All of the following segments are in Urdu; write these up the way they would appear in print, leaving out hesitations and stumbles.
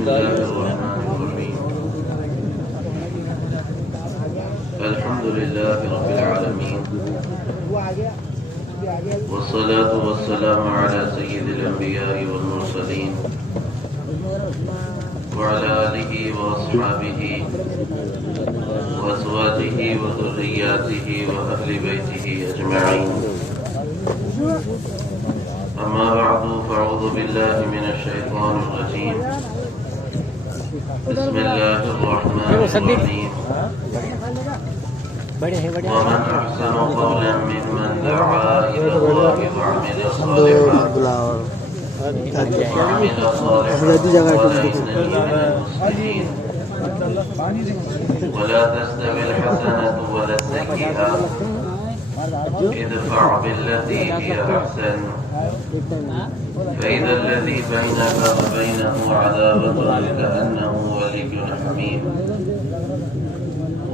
بسم الله الرحمن الرحيم. الحمد لله رب العالمين، والصلاة والسلام على سيد الأنبياء والمرسلين وعلى آله وأصحابه وأزواجه وذرياته وأهل بيته أجمعين. أما بعد، فأعوذ بالله من الشيطان الرجيم. بسم الله الرحمن الرحيم. ومن أحسن قولا ممن دعا إلى الله وعمل صالحا ولا تستوي الحسنة ولا السيئة ادفع بالتي هي أحسن فإذا الذي بينك وبينه عداوة كأنه ولي حميم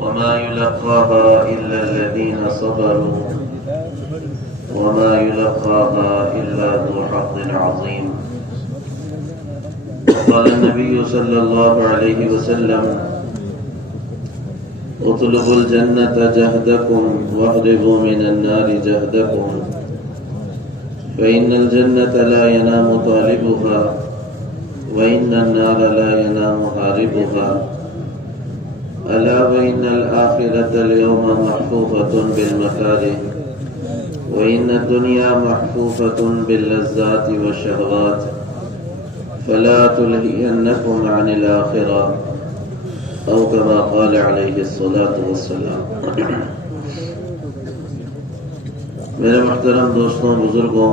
وما يلقاها إلا الذين صبروا وما يلقاها إلا ذو حظ عظيم. قال النبي صلى الله عليه وسلم: اطلبوا الجنة جهدكم واهربوا من النار جهدكم فإن الجنة لا ينام طالبها وإن النار لا ينام هاربها ألا وإن الآخرة اليوم محفوفة بالمكاره وإن الدنيا محفوفة باللذات والشهوات فلا تلهينكم عن الآخرة أو كما قال عليه الصلاة والسلام. میرے محترم دوستوں، بزرگوں،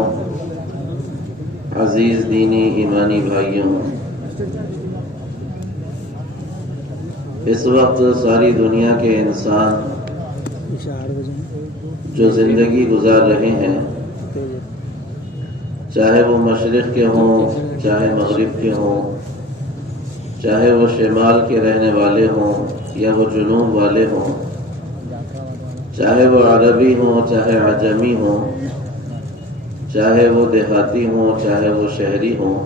عزیز دینی ایمانی بھائیوں، اس وقت ساری دنیا کے انسان جو زندگی گزار رہے ہیں، چاہے وہ مشرق کے ہوں، چاہے مغرب کے ہوں، چاہے وہ شمال کے رہنے والے ہوں یا وہ جنوب والے ہوں، چاہے وہ عربی ہوں چاہے عجمی ہوں، چاہے وہ دیہاتی ہوں چاہے وہ شہری ہوں،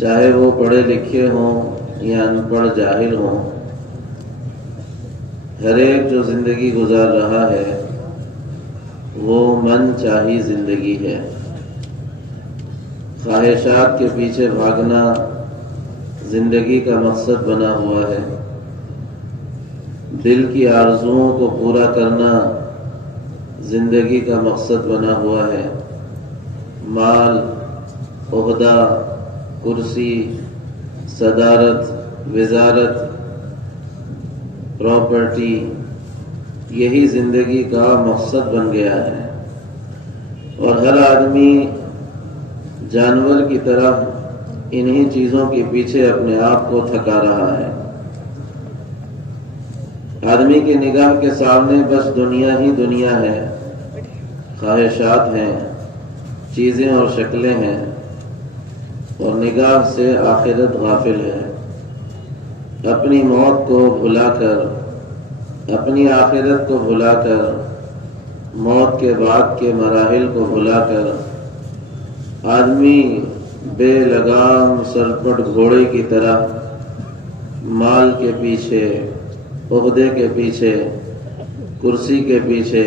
چاہے وہ پڑھے لکھے ہوں یا ان پڑھ جاہل ہوں، ہر ایک جو زندگی گزار رہا ہے وہ من چاہی زندگی ہے. خواہشات کے پیچھے بھاگنا زندگی کا مقصد بنا ہوا ہے. دل کی آرزوؤں کو پورا کرنا زندگی کا مقصد بنا ہوا ہے. مال، عہدہ، کرسی، صدارت، وزارت، پراپرٹی، یہی زندگی کا مقصد بن گیا ہے. اور ہر آدمی جانور کی طرح انہی چیزوں کے پیچھے اپنے آپ کو تھکا رہا ہے. آدمی کی نگاہ کے سامنے بس دنیا ہی دنیا ہے، خواہشات ہیں، چیزیں اور شکلیں ہیں، اور نگاہ سے آخرت غافل ہے. اپنی موت کو بھلا کر، اپنی آخرت کو بھلا کر، موت کے بعد کے مراحل کو بھلا کر آدمی بے لگام سرپٹ گھوڑے کی طرح مال کے پیچھے، عہدے کے پیچھے، کرسی کے پیچھے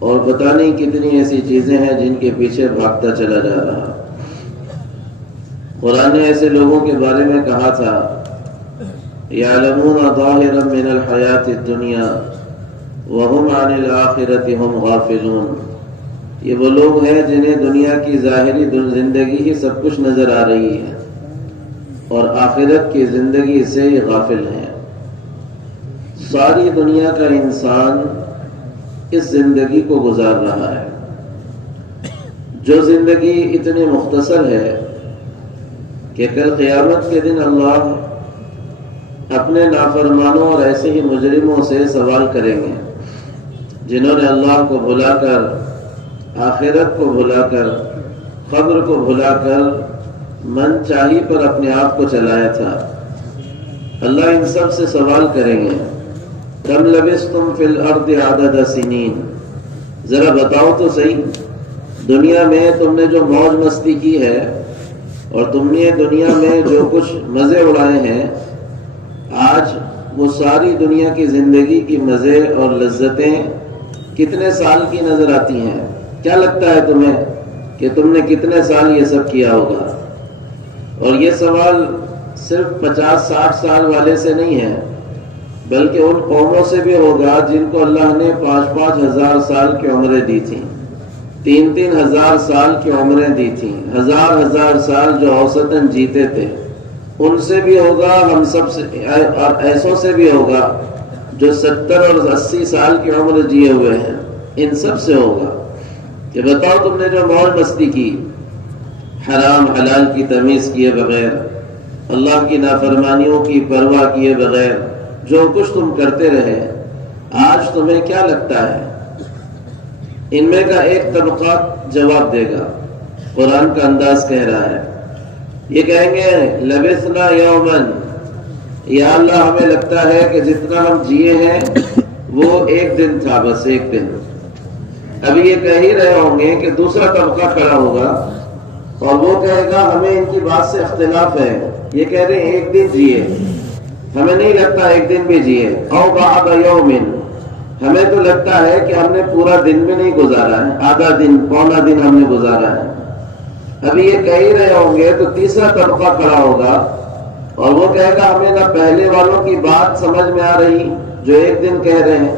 اور پتہ نہیں کتنی ایسی چیزیں ہیں جن کے پیچھے بھاگتا چلا جا رہا. قرآن نے ایسے لوگوں کے بارے میں کہا تھا: یعلمون ظاہرا من الحیات الدنیا وہم عن الآخرۃ ہم غافلون. یہ وہ لوگ ہیں جنہیں دنیا کی ظاہری زندگی ہی سب کچھ نظر آ رہی ہے اور آخرت کی زندگی سے یہ غافل ہیں. ساری دنیا کا انسان اس زندگی کو گزار رہا ہے، جو زندگی اتنی مختصر ہے کہ کل قیامت کے دن اللہ اپنے نافرمانوں اور ایسے ہی مجرموں سے سوال کریں گے جنہوں نے اللہ کو بھلا کر، آخرت کو بھلا کر، قبر کو بھلا کر من چاہی پر اپنے آپ کو چلایا تھا. اللہ ان سب سے سوال کریں گے: کم لبثتم فی الارض عدد سنین، ذرا بتاؤ تو صحیح، دنیا میں تم نے جو موج مستی کی ہے اور تم نے دنیا میں جو کچھ مزے اڑائے ہیں، آج وہ ساری دنیا کی زندگی کی مزے اور لذتیں کتنے سال کی نظر آتی ہیں؟ کیا لگتا ہے تمہیں کہ تم نے کتنے سال یہ سب کیا ہوگا؟ اور یہ سوال صرف 50-60 سال والے سے نہیں ہے، بلکہ ان قوموں سے بھی ہوگا جن کو اللہ نے 5-5 ہزار سال کی عمریں دی تھیں، 3-3 ہزار سال کی عمریں دی تھیں، ہزار سال جو اوسطاً جیتے تھے، ان سے بھی ہوگا، ہم سب سے، اور ایسوں سے بھی ہوگا جو 70 اور 80 سال کی عمر جیے ہوئے ہیں، ان سب سے ہوگا کہ بتاؤ تم نے جو موج مستی کی، حرام حلال کی تمیز کیے بغیر، اللہ کی نافرمانیوں کی پرواہ کیے بغیر جو کچھ تم کرتے رہے، آج تمہیں کیا لگتا ہے؟ ان میں کا ایک طبقہ جواب دے گا، قرآن کا انداز کہہ رہا ہے، یہ کہیں گے لبثنا یومن، یا اللہ ہمیں لگتا ہے کہ جتنا ہم جیے ہیں وہ ایک دن تھا، بس ایک دن۔ ابھی یہ کہہ ہی رہے ہوں گے کہ دوسرا طبقہ کھڑا ہوگا اور وہ کہے گا ہمیں ان کی بات سے اختلاف ہے، یہ کہہ رہے ہیں ایک دن جیے، ہمیں نہیں لگتا ایک دن بھی جیے، او بعد یومن، ہمیں تو لگتا ہے کہ ہم نے پورا دن بھی نہیں گزارا ہے، آدھا دن پونا دن ہم نے گزارا ہے۔ ابھی یہ کہہ ہی رہے ہوں گے تو تیسرا طبقہ کھڑا ہوگا اور وہ کہے گا ہمیں نہ پہلے والوں کی بات سمجھ میں آ رہی جو ایک دن کہہ رہے ہیں،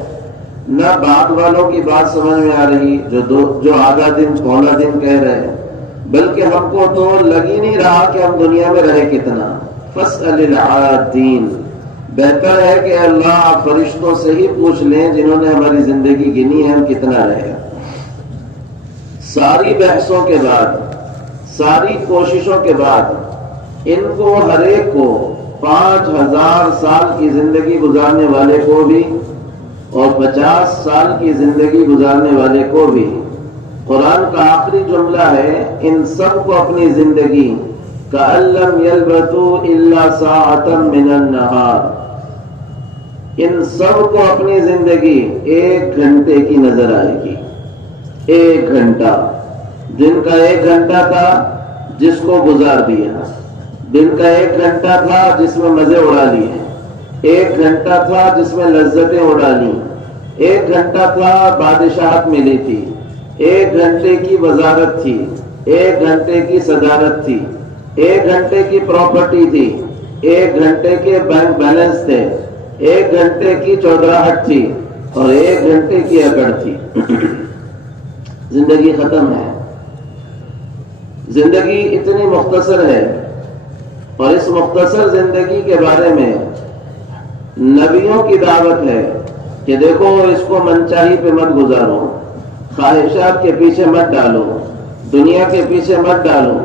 نہ بعد والوں کی بات سمجھ میں آ رہی جو آدھا دن پونا دن کہہ رہے ہیں، بلکہ ہم کو تو لگ ہی نہیں رہا کہ ہم دنیا میں رہے کتنا۔ فاسأل العادین، بہتر ہے کہ اللہ آپ فرشتوں سے ہی پوچھ لیں جنہوں نے ہماری زندگی گنی ہے، ہم کتنا رہے۔ ساری بحثوں کے بعد، ساری کوششوں کے بعد، ان کو ہر ایک کو 5000 سال کی زندگی گزارنے والے کو بھی اور 50 سال کی زندگی گزارنے والے کو بھی، قرآن کا آخری جملہ ہے ان سب کو اپنی زندگی کأن لم یلبثوا الا ساعة من النہار، ان سب کو اپنی زندگی 1 گھنٹے کی نظر آئے گی۔ 1 گھنٹہ، دن کا 1 گھنٹہ تھا جس کو گزار دیا، دن کا 1 گھنٹہ تھا جس میں مزے اڑا لیے، 1 گھنٹہ تھا جس میں لذتیں اڑا لی، 1 گھنٹہ تھا بادشاہت ملی تھی، 1 گھنٹے کی وزارت تھی، 1 گھنٹے کی صدارت تھی، 1 گھنٹے کی پراپرٹی تھی، 1 گھنٹے کے بینک بیلنس تھے، 1 گھنٹے کی چودراہٹ تھی اور 1 گھنٹے کی اکڑ تھی۔ زندگی ختم ہے۔ زندگی اتنی مختصر ہے، اور اس مختصر زندگی کے بارے میں نبیوں کی دعوت ہے کہ دیکھو اس کو منچاہی پہ مت گزارو، خواہشات کے پیچھے مت ڈالو، دنیا کے پیچھے مت ڈالو،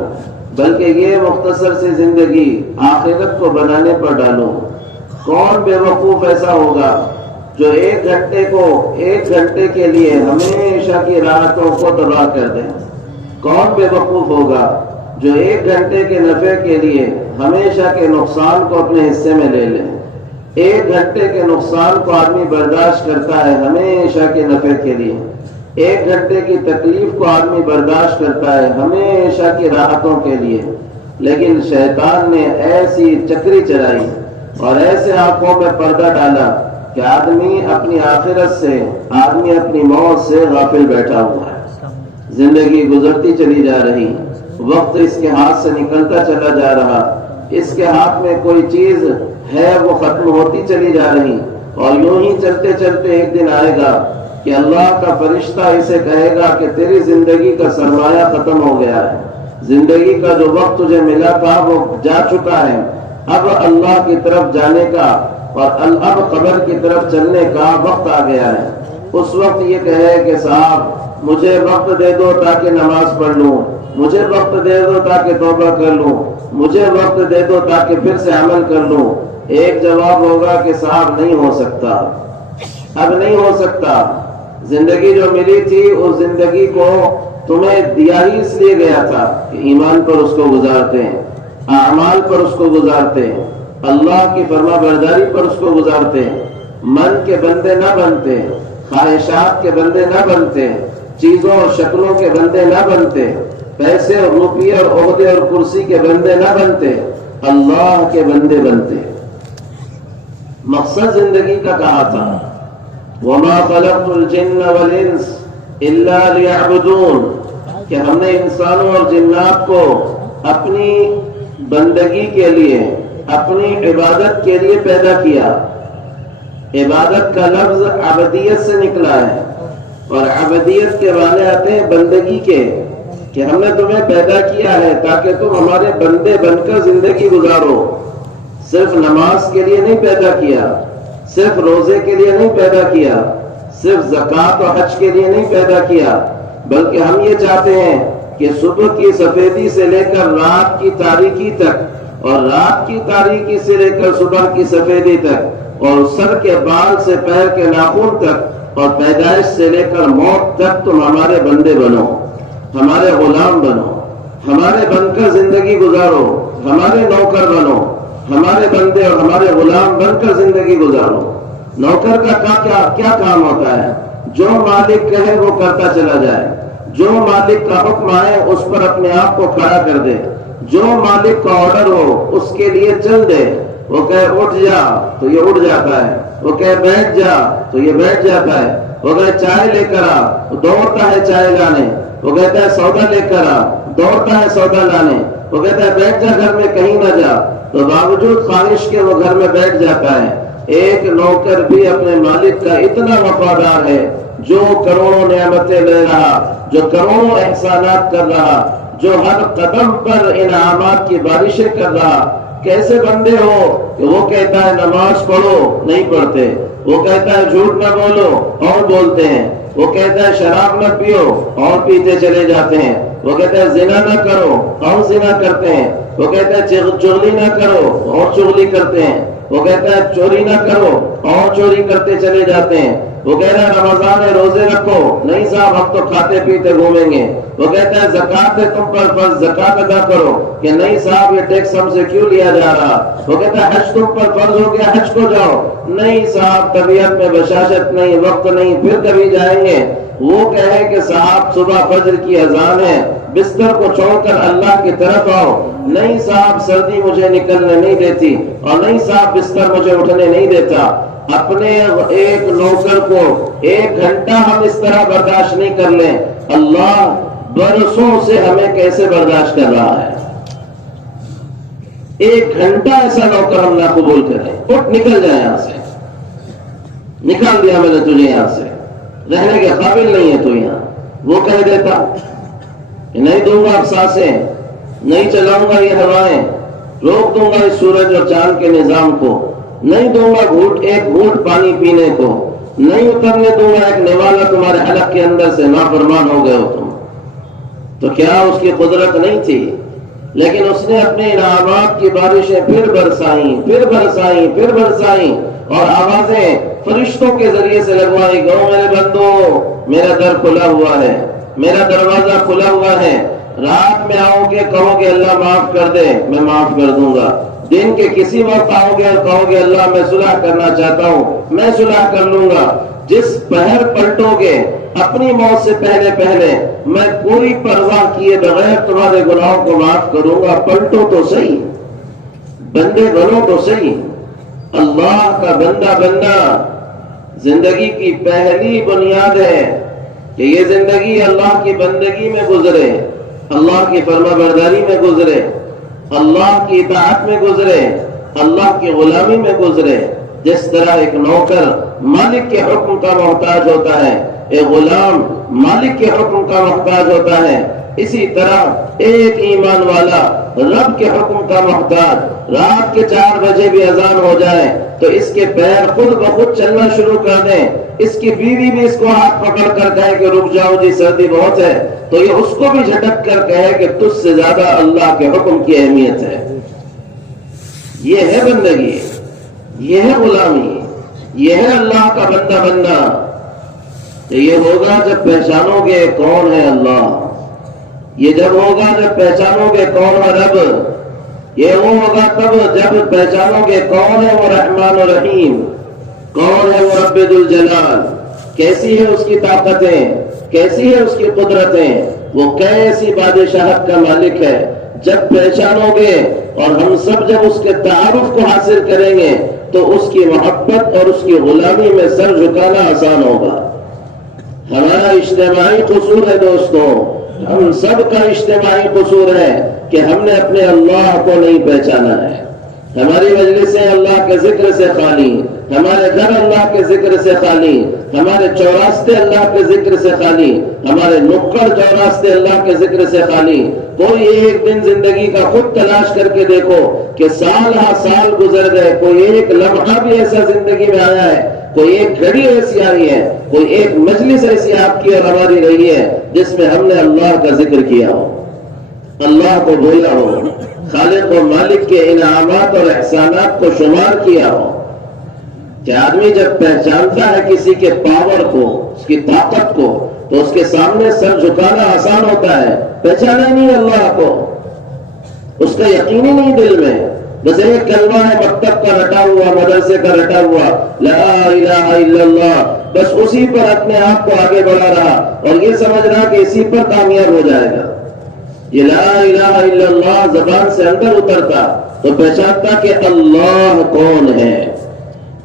بلکہ یہ مختصر سی زندگی آخرت کو بنانے پر ڈالو۔ کون بے وقوف ایسا ہوگا جو 1 گھنٹے کو 1 گھنٹے کے لیے ہمیشہ کی راحتوں کو تباہ کر دے؟ کون بے وقوف ہوگا جو 1 گھنٹے کے نفع کے لیے ہمیشہ کے نقصان کو اپنے حصے میں لے لے؟ 1 گھنٹے کے نقصان کو آدمی برداشت کرتا ہے ہمیشہ کے نفع کے لیے، 1 گھنٹے کی تکلیف کو آدمی برداشت کرتا ہے ہمیشہ کی راحتوں کے لیے، لیکن شیطان نے ایسی چکری چلائی اور ایسے آنکھوں میں پردہ ڈالا کہ آدمی اپنی آخرت سے، آدمی اپنی موت سے غافل بیٹھا ہوا ہے۔ زندگی گزرتی چلی جا رہی، وقت اس کے ہاتھ سے نکلتا چلا جا رہا، اس کے ہاتھ میں کوئی چیز ہے وہ ختم ہوتی چلی جا رہی، اور یوں ہی چلتے چلتے ایک دن آئے گا کہ اللہ کا فرشتہ اسے کہے گا کہ تیری زندگی کا سرمایہ ختم ہو گیا ہے، زندگی کا جو وقت تجھے ملا تھا وہ جا چکا ہے، اب اللہ کی طرف جانے کا اور اب قبر کی طرف چلنے کا وقت آ گیا ہے۔ اس وقت یہ کہے کہ صاحب مجھے وقت دے دو تاکہ نماز پڑھ لوں، مجھے وقت دے دو تاکہ توبہ کر لوں، مجھے وقت دے دو تاکہ پھر سے عمل کر لوں۔ ایک جواب ہوگا کہ صاحب نہیں ہو سکتا، اب نہیں ہو سکتا، زندگی جو ملی تھی اس زندگی کو تمہیں دیا ہی اس لیے گیا تھا کہ ایمان پر اس کو گزارتے ہیں، اعمال پر اس کو گزارتے ہیں، اللہ کی فرما برداری پر اس کو گزارتے ہیں، من کے بندے نہ بنتے، خواہشات کے بندے نہ بنتے، چیزوں اور شکلوں کے بندے نہ بنتے، پیسے اور روپیے اور عہدے اور کرسی کے بندے نہ بنتے، اللہ کے بندے بنتے۔ مقصد زندگی کا کہا تھا، وَمَا خَلَقْتُ الْجِنَّ وَالْإِنسَ إِلَّا لِيَعْبُدُونَ، کہ ہم نے انسانوں اور جنات کو اپنی بندگی کے لیے، اپنی عبادت کے لیے پیدا کیا۔ عبادت کا لفظ عبدیت سے نکلا ہے، اور عبدیت کے معنی آتے ہیں بندگی کے، کہ ہم نے تمہیں پیدا کیا ہے تاکہ تم ہمارے بندے بن کر زندگی گزارو۔ صرف نماز کے لیے نہیں پیدا کیا، صرف روزے کے لیے نہیں پیدا کیا، صرف زکوٰۃ اور حج کے لیے نہیں پیدا کیا، بلکہ ہم یہ چاہتے ہیں کہ صبح کی سفیدی سے لے کر رات کی تاریکی تک، اور رات کی تاریکی سے لے کر صبح کی سفیدی تک، اور سر کے بال سے پیر کے ناخن تک، اور پیدائش سے لے کر موت تک تم ہمارے بندے بنو، ہمارے غلام بنو، ہمارے بن کر زندگی گزارو، ہمارے نوکر بنو، ہمارے بندے اور ہمارے غلام بن کر زندگی گزارو۔ نوکر کا کیا کام ہوتا ہے؟ جو مالک کہے وہ کرتا چلا جائے، جو مالک کا حکم آئے اس پر اپنے آپ کو کھڑا کر دے، جو مالک کا آرڈر ہو اس کے لیے چل دے۔ وہ کہے اٹھ جا تو یہ اٹھ جاتا ہے، وہ کہے بیٹھ جا تو یہ بیٹھ جاتا ہے، وہ کہے چائے لے کر آ تو دوڑتا ہے چائے لانے، وہ کہتا ہے سودا لے کر آ دوڑتا ہے سودا لانے، وہ کہتا ہے بیٹھ جا گھر میں کہیں نہ جا، تو باوجود خواہش کے وہ گھر میں بیٹھ جاتا ہے۔ ایک نوکر بھی اپنے مالک کا اتنا وفادار ہے، جو کروڑوں نعمتیں لے رہا، جو کروڑوں احسانات کر رہا، جو ہر قدم پر انعامات کی بارشیں کر رہا۔ کیسے بندے ہو کہ وہ کہتا ہے نماز پڑھو نہیں پڑھتے، وہ کہتا ہے جھوٹ نہ بولو اور بولتے ہیں، وہ کہتا ہے شراب نہ پیو اور پیتے چلے جاتے ہیں، وہ کہتا ہے زنا نہ کرو اور زنا کرتے ہیں، وہ کہتا ہے چغلی نہ کرو اور چغلی کرتے ہیں، وہ کہتا ہے چوری نہ کرو اور چوری کرتے چلے جاتے ہیں، وہ کہتا ہے رمضان ہے روزے رکھو، نہیں صاحب ہم تو کھاتے پیتے گھومیں گے، وہ کہتا ہے زکوٰۃ ہے تم پر فرض زکوٰۃ ادا کرو، کہ نہیں صاحب یہ ٹیکس ہم سے کیوں لیا جا رہا، وہ کہتا ہے حج تم پر فرض ہو گیا حج کو جاؤ، نہیں صاحب طبیعت میں بشاشت نہیں، وقت نہیں، پھر کبھی جائیں گے۔ وہ کہے کہ صاحب صبح فجر کی اذان ہے، بستر کو چھوڑ کر اللہ کی طرف آؤ، نہیں صاحب سردی مجھے نکلنے نہیں دیتی، اور نہیں صاحب بستر مجھے اٹھنے نہیں دیتا۔ اپنے ایک نوکر کو 1 گھنٹہ ہم اس طرح برداشت نہیں کر لیں، اللہ برسوں سے ہمیں کیسے برداشت کر رہا ہے۔ 1 گھنٹہ ایسا نوکر ہم نہ قبول کریں، اٹھ نکل جائے یہاں سے، نکال دیا میں نے تجھے یہاں سے، رہنے کے قابل نہیں ہے تو یہاں۔ وہ کہہ دیتا کہ نہیں دوں گا اب سانسیں، نہیں چلاؤں گا یہ ہوائیں، روک دوں گا اس سورج اور چاند کے نظام کو، نہیں دوں گا ایک گھونٹ پانی پینے کو، نہیں اترنے دوں گا ایک نوالا تمہارے حلق کے اندر سے، نافرمان ہو گئے ہو تم۔ تو کیا اس کی قدرت نہیں تھی؟ لیکن اس نے اپنے انعامات کی بارشیں پھر برسائیں، پھر برسائیں، پھر برسائیں، اور آوازیں فرشتوں کے ذریعے سے لگوائی، گو میرے بندو میرا در کھلا ہوا ہے، میرا دروازہ کھلا ہوا ہے، رات میں آؤ گے کہو گے اللہ معاف کر دے، میں معاف کر دوں گا، دن کے کسی وقت آؤ گے اور کہو گے اللہ میں صلح کرنا چاہتا ہوں، میں صلح کر لوں گا، جس پہر پلٹو گے اپنی موت سے پہلے میں کوئی پرواہ کیے بغیر تمہارے گناہوں کو معاف کروں گا، پلٹو تو صحیح، بندے بنو تو صحیح۔ اللہ کا بندہ بننا زندگی کی پہلی بنیاد ہے کہ یہ زندگی اللہ کی بندگی میں گزرے، اللہ کی فرما برداری میں گزرے، اللہ کی اطاعت میں گزرے، اللہ کی غلامی میں گزرے۔ جس طرح ایک نوکر مالک کے حکم کا محتاج ہوتا ہے، ایک غلام مالک کے حکم کا محتاج ہوتا ہے، اسی طرح ایک ایمان والا رب کے حکم کا محتاج۔ رات کے 4 بجے بھی اذان ہو جائے تو اس کے پیر خود بخود چلنا شروع کر دیں، اس کی بیوی بھی اس کو ہاتھ پکڑ کر کہے کہ رک جاؤ جی سردی بہت ہے، تو یہ اس کو بھی جھٹک کر کہے کہ تجھ سے زیادہ اللہ کے حکم کی اہمیت ہے۔ یہ ہے بندگی، یہ ہے غلامی، یہ ہے اللہ کا بندہ بننا۔ یہ ہوگا جب پہچانو گے کون ہے اللہ، یہ جب ہوگا جب پہچانو گے کون ہے رب، یہ وہ ہوگا تب جب پہچانو گے کون ہے وہ رحمان و رحیم، کون ہے وہ رب ذوالجلال، کیسی ہے اس کی طاقتیں، کیسی ہے اس کی قدرتیں، وہ کیسی بادشاہت کا مالک ہے. جب پہچانو گے اور ہم سب جب اس کے تعارف کو حاصل کریں گے تو اس کی محبت اور اس کی غلامی میں سر جھکانا آسان ہوگا. ہمارا اجتماعی قصور ہے دوستوں، ہم سب کا اجتماعی قصور ہے کہ ہم نے اپنے اللہ کو نہیں پہچانا ہے. ہماری مجلسیں اللہ کے ذکر سے خالی، ہمارے گھر اللہ کے ذکر سے خالی، ہمارے چوراستے اللہ کے ذکر سے خالی، ہمارے نکڑ چوراستے اللہ کے ذکر سے خالی. کوئی ایک دن زندگی کا خود تلاش کر کے دیکھو کہ سال ہا سال گزر گئے، کوئی ایک لمحہ بھی ایسا زندگی میں آیا ہے، کوئی ایک گھڑی ایسی آئی ہے، کوئی ایک مجلس ایسی آپ کی اور ہماری رہی ہے جس میں ہم نے اللہ کا ذکر کیا ہو، اللہ کو بولا ہو، خالق و مالک کے انعامات اور احسانات کو شمار کیا ہو. کہ آدمی جب پہچانتا ہے کسی کے پاور کو، اس کی طاقت کو، تو اس کے سامنے سر جھکانا آسان ہوتا ہے. پہچانا ہی نہیں اللہ کو، اس کا یقین ہی نہیں دل میں. بس ایک کلمہ ہے مکتب کا رٹا ہوا، مدرسے کا رٹا ہوا، لا الہ الا اللہ، بس اسی پر اپنے آپ کو آگے بڑھا رہا اور یہ سمجھ رہا کہ اسی پر کامیاب ہو جائے گا. یہ لا الہ الا اللہ زبان سے اندر اترتا تو پہچانتا کہ اللہ کون ہے.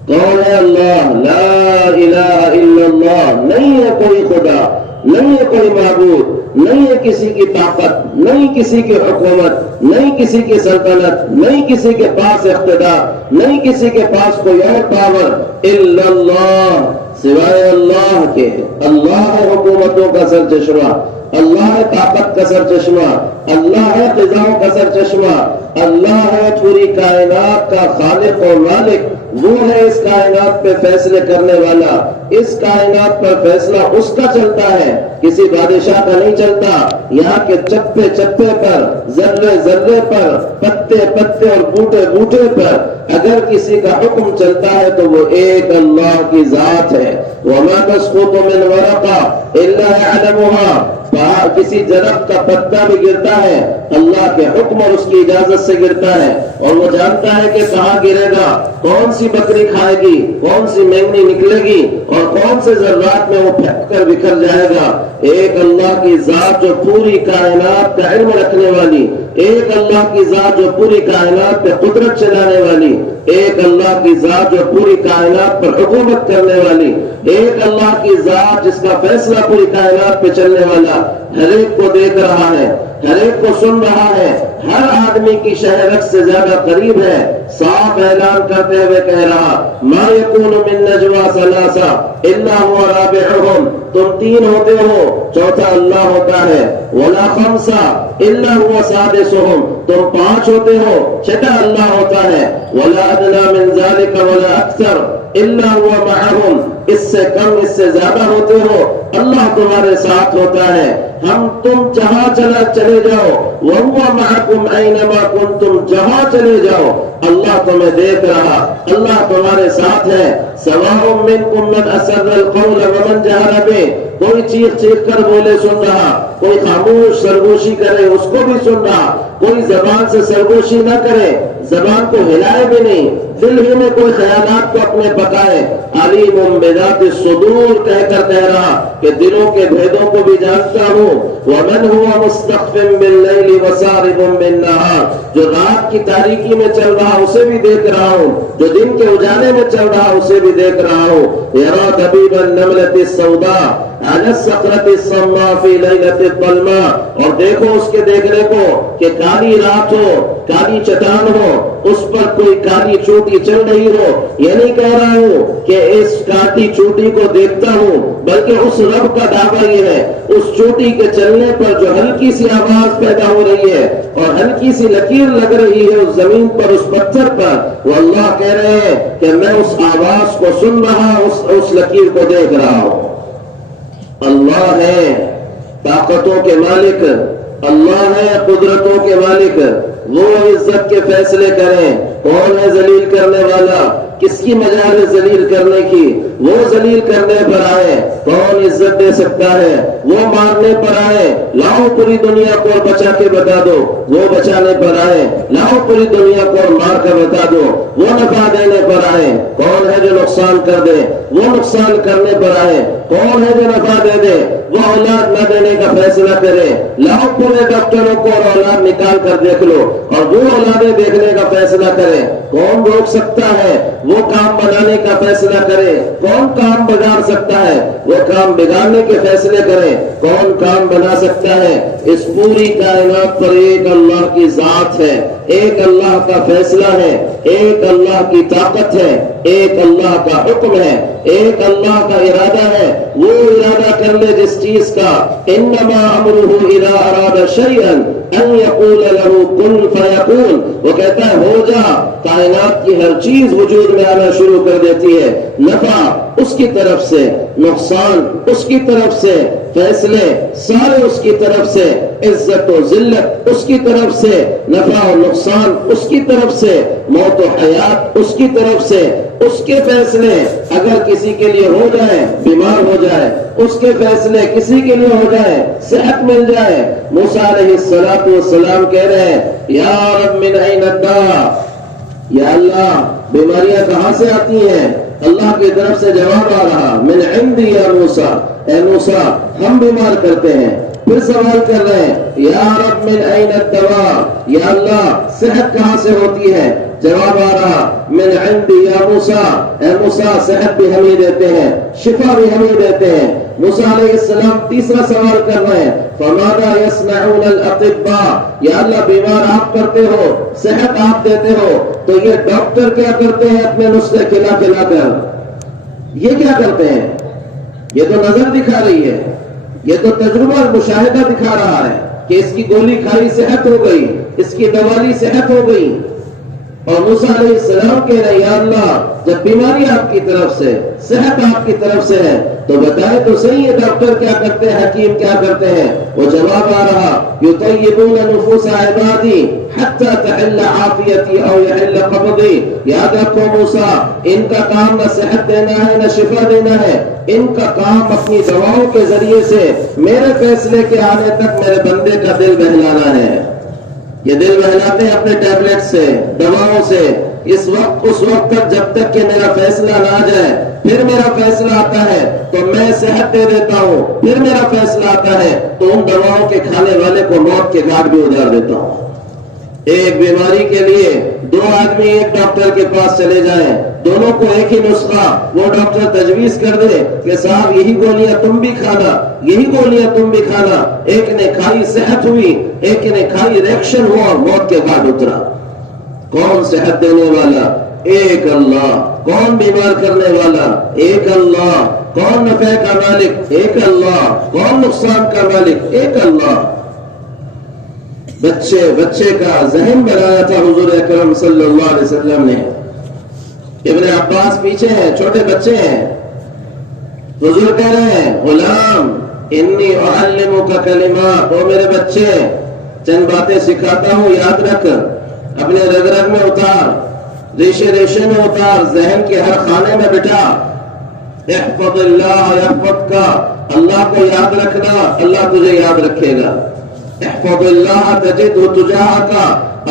کون ہے اللہ؟ لا الہ الا اللہ. نہیں ہے کوئی خدا، نہیں ہے کوئی معبود، نہیں ہے کسی کی طاقت، نہیں کسی کی حکومت، نہیں کسی کی سلطنت، نہیں کسی کے پاس اقتدار، نہیں کسی کے پاس کوئی اور پاور الا اللہ، سوائے اللہ کے. اللہ ہے حکومتوں کا سر چشمہ، اللہ ہے طاقت کا سر چشمہ، اللہ ہے فضاؤں کا سر چشمہ، اللہ ہے پوری کائنات کا خالق و مالک. وہ ہے اس کائنات پہ فیصلے کرنے والا. اس کائنات پر فیصلہ اس کا چلتا ہے، کسی بادشاہ کا نہیں چلتا. یہاں کے چپے چپے پر، ذرے ذرے پر، پتے پتے اور بوٹے بوٹے پر اگر کسی کا حکم چلتا ہے تو وہ ایک اللہ کی ذات ہے. وَمَا تَسْقُطُ مِنْ وَرَقَةٍ إِلَّا يَعْلَمُهَا. کسی درخت کا پتا بھی گرتا ہے اللہ کے حکم اور اس کی اجازت سے گرتا ہے، اور وہ جانتا ہے کہ کہاں گرے گا، کون سی بکری کھائے گی، کون سی مینگنی نکلے گی اور کون سے ذرات میں وہ پھینک کر بکھر جائے گا. ایک اللہ کی ذات جو پوری کائنات کا علم رکھنے والی، ایک اللہ کی ذات جو پوری کائنات پہ قدرت چلانے والی، ایک اللہ کی ذات جو پوری کائنات پر حکومت کرنے والی، ایک اللہ کی ذات جس کا فیصلہ پوری کائنات پہ چلنے والا ہر ایک کو دیکھ رہا ہے، ہر ایک کو سن رہا ہے، ہر آدمی کی شہرت سے زیادہ قریب ہے. صاف اعلان کرتے ہوئے کہہ رہا ما یکون من نجوا ثلاثہ الا هو رابعهم. تم تین ہوتے ہو، چوتھا اللہ ہوتا ہے. ولا خمسہ الا هو سادسهم. تم پانچ ہوتے ہو، چھٹا اللہ ہوتا ہے. ولا ادنى من ذلك ولا اکثر الا هو معهم. اس سے کم اس سے زیادہ ہوتے ہو، اللہ تمہارے ساتھ ہوتا ہے. ہم تم جہاں چلے جاؤ، وَهُوَ مَعَكُمْ أَيْنَمَا كُنْتُمْ. جہاں چلے جاؤ اللہ تمہیں دیکھ رہا، اللہ تمہارے ساتھ ہے. سَوَاءٌ مِّنْكُمْ مَنْ أَسَرَّ الْقَوْلَ وَمَنْ جَهَرَ بِهِ. کوئی چیخ چیخ کر بولے سن رہا، کوئی خاموش سرگوشی کرے اس کو بھی سن رہا. کوئی زبان سے سرگوشی نہ کرے، زبان کو ہلائے بھی نہیں، دل ہی میں کوئی خیالات کو اپنے پکائے. علیم بذات الصدور کہہ کر کہہ رہا کہ دلوں کے بھیدوں کو بھی جانتا ہوں. ومن هو مستخف باللیل وسارب بالنہار. جو رات کی تاریکی میں چل رہا اسے بھی دیکھ رہا ہوں، جو دن کے اجالے میں چل رہا اسے بھی دیکھ رہا ہوں. یرا دبیب النملۃ السوداء على الصخرۃ الصماء فی لیلۃ الظلماء. اور دیکھو اس کے دیکھنے کو کہ کالی رات ہو، کالی چٹان ہو، اس پر کوئی کالی چوٹی چل رہی ہو. یہ نہیں کہہ رہا ہوں کہ اس کالی چوٹی کو دیکھتا ہوں، بلکہ اس رب کا دعویٰ یہ ہے اس چوٹی کے چلنے پر جو ہلکی سی آواز پیدا ہو رہی ہے اور ہلکی سی لکیر لگ رہی ہے اس زمین پر، اس پتھر پر، وہ اللہ کہہ رہے ہیں کہ میں اس آواز کو سن رہا، اس لکیر کو دیکھ رہا ہوں. اللہ ہے طاقتوں کے مالک، اللہ ہے قدرتوں کے مالک. وہ عزت کے فیصلے کریں. کون ہے ذلیل کرنے والا؟ کس کی مجال ہے ذلیل کرنے کی؟ وہ ذلیل کرنے پر آئے کون عزت دے سکتا ہے؟ وہ مارنے پر آئے لاؤ پوری دنیا کو بچا کے بتا دو، وہ بچانے پر آئے لاؤ پوری دنیا کو مار کر بتا دو، وہ نفع دینے پر آئے کون ہے جو نقصان کر دے؟ وہ نقصان کرنے پر آئے کون ہے جو نفع دے دے؟ وہ اولاد نہ دینے کا فیصلہ کرے لاؤ پورے ڈاکٹروں کو اور اولاد نکال کر دیکھ لو، اور وہ اولادیں دیکھنے کا فیصلہ کرے کون روک سکتا ہے؟ وہ کام بنانے کا فیصلہ کرے کون کام بگاڑ سکتا ہے؟ وہ کام بگاڑنے کے فیصلے کرے کون کام بنا سکتا ہے؟ اس پوری کائنات پر ایک اللہ کی ذات ہے، ایک اللہ کا فیصلہ ہے، ایک اللہ کی طاقت ہے، ایک اللہ کا حکم ہے، ایک اللہ کا ارادہ ہے۔ وہ ارادہ کر لے جس چیز کا، انما امرہ اذا اراد شیئا ان یقول له کن فیکون، وہ کہتا ہے ہو جا، کائنات کی ہر چیز وجود میں آنا شروع کر دیتی ہے۔ نفع اس کی طرف سے، نقصان اس کی طرف سے، فیصلے سارے اس کی طرف سے، عزت و ذلت اس کی طرف سے، نفع و نقصان اس کی طرف سے، موت و حیات اس کی طرف سے۔ اس کے فیصلے اگر کسی کے لیے ہو جائے بیمار ہو جائے، اس کے فیصلے کسی کے لیے ہو جائے صحت مل جائے۔ موسیٰ علیہ السلام کہہ رہے ہیں یا رب من این الداء، یا اللہ بیماریاں کہاں سے آتی ہیں؟ اللہ کی طرف سے جواب آ رہا من عندی یا موسیٰ، اے موسیٰ ہم بیمار کرتے ہیں۔ پھر سوال کر رہے ہیں یا رب من این الدواء، یا اللہ صحت کہاں سے ہوتی ہے؟ جواب آ رہا من عندی یا موسیٰ، اے موسیٰ صحت بھی ہم ہی دیتے ہیں، شفا بھی ہم ہی دیتے ہیں۔ موسیٰ علیہ السلام تیسرا سوال کر رہے ہیں فماذا یصنعون الاطباء، یا اللہ بیمار آپ کرتے ہو، صحت آپ دیتے ہو، تو یہ ڈاکٹر کیا کرتے ہیں اپنے نسخے کھلا کھلا کر؟ یہ کیا کرتے ہیں؟ یہ تو نظر دکھا رہی ہے، یہ تو تجربہ اور مشاہدہ دکھا رہا ہے کہ اس کی گولی کھائی صحت ہو گئی، اس کی دوالی صحت ہو گئی۔ اور موسیٰ علیہ السلام کہہ رہے ہیں یا اللہ جب بیماری آپ کی طرف سے، صحت آپ کی طرف سے ہے، تو بتائے تو صحیح ہے ڈاکٹر کیا کرتے ہیں، حکیم کیا کرتے ہیں؟ وہ جواب آ رہا یطیبون نفوس عبادی حتی تحل عافیتی او یحل قبضی۔ یاد رکھو موسیٰ، ان کا کام نہ صحت دینا ہے نہ شفا دینا ہے، ان کا کام اپنی دواؤں کے ذریعے سے میرے فیصلے کے آنے تک میرے بندے کا دل بہلانا ہے۔ یہ دل بہلاتے ہیں اپنے ٹیبلٹ سے، دواؤں سے، اس وقت تک جب تک کہ میرا فیصلہ نہ آ جائے۔ پھر میرا فیصلہ آتا ہے تو میں صحت دے دیتا ہوں، پھر میرا فیصلہ آتا ہے تو ان دواؤں کے کھانے والے کو موت کے گھاٹ بھی اتار دیتا ہوں۔ ایک بیماری کے لیے دو آدمی ایک ڈاکٹر کے پاس چلے جائیں، دونوں کو ایک ہی نسخہ وہ ڈاکٹر تجویز کر دے کہ صاحب یہی گولیاں تم بھی کھانا، یہی گولیاں تم بھی کھانا۔ ایک نے کھائی صحت ہوئی، ایک نے کھائی ریئیکشن ہوا اور موت کے گھاٹ اترا۔ کون صحت دینے والا؟ ایک اللہ۔ کون بیمار کرنے والا؟ ایک اللہ۔ کون نفع کا مالک؟ ایک اللہ۔ کون نقصان کا مالک؟ ایک اللہ۔ بچے کا ذہن بنایا تھا حضور اکرم صلی اللہ علیہ وسلم نے۔ ابن عباس پیچھے ہیں، چھوٹے بچے ہیں، حضور کہہ رہے ہیں غلام انی اعلمک کلمات، او میرے بچے چند باتیں سکھاتا ہوں، یاد رکھ، اپنے رگ رگ میں اتار، ریشے ریشے میں اتار، ذہن کے ہر خانے میں بٹھا۔ احفظ اللہ یحفظک، اللہ کو یاد رکھنا، اللہ تجھے یاد رکھے گا۔ احفظ اللہ تجدہ تجاہک،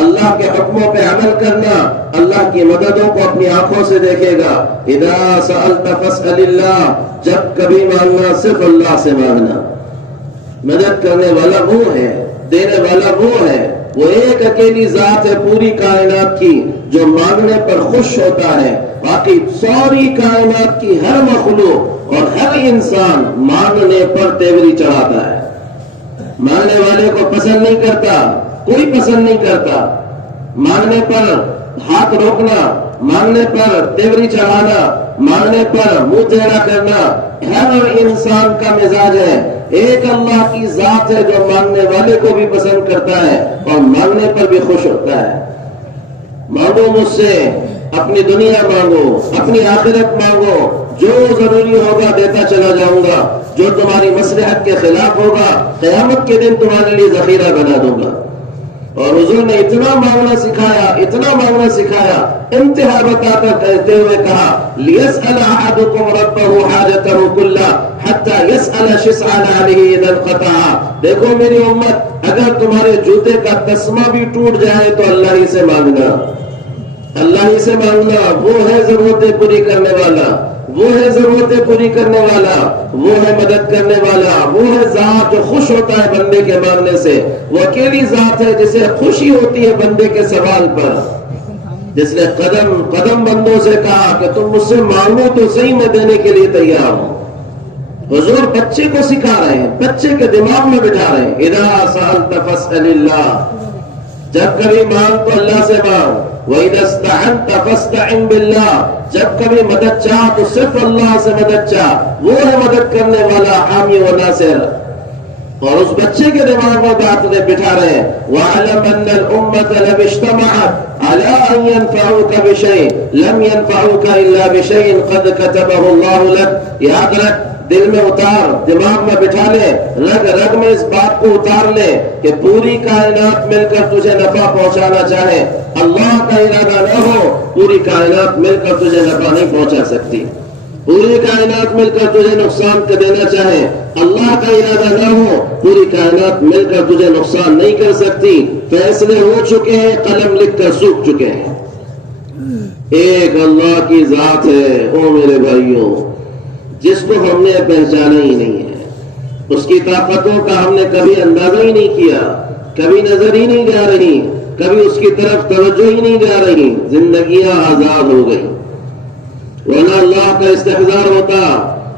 اللہ کے حکموں پہ عمل کرنا، اللہ کی مددوں کو اپنی آنکھوں سے دیکھے گا۔ اذا سألت فاسأل اللہ، جب کبھی مانگنا صرف اللہ سے مانگنا۔ مدد کرنے والا وہ ہے، دینے والا وہ ہے، وہ ایک اکیلی ذات ہے پوری کائنات کی جو مانگنے پر خوش ہوتا ہے۔ باقی ساری کائنات کی ہر مخلوق اور ہر انسان مانگنے پر تیوری چڑھاتا ہے، مانگنے والے کو پسند نہیں کرتا، کوئی پسند نہیں کرتا۔ مانگنے پر ہاتھ روکنا، مانگنے پر تیوری چڑھانا، مانگنے پر منہ ٹیڑھا کرنا ہر انسان کا مزاج ہے۔ ایک اللہ کی ذات ہے جو مانگنے والے کو بھی پسند کرتا ہے اور مانگنے پر بھی خوش ہوتا ہے۔ مانگو مجھ سے، اپنی دنیا مانگو، اپنی آخرت مانگو، جو ضروری ہوگا دیتا چلا جاؤں گا، جو تمہاری مصلحت کے خلاف ہوگا قیامت کے دن تمہارے لیے ذخیرہ بنا دوں گا۔ اور حضور نے اتنا مانگنا سکھایا انتہا بتا کر کہتے ہوئے کہا لِيَسْأَلَ أَحَدُكُمْ رَبَّهُ حَاجَتَهُ كُلَّهَا حَتَّى يَسْأَلَ شِسْعَ نَعْلِهِ إِذَا انْقَطَعَ۔ دیکھو میری امت، اگر تمہارے جوتے کا تسمہ بھی ٹوٹ جائے تو اللہ ہی سے مانگنا، اللہ ہی سے مانگنا۔ وہ ہے ضرورتیں پوری کرنے والا، وہ ہے ضرورتیں پوری کرنے والا، وہ ہے مدد کرنے والا، وہ ہے ذات جو خوش ہوتا ہے بندے کے مانگنے سے۔ وہ اکیلی ذات ہے جسے خوشی ہوتی ہے بندے کے سوال پر، جس نے قدم قدم بندوں سے کہا کہ تم مجھ سے مانگو تو صحیح، میں دینے کے لیے تیار ہوں۔ حضور بچے کو سکھا رہے ہیں، بچے کے دماغ میں بٹھا رہے ہیں اذا سألت فاسأل اللہ، جب کبھی مانگ تو اللہ سے مانگ، وَإِذَا اسْتَعَنْتَ فَاسْتَعِنْ بِاللَّهِ، جب کبھی مدد چاہ تو صرف اللہ سے مدد چاہ، وہ ہے مدد کرنے والا، حامی و ناصر۔ اور اس بچے کے دماغ میں بات بٹھا رہے ہیں وَعَلَمْ أَنَّ الْأُمَّةَ لَوِ اجْتَمَعَتْ عَلَىٰ أَن يَنْفَعُوكَ بِشَيْءٍ لَمْ يَنْفَعُوكَ إِلَّا بِشَيْءٍ قَدْ كَتَبَهُ اللَّهُ لَكَ۔ یاد رکھ، دل میں اتار، دماغ میں بٹھا لے، رگ رگ میں اس بات کو اتار لے کہ پوری کائنات مل کر تجھے نفع پہنچانا چاہے، اللہ کا ارادہ نہ ہو پوری کائنات مل کر تجھے نفع نہیں پہنچا سکتی۔ پوری کائنات مل کر تجھے نقصان کر دینا چاہے، اللہ کا ارادہ نہ ہو پوری کائنات مل کر تجھے نقصان نہیں کر سکتی۔ فیصلے ہو چکے ہیں، قلم لکھ کر سوکھ چکے ہیں۔ ایک اللہ کی ذات ہے او میرے بھائیوں، جس کو ہم نے پہچانا ہی نہیں ہے، اس کی طاقتوں کا ہم نے کبھی اندازہ ہی نہیں کیا، کبھی نظر ہی نہیں جا رہی، کبھی اس کی طرف توجہ ہی نہیں جا رہی، زندگیاں آزاد ہو گئی۔ ورنہ اللہ کا استحضار ہوتا،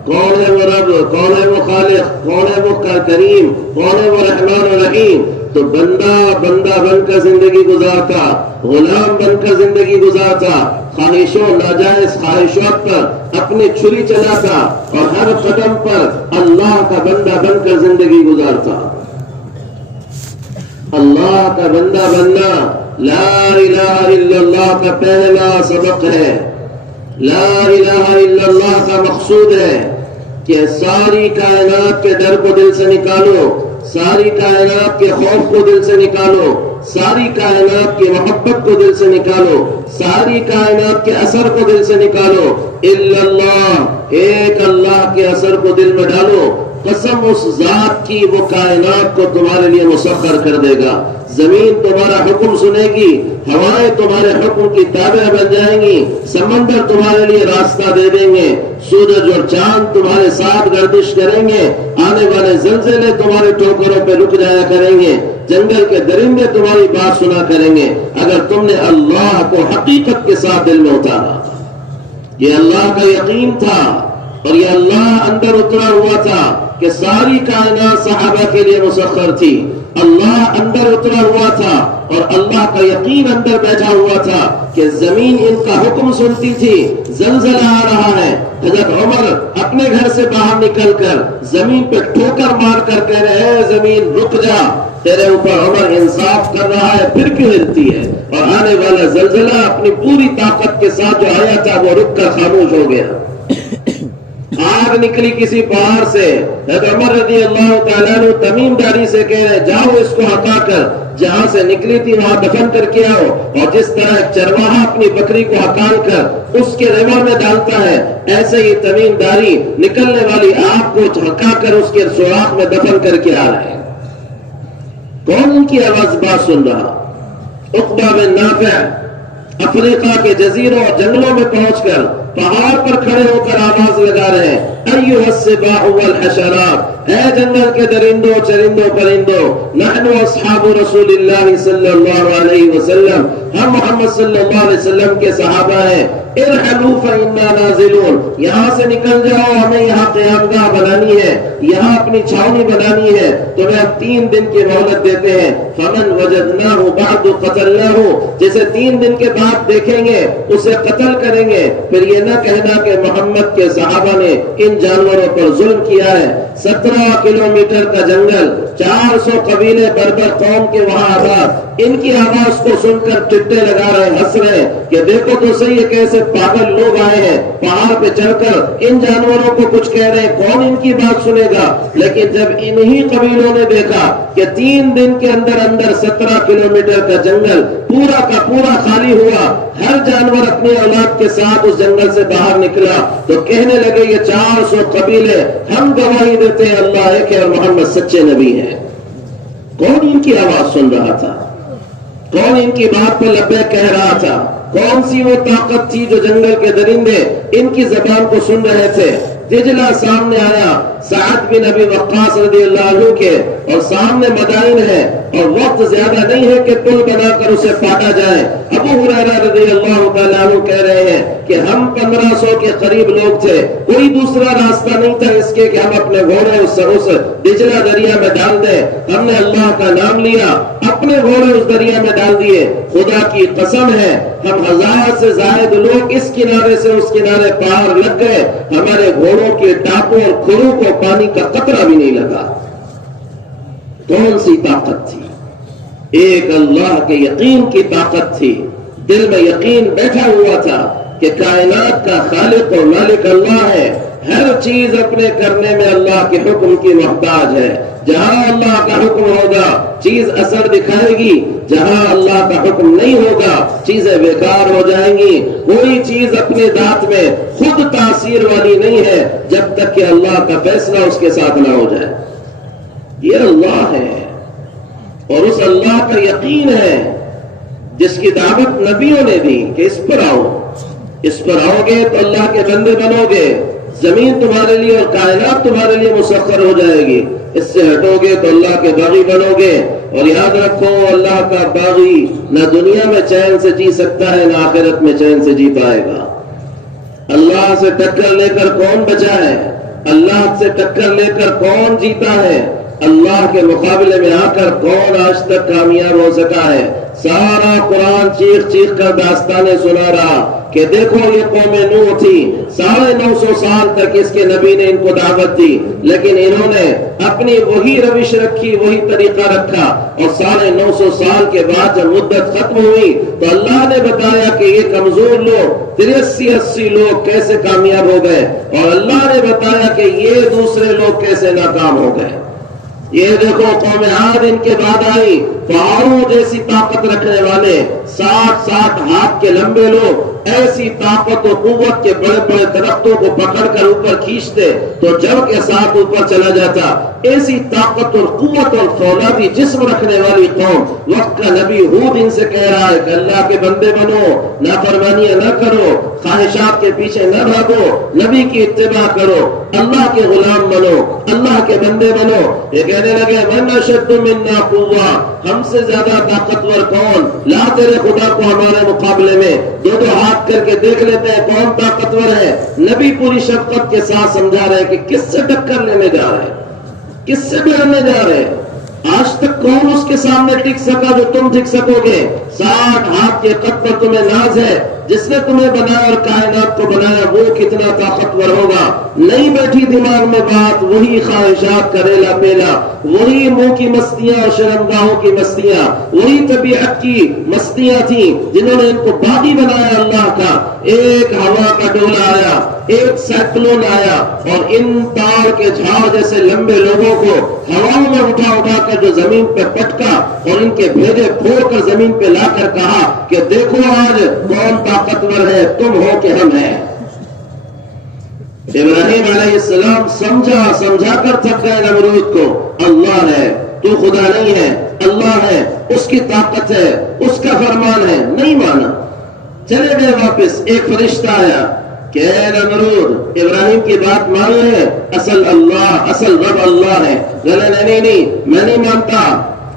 کون ہے وہ رب، کون ہے وہ خالق، کون ہے وہ کریم، کون ہے وہ رحمان و رحیم، تو بندہ بن کر زندگی گزارتا، غلام بن کر زندگی گزارتا، خواہشوں ناجائز خواہشات پر اپنی چھری چلاتا اور ہر قدم پر اللہ کا بندہ بن کر زندگی گزارتا۔ اللہ کا بندہ بننا لا الہ الا اللہ کا پہلا سبق ہے، لا الہ الا اللہ کا مقصود ہے کہ ساری کائنات کے ڈر کو دل سے نکالو، ساری کائنات کے خوف کو دل سے نکالو، ساری کائنات کی محبت کو دل سے نکالو، ساری کائنات کے اثر کو دل سے نکالو، الا اللہ، ایک اللہ کے اثر کو دل میں ڈالو، قسم اس ذات کی وہ کائنات کو تمہارے لیے مسخر کر دے گا۔ زمین تمہارا حکم سنے گی، ہوائیں تمہارے حکم کی تابع بن جائیں گی، سمندر تمہارے لیے راستہ دے دیں گے، سورج اور چاند تمہارے ساتھ گردش کریں گے، آنے والے زلزلے تمہارے ٹھوکروں پہ رک جایا کریں گے، جنگل کے درندے تمہاری بات سنا کریں گے، اگر تم نے اللہ کو حقیقت کے ساتھ دل میں اتارا۔ یہ اللہ کا یقین تھا اور یہ اللہ اندر اترا ہوا تھا کہ ساری کائنات صحابہ کے لیے مسخر تھی، اللہ اندر اترا ہوا تھا اور اللہ کا یقین اندر بیٹھا ہوا تھا کہ زمین ان کا حکم سنتی تھی، زلزلہ آ رہا ہے، حضرت عمر اپنے گھر سے باہر نکل کر زمین پہ ٹھوکر مار کر کہہ رہے ہیں زمین رک جا، تیرے اوپر عمر انصاف کر رہا ہے، پھر کیوں ہلتی ہے؟ اور آنے والا زلزلہ اپنی پوری طاقت کے ساتھ جو آیا تھا وہ رک کر خاموش ہو گیا۔ آگ نکلی کسی پہاڑ سے، حضرت عمر رضی اللہ تعالیٰ عنہ تمیم داری سے کہہ رہے جاؤ اس کو ہٹا کر جہاں سے نکلی تھی وہاں دفن کر کے آؤ، اور جس طرح ایک چرواہا اپنی بکری کو ہکال کر اس کے ریوڑ میں ڈالتا ہے، ایسے ہی تمیم داری نکلنے والی آگ کو ہکا کر اس کے سوراخ میں دفن کر کے آ رہے ہیں۔ کون ان کی آواز بات سن رہا؟ عقبہ بن نافع افریقہ کے جزیروں اور جنگلوں میں پہنچ کر پہاڑ پر کھڑے ہو کر آواز لگا رہے ہیں ایھا السباع والحشرات، اے جنگل کے درندوں چرندوں پرندوں، نحن اصحاب رسول اللہ صلی اللہ علیہ وسلم، ہم محمد صلی اللہ علیہ وسلم کے صحابہ ہیں، ارحلوا فإنا نازلون، یہاں سے نکل جاؤ، ہمیں یہاں قیام گاہ بنانی ہے، یہاں اپنی چھاونی بنانی ہے، تمہیں ہم 3 دن کی مہلت دیتے ہیں، فمن وجدناہ بعد قتلناہ، جسے 3 دن کے بعد دیکھیں گے اسے قتل کریں گے۔ پھر یہ نہ کہنا کہ محمد کے صحابہ نے ان جانوروں پر ظلم کیا ہے۔ 17 کلومیٹر کا جنگل 400 قبیلے بربر قوم کے وہاں آباد، ان کی آواز کو سن کر ٹٹے لگا رہے، ہنس رہے کہ دیکھو تو صحیح ہے کیسے پاگل لوگ آئے ہیں، پہاڑ پہ چڑھ کر ان جانوروں کو کچھ کہہ رہے ہیں، کون ان کی بات سنے گا؟ لیکن جب انہی قبیلوں نے دیکھا کہ 3 دن کے اندر اندر 17 کلومیٹر کا جنگل پورا کا پورا خالی ہوا، ہر جانور اپنی اولاد کے ساتھ اس جنگل سے باہر نکلا، تو کہنے لگے یہ 400 قبیلے ہم گواہی دیتے ہیں اللہ ایک ہے اور محمد سچے نبی ہیں۔ کون ان کی آواز سن رہا تھا؟ کون ان کی بات پر لبیک کہہ رہا تھا؟ کون سی وہ طاقت تھی جو جنگل کے درندے ان کی زبان کو سن رہے تھے؟ دجلہ سامنے آیا، سعد بن ابی وقاص رضی اللہ عنہ کے، اور سامنے مدائن ہے اور وقت زیادہ نہیں ہے کہ پل بنا کر اسے کاٹا جائے۔ ابو ہریرہ رضی اللہ تعالیٰ عنہ کہہ رہے ہیں کہ ہم 1500 کے قریب لوگ تھے، کوئی دوسرا راستہ نہیں تھا اس کے کہ ہم اپنے گھوڑے اس دجلہ دریا میں ڈال دیں۔ ہم نے اللہ کا نام لیا، اپنے گھوڑے اس دریا میں ڈال دیے۔ خدا کی قسم ہے ہم 1000 سے زائد لوگ اس کنارے سے اس کنارے پار لگ گئے، ہمارے گھوڑوں کے ٹاپوں اور کھروں کو پانی کا قطرہ بھی نہیں لگا۔ کون سی طاقت تھی؟ ایک اللہ کے یقین کی طاقت تھی، دل میں یقین بیٹھا ہوا تھا کہ کائنات کا خالق اور مالک اللہ ہے، ہر چیز اپنے کرنے میں اللہ کے حکم کی محتاج ہے۔ جہاں اللہ کا حکم ہوگا چیز اثر دکھائے گی، جہاں اللہ کا حکم نہیں ہوگا چیزیں بیکار ہو جائیں گی۔ کوئی چیز اپنے ذات میں خود تاثیر والی نہیں ہے جب تک کہ اللہ کا فیصلہ اس کے ساتھ نہ ہو جائے۔ یہ اللہ ہے اور اس اللہ کا یقین ہے جس کی دعوت نبیوں نے دی کہ اس پر آؤ، اس پر آؤ گے تو اللہ کے بندے بنو گے، زمین تمہارے لیے اور کائنات تمہارے لیے مسخر ہو جائے گی، اس سے ہٹو گے تو اللہ کے باغی بنو گے۔ اور یاد رکھو اللہ کا باغی نہ دنیا میں چین سے جی سکتا ہے نہ آخرت میں چین سے جی پائے گا۔ اللہ سے ٹکر لے کر کون بچا ہے؟ اللہ سے ٹکر لے کر کون جیتا ہے؟ اللہ کے مقابلے میں آ کر کون آج تک کامیاب ہو سکا ہے؟ سارا قرآن چیخ چیخ کر داستانیں سنا رہا کہ دیکھو یہ قوم نوح تھی، 950 سال تک اس کے نبی نے ان کو دعوت دی، لیکن انہوں نے اپنی وہی روش رکھی، وہی طریقہ رکھا، اور 950 سال کے بعد جب مدت ختم ہوئی تو اللہ نے بتایا کہ یہ کمزور لوگ 83-80 لوگ کیسے کامیاب ہو گئے، اور اللہ نے بتایا کہ یہ دوسرے لوگ کیسے ناکام ہو گئے۔ یہ دیکھو قوم عاد ان کے بعد آئی، پہاڑوں جیسی طاقت رکھنے والے 60 ہاتھ کے لمبے لوگ ایسی طاقت و قوت کے بڑے بڑے درختوں کو پکڑ کر اوپر کھینچتے تو جڑ کے ساتھ اوپر چلا جاتا۔ ایسی طاقت اور قوت اور فولادی جسم رکھنے والی قوم، وقت کا نبی ہود ان سے کہہ رہا ہے کہ اللہ کے بندے بنو، نافرمانیاں نہ کرو، خواہشات کے پیچھے نہ بھاگو، نبی کی اتباع کرو، اللہ کے غلام بنو، اللہ کے بندے بنو۔ یہ کہنے لگے من اشد منا قوہ، ہم سے زیادہ طاقتور کون؟ لا تیرے خدا کو ہمارے مقابلے میں دو ہاتھ کر کے دیکھ لیتے ہیں کون طاقتور ہے۔ نبی پوری شفقت کے ساتھ سمجھا رہے کہ کس سے ٹکر لینے جا رہے، کس سے لڑنے جا رہے؟ آج تک کون اس کے سامنے ٹک سکا جو تم ٹک سکو گے؟ 60 ہاتھ کے قد پر تمہیں ناز ہے، جس نے تمہیں بنایا اور کائنات کو بنایا وہ کتنا طاقتور ہوگا؟ نہیں بیٹھی دماغ میں بات، وہی خواہشات کا ریلا پیلا، وہی منہ کی مستیاں اور شرمگاہوں کی مستیاں، وہی طبیعت کی مستیاں تھیں جنہوں نے ان کو باغی بنایا اللہ کا۔ ایک ہوا کا ڈولا آیا، ایک سائیکلون آیا اور ان تار کے جھاڑ جیسے لمبے لوگوں کو ہواؤں میں اٹھا اٹھا کر جو زمین پہ پٹکا اور ان کے بھیجے پھوڑ کر زمین پہ لا کر کہا کہ دیکھو آج کون طاقتور ہے، تم ہو کہ ہم ہیں۔ ابراہیم علیہ السلام سمجھا کر تھک گئے نمرود کو، اللہ ہے، تو خدا نہیں ہے، اللہ ہے، اس کی طاقت ہے، اس کا فرمان ہے، نہیں مانا، چلے گئے واپس۔ ایک فرشتہ آیا کہ اے نمرود ابراہیم کی بات مان لے، اصل رب اللہ ہے۔ نہیں میں نہیں مانتا۔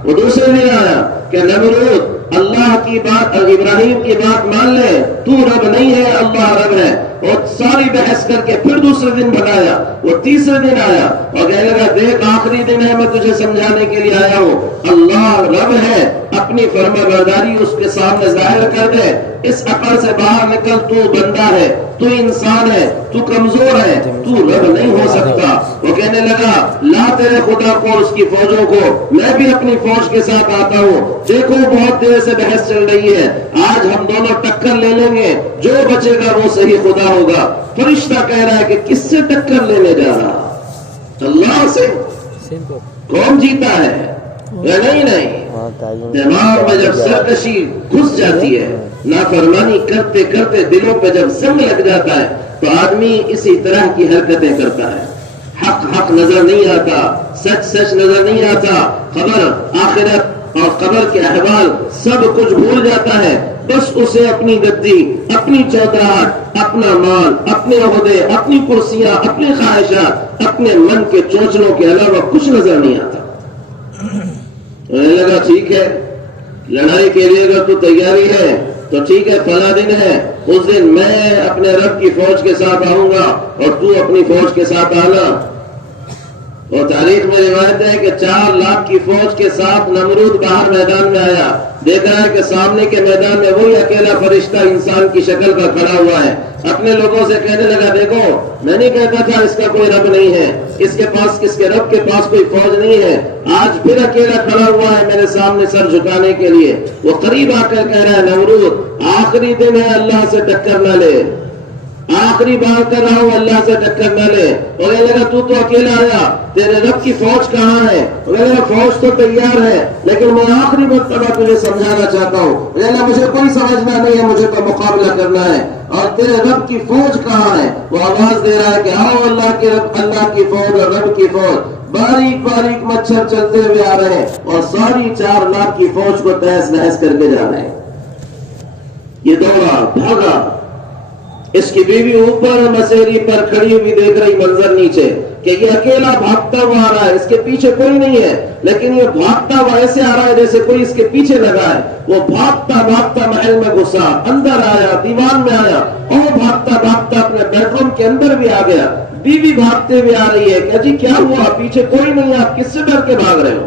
وہ دوسرے دن آیا کہ نمرود اللہ کی بات اور ابراہیم کی بات مان لے، تو رب نہیں ہے، اللہ رب ہے، اور ساری بحث کر کے پھر دوسرے دن بنایا، وہ تیسرے دن آیا اور کہنے لگا دیکھ آخری دن ہے، میں تجھے سمجھانے کے لیے آیا ہوں، اللہ رب ہے، اپنی فرما برداری اس کے سامنے ظاہر کر دے، اس عقل سے باہر نکل، تو بندہ ہے، تو انسان ہے، تو کمزور ہے، تو رب نہیں ہو سکتا۔ وہ کہنے لگا لا تیرے خدا کو، اس کی فوجوں کو، میں بھی اپنی فوج کے ساتھ آتا ہوں، دیکھو بہت دیر سے بحث چل رہی ہے، آج ہم دونوں ٹکر لے لیں گے، جو بچے گا وہ صحیح خدا ہوگا۔ فرشتہ کہہ رہا ہے کہ کس سے ٹکر لینے جا رہا؟ اللہ سے۔ کون جیتا ہے؟ نہیں، دماغ میں جب سرکشی گھس جاتی ہے، نافرمانی کرتے کرتے دلوں پہ جب زنگ لگ جاتا ہے تو آدمی اسی طرح کی حرکتیں کرتا ہے، حق نظر نہیں آتا، سچ نظر نہیں آتا، خبر آخرت اور قبر کے احوال سب کچھ بھول جاتا ہے، بس اسے اپنی گدی، اپنی چودراہٹ، اپنا مال، اپنے عہدے، اپنی کرسیاں، اپنی خواہشات، اپنے من کے چونچلوں کے علاوہ کچھ نظر نہیں آتا۔ انہیں لگا ٹھیک ہے، لڑائی کے لیے اگر تو تیاری ہے تو ٹھیک ہے، فلاں دن ہے، اس دن میں اپنے رب کی فوج کے ساتھ آؤں گا اور تو اپنی فوج کے ساتھ آنا۔ اور تاریخ میں روایت ہے کہ 4 لاکھ کی فوج کے ساتھ نمرود باہر میدان میں آیا، دیکھ رہا ہے کہ سامنے کے میدان میں وہی اکیلا فرشتہ انسان کی شکل کا کھڑا ہوا ہے، اپنے لوگوں سے کہنے لگا دیکھو میں نہیں کہتا تھا اس کا کوئی رب نہیں ہے، اس کے رب کے پاس کوئی فوج نہیں ہے، آج پھر اکیلا کھڑا ہوا ہے میرے سامنے سر جھکانے کے لیے۔ وہ قریب آ کر کہہ رہا ہے نمرود آخری دن ہے، اللہ سے ٹکر نہ لے، آخری بار کر رہا ہوں، اللہ سے ٹکر نہ لے۔ اور یہ لگا تو اکیلا آیا، تیرے رب کی فوج کہاں ہے؟ اور لگا فوج تو تیار ہے لیکن میں آخری مرتبہ تجھے سمجھانا چاہتا ہوں، لگا مجھے کوئی سمجھنا نہیں ہے، مجھے تو مقابلہ کرنا ہے، اور تیرے رب کی فوج کہاں ہے؟ وہ آواز دے رہا ہے کہ آؤ اللہ کی فوج اور رب کی فوج، باریک باریک مچھر چلتے ہوئے آ رہے ہیں اور ساری 4 لاکھ کی فوج کو تہس نہس کر کے جا رہے ہیں۔ یہ دوڑا بھاگا، اس کی بیوی اوپر مسیری پر کھڑی ہوئی دیکھ رہی منظر نیچے کہ یہ اکیلا بھاگتا ہوا آ رہا ہے، اس کے پیچھے کوئی نہیں ہے، لیکن یہ بھاگتا ہوا ایسے آ رہا ہے جیسے کوئی اس کے پیچھے لگا ہے۔ وہ بھاگتا بھاگتا محل میں گھسا، اندر آیا، دیوان میں آیا، اور بھاگتا بھاگتا اپنے بیڈ روم کے اندر بھی آ گیا۔ بیوی بھاگتے ہوئے آ رہی ہے کہ جی کیا ہوا؟ پیچھے کوئی نہیں ہے، آپ کس سے ڈر کے بھاگ رہے ہو؟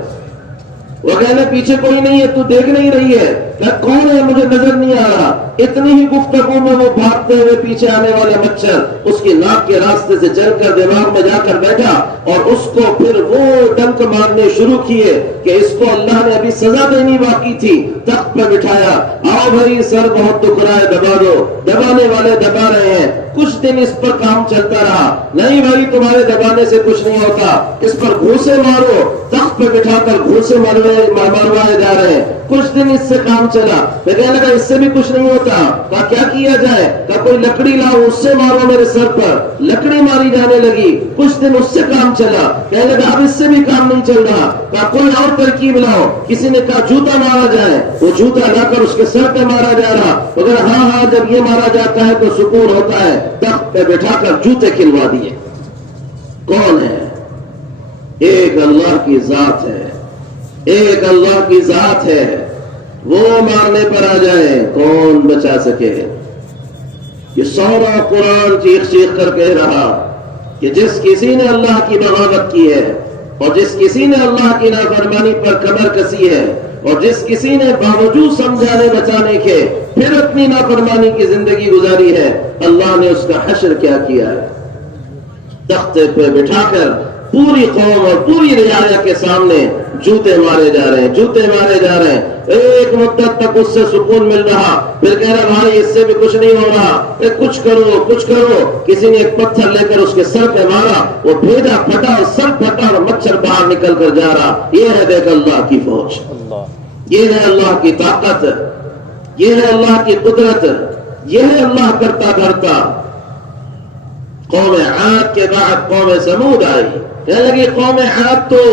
وہ کہنے پیچھے کوئی نہیں ہے، تو دیکھ نہیں رہی ہے؟ کہ کون ہے؟ مجھے نظر نہیں آ رہا۔ اتنی ہی گفتگو میں وہ بھاگتے ہوئے پیچھے آنے والا مچھر اس کی ناک کے راستے سے چل کر دماغ میں جا کر بیٹھا اور اس کو پھر وہ ڈنک مارنے شروع کیے کہ اس کو اللہ نے ابھی سزا دینی باقی تھی۔ تخت پہ بٹھایا، آؤ بھائی سر بہت دکھ رہا ہے، دبا دو۔ دبانے والے دبا رہے ہیں، کچھ دن اس پر کام چلتا رہا، نہیں بھائی تمہارے دبانے سے کچھ نہیں ہوتا، اس پر گھوسے مارو، تخت پہ بٹھا کر گھوسے مروائے جا رہے ہیں۔ کچھ دن اس سے کام چلا، میں کہنے لگا اس سے بھی کچھ نہیں ہوتا، کہا کیا کیا جائے؟ کہا کوئی لکڑی لاؤ، اس سے مارو میرے سر پر۔ لکڑی ماری جانے لگی، کچھ دن اس سے کام چلا، کہنے لگا اب اس سے بھی کام نہیں چل رہا، کہا کوئی اور ترکیب لاؤ۔ کسی نے کہا جوتا مارا جائے، وہ جوتا لا کر اس کے سر پہ مارا جا رہا، مگر ہاں جب یہ مارا جاتا ہے تو سکون ہوتا ہے، تخت پہ بٹھا کر جوتے کھلوا دیے۔ کون ہے؟ ایک اللہ کی ذات ہے، ایک اللہ کی ذات ہے، وہ مارنے پر آ جائے کون بچا سکے؟ یہ سورا قرآن چیخ چیخ کر کہہ رہا کہ جس کسی نے اللہ کی بغاوت کی ہے اور جس کسی نے اللہ کی نافرمانی پر کمر کسی ہے اور جس کسی نے باوجود سمجھانے بچانے کے پھر اپنی نافرمانی کی زندگی گزاری ہے، اللہ نے اس کا حشر کیا کیا ہے؟ تختے پہ بٹھا کر پوری قوم اور پوری رعایا کے سامنے جوتے مارے جا رہے ہیں، جوتے مارے جا رہے ہیں۔ ایک مدت تک اس سے سکون مل رہا، پھر کہہ رہا بھائی اس سے بھی کچھ نہیں ہو رہا، کچھ کرو کچھ کرو۔ کسی نے ایک پتھر لے کر اس کے سر پہ مارا، وہ بھیجا پھٹا اور سر پھٹا اور مچھر باہر نکل کر جا رہا۔ یہ ہے دیکھ اللہ کی فوج، یہ ہے اللہ کی طاقت، یہ ہے اللہ کی قدرت، یہ ہے اللہ کرتا دھرتا۔ قوم عاد کے بعد قوم سمود آئی، کہنے لگی قوم عاد تو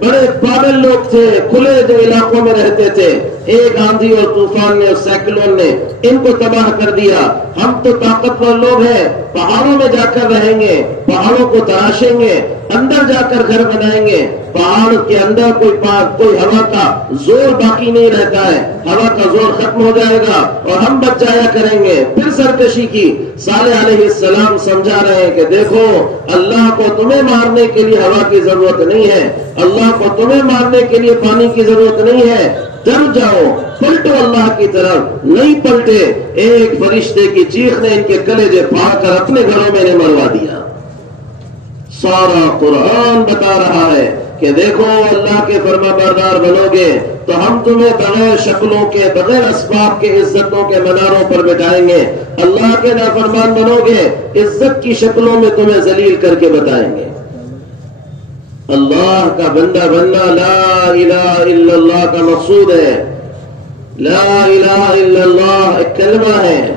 بڑے پاگل لوگ تھے، کھلے جو علاقوں میں رہتے تھے، ایک آندھی اور طوفان نے اور سائیکلون نے ان کو تباہ کر دیا۔ ہم تو طاقتور لوگ ہیں، پہاڑوں میں جا کر رہیں گے، پہاڑوں کو تراشیں گے، اندر جا کر گھر بنائیں گے، پہاڑ کے اندر کوئی ہوا کا زور باقی نہیں رہتا ہے، ہوا کا زور ختم ہو جائے گا اور ہم بچ جایا کریں گے۔ پھر سرکشی کی۔ صالح علیہ السلام سمجھا رہے ہیں کہ دیکھو، اللہ کو تمہیں مارنے کے لیے ہوا کی ضرورت نہیں ہے، اللہ کو تمہیں مارنے کے لیے پانی کی ضرورت نہیں ہے، ڈر جاؤ، پلٹو اللہ کی طرف۔ نہیں پلٹے، ایک فرشتے کی چیخ نے ان کے کلیجے پھاڑ کر اپنے گھروں میں نے مروا دیا۔ سارا قرآن بتا رہا ہے کہ دیکھو، اللہ کے فرما بردار بنو گے تو ہم تمہیں بغیر شکلوں کے، بغیر اسباب کے، عزتوں کے مناروں پر بٹھائیں گے۔ اللہ کے نافرمان بنو گے، عزت کی شکلوں میں تمہیں ذلیل کر کے بتائیں گے۔ اللہ کا بندہ بننا لا الہ الا اللہ کا مقصود ہے۔ لا الہ الا اللہ ایک کلمہ ہے،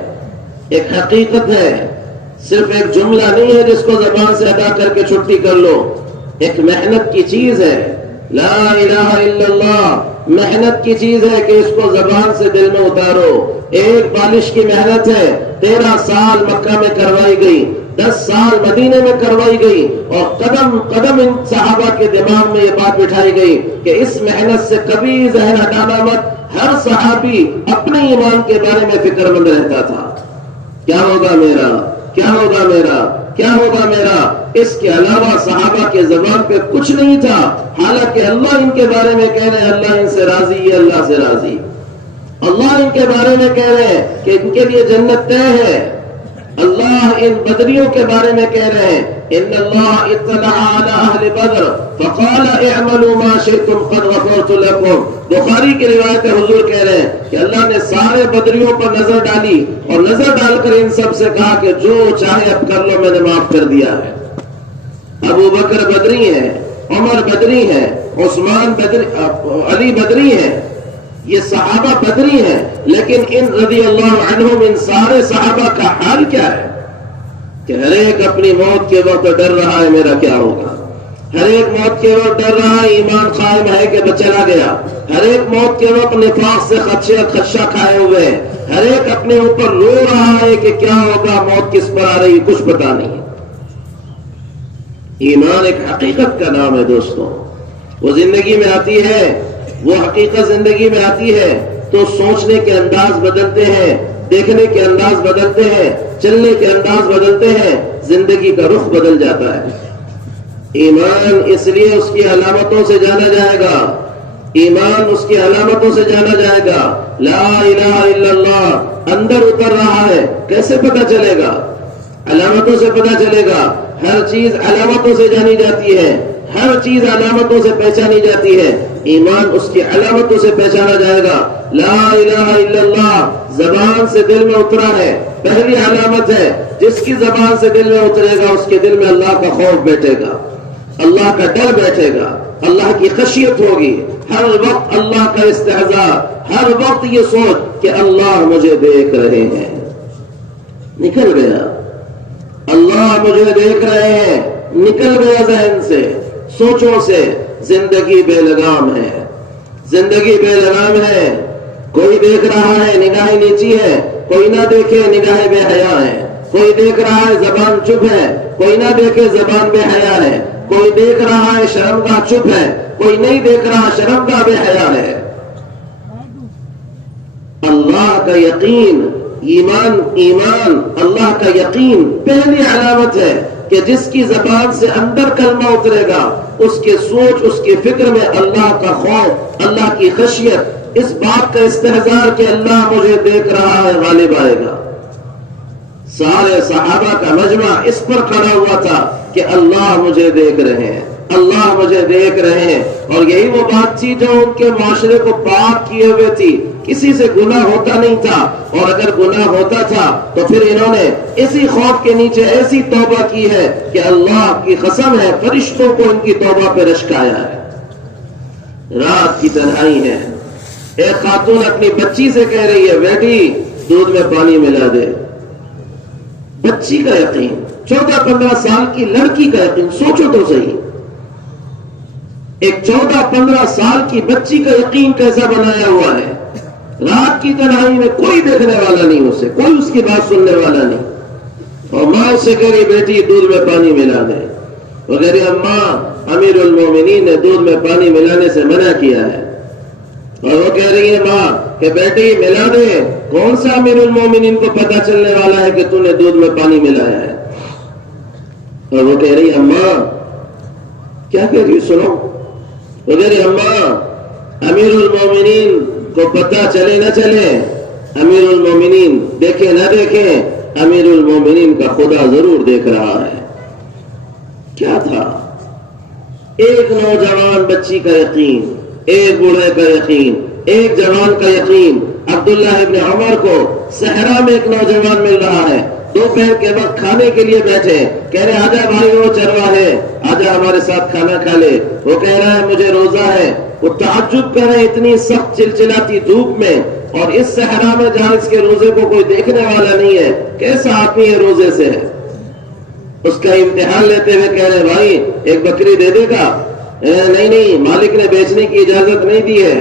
ایک حقیقت ہے، صرف ایک جملہ نہیں ہے جس کو زبان سے ادا کر کے چھٹی کر لو، ایک محنت کی چیز ہے۔ لا الہ الا اللہ محنت کی چیز ہے کہ اس کو زبان سے دل میں اتارو۔ ایک بالش کی محنت ہے، 13 سال مکہ میں کروائی گئی، 10 سال مدینے میں کروائی گئی، اور قدم قدم ان صحابہ کے دماغ میں یہ بات بٹھائی گئی کہ اس محنت سے کبھی ذہن ہٹانا مت۔ ہر صحابی اپنے ایمان کے بارے میں فکر مند رہتا تھا، کیا ہوگا میرا، کیا ہوگا میرا، کیا ہوگا میرا۔ اس کے علاوہ صحابہ کے زبان پہ کچھ نہیں تھا، حالانکہ اللہ ان کے بارے میں کہہ رہے ہیں اللہ ان سے راضی ہے، اللہ سے راضی۔ اللہ ان کے بارے میں کہہ رہے ہیں کہ ان کے لیے جنت طے ہے۔ اللہ ان بدریوں کے بارے میں کہہ رہے ہیں ان اللہ اطلع علی اہل بدر فقال اعملوا ما شئتم قد غفرت لكم۔ بخاری کی روایت ہے، حضور کہہ رہے ہیں کہ اللہ نے سارے بدریوں پر نظر ڈالی اور نظر ڈال کر ان سب سے کہا کہ جو چاہے اب کر لو، میں نے معاف کر دیا ہے۔ ابو بکر بدری ہے، عمر بدری ہے، عثمان بدری، علی بدری ہے، یہ صحابہ بدری ہیں، لیکن ان رضی اللہ عنہم، ان سارے صحابہ کا حال کیا ہے کہ ہر ایک اپنی موت کے وقت ڈر رہا ہے میرا کیا ہوگا، ہر ایک موت کے وقت ڈر رہا ہے ایمان قائم ہے کہ چلا گیا، ہر ایک موت کے وقت نفاق سے خدشہ کھائے ہوئے، ہر ایک اپنے اوپر رو رہا ہے کہ کیا ہوگا، موت کس پر آ رہی کچھ پتا نہیں۔ ایمان ایک حقیقت کا نام ہے دوستوں، وہ زندگی میں آتی ہے، وہ حقیقت زندگی میں آتی ہے تو سوچنے کے انداز بدلتے ہیں، دیکھنے کے انداز بدلتے ہیں، چلنے کے انداز بدلتے ہیں، زندگی کا رخ بدل جاتا ہے۔ ایمان اس لیے اس کی علامتوں سے جانا جائے گا، ایمان اس کی علامتوں سے جانا جائے گا۔ لا الہ الا اللہ اندر اتر رہا ہے، کیسے پتہ چلے گا؟ علامتوں سے پتہ چلے گا۔ ہر چیز علامتوں سے جانی جاتی ہے، ہر چیز علامتوں سے پہچانی جاتی ہے، ایمان اس کی علامتوں سے پہچانا جائے گا۔ لا الہ الا اللہ زبان سے دل میں اترا ہے، پہلی علامت ہے، جس کی زبان سے دل میں اترے گا اس کے دل میں اللہ کا خوف بیٹھے گا، اللہ کا ڈر بیٹھے گا، اللہ کی خشیت ہوگی، ہر وقت اللہ کا استحضاء، ہر وقت یہ سوچ کہ اللہ مجھے دیکھ رہے ہیں۔ نکل گیا اللہ مجھے دیکھ رہے ہیں، نکل گیا ذہن سے، سوچوں سے۔ زندگی بے لگام ہے، زندگی بے لگام ہے، کوئی دیکھ رہا ہے نگاہیں نیچی ہے، کوئی نہ دیکھے نگاہیں بے حیا ہے، کوئی دیکھ رہا ہے زبان چپ ہے، کوئی نہ دیکھے زبان بے حیا ہے، کوئی دیکھ رہا ہے شرمگاہ چپ ہے، کوئی نہیں دیکھ رہا شرمگاہ بے حیا ہے۔ اللہ کا یقین، ایمان اللہ کا یقین پہلی علامت ہے کہ جس کی زبان سے اندر کلمہ اترے گا اس کے سوچ، اس کے فکر میں اللہ کا خوف، اللہ کی خشیت، اس بات کا استحضار کہ اللہ مجھے دیکھ رہا ہے غالب آئے گا۔ سارے صحابہ کا مجمع اس پر کھڑا ہوا تھا کہ اللہ مجھے دیکھ رہے ہیں، اللہ مجھے دیکھ رہے ہیں، اور یہی وہ بات تھی جو ان کے معاشرے کو پاک کیے ہوئے تھی۔ کسی سے گناہ ہوتا نہیں تھا، اور اگر گناہ ہوتا تھا تو پھر انہوں نے اسی خوف کے نیچے ایسی توبہ کی ہے کہ اللہ کی قسم ہے فرشتوں کو ان کی توبہ پہ رشکایا ہے۔ رات کی تنہائی ہے، ایک خاتون اپنی بچی سے کہہ رہی ہے بیٹی دودھ میں پانی ملا دے۔ بچی کا یقین، 14-15 سال کی لڑکی کا یقین، سوچو تو صحیح۔ ایک 14-15 سال کی بچی کا یقین کیسا بنایا ہوا ہے. رات کی تنہائی میں کوئی دیکھنے والا نہیں اسے، کوئی اس کی بات سننے والا نہیں. اور ماں سے کہہ رہی بیٹی دودھ میں پانی ملا دے. وہ کہہ رہی اماں امیر المومنین نے دودھ میں پانی ملانے سے منع کیا ہے. اور وہ کہہ رہی ہے ماں کہ بیٹی ملا دے. کون سا امیر المومنین کو پتا چلنے والا ہے کہ تو نے دودھ میں پانی ملایا ہے؟ اور وہ کہہ رہی اماں کیا کہہ رہی سنو. وہ کہہ رہی اماں امیر المومنین کو پتا چلے نہ چلے، امیر المومنین دیکھے نہ دیکھے، امیر المومنین کا خدا ضرور دیکھ رہا ہے. کیا تھا؟ ایک نوجوان بچی کا یقین، ایک بوڑھے کا یقین، ایک جوان کا یقین. عبداللہ ابن عمر کو صحرا میں ایک نوجوان مل رہا ہے، دوپہر کے وقت کھانے کے لیے بیٹھے، کہہ رہے آجا بھائی وہ چرواہے آجا ہمارے ساتھ کھانا کھا لے. وہ کہہ رہا ہے مجھے روزہ ہے. وہ تعجب کر رہے اتنی سخت چلچلاتی دھوپ میں، اور اس صحرا میں جہاں اس کے روزے کو کوئی دیکھنے والا نہیں ہے، کیسا آدمی ہے روزے سے ہے. اس کا امتحان لیتے ہوئے کہہ رہے بھائی ایک بکری دے دے گا؟ نہیں مالک نے بیچنے کی اجازت نہیں دی ہے.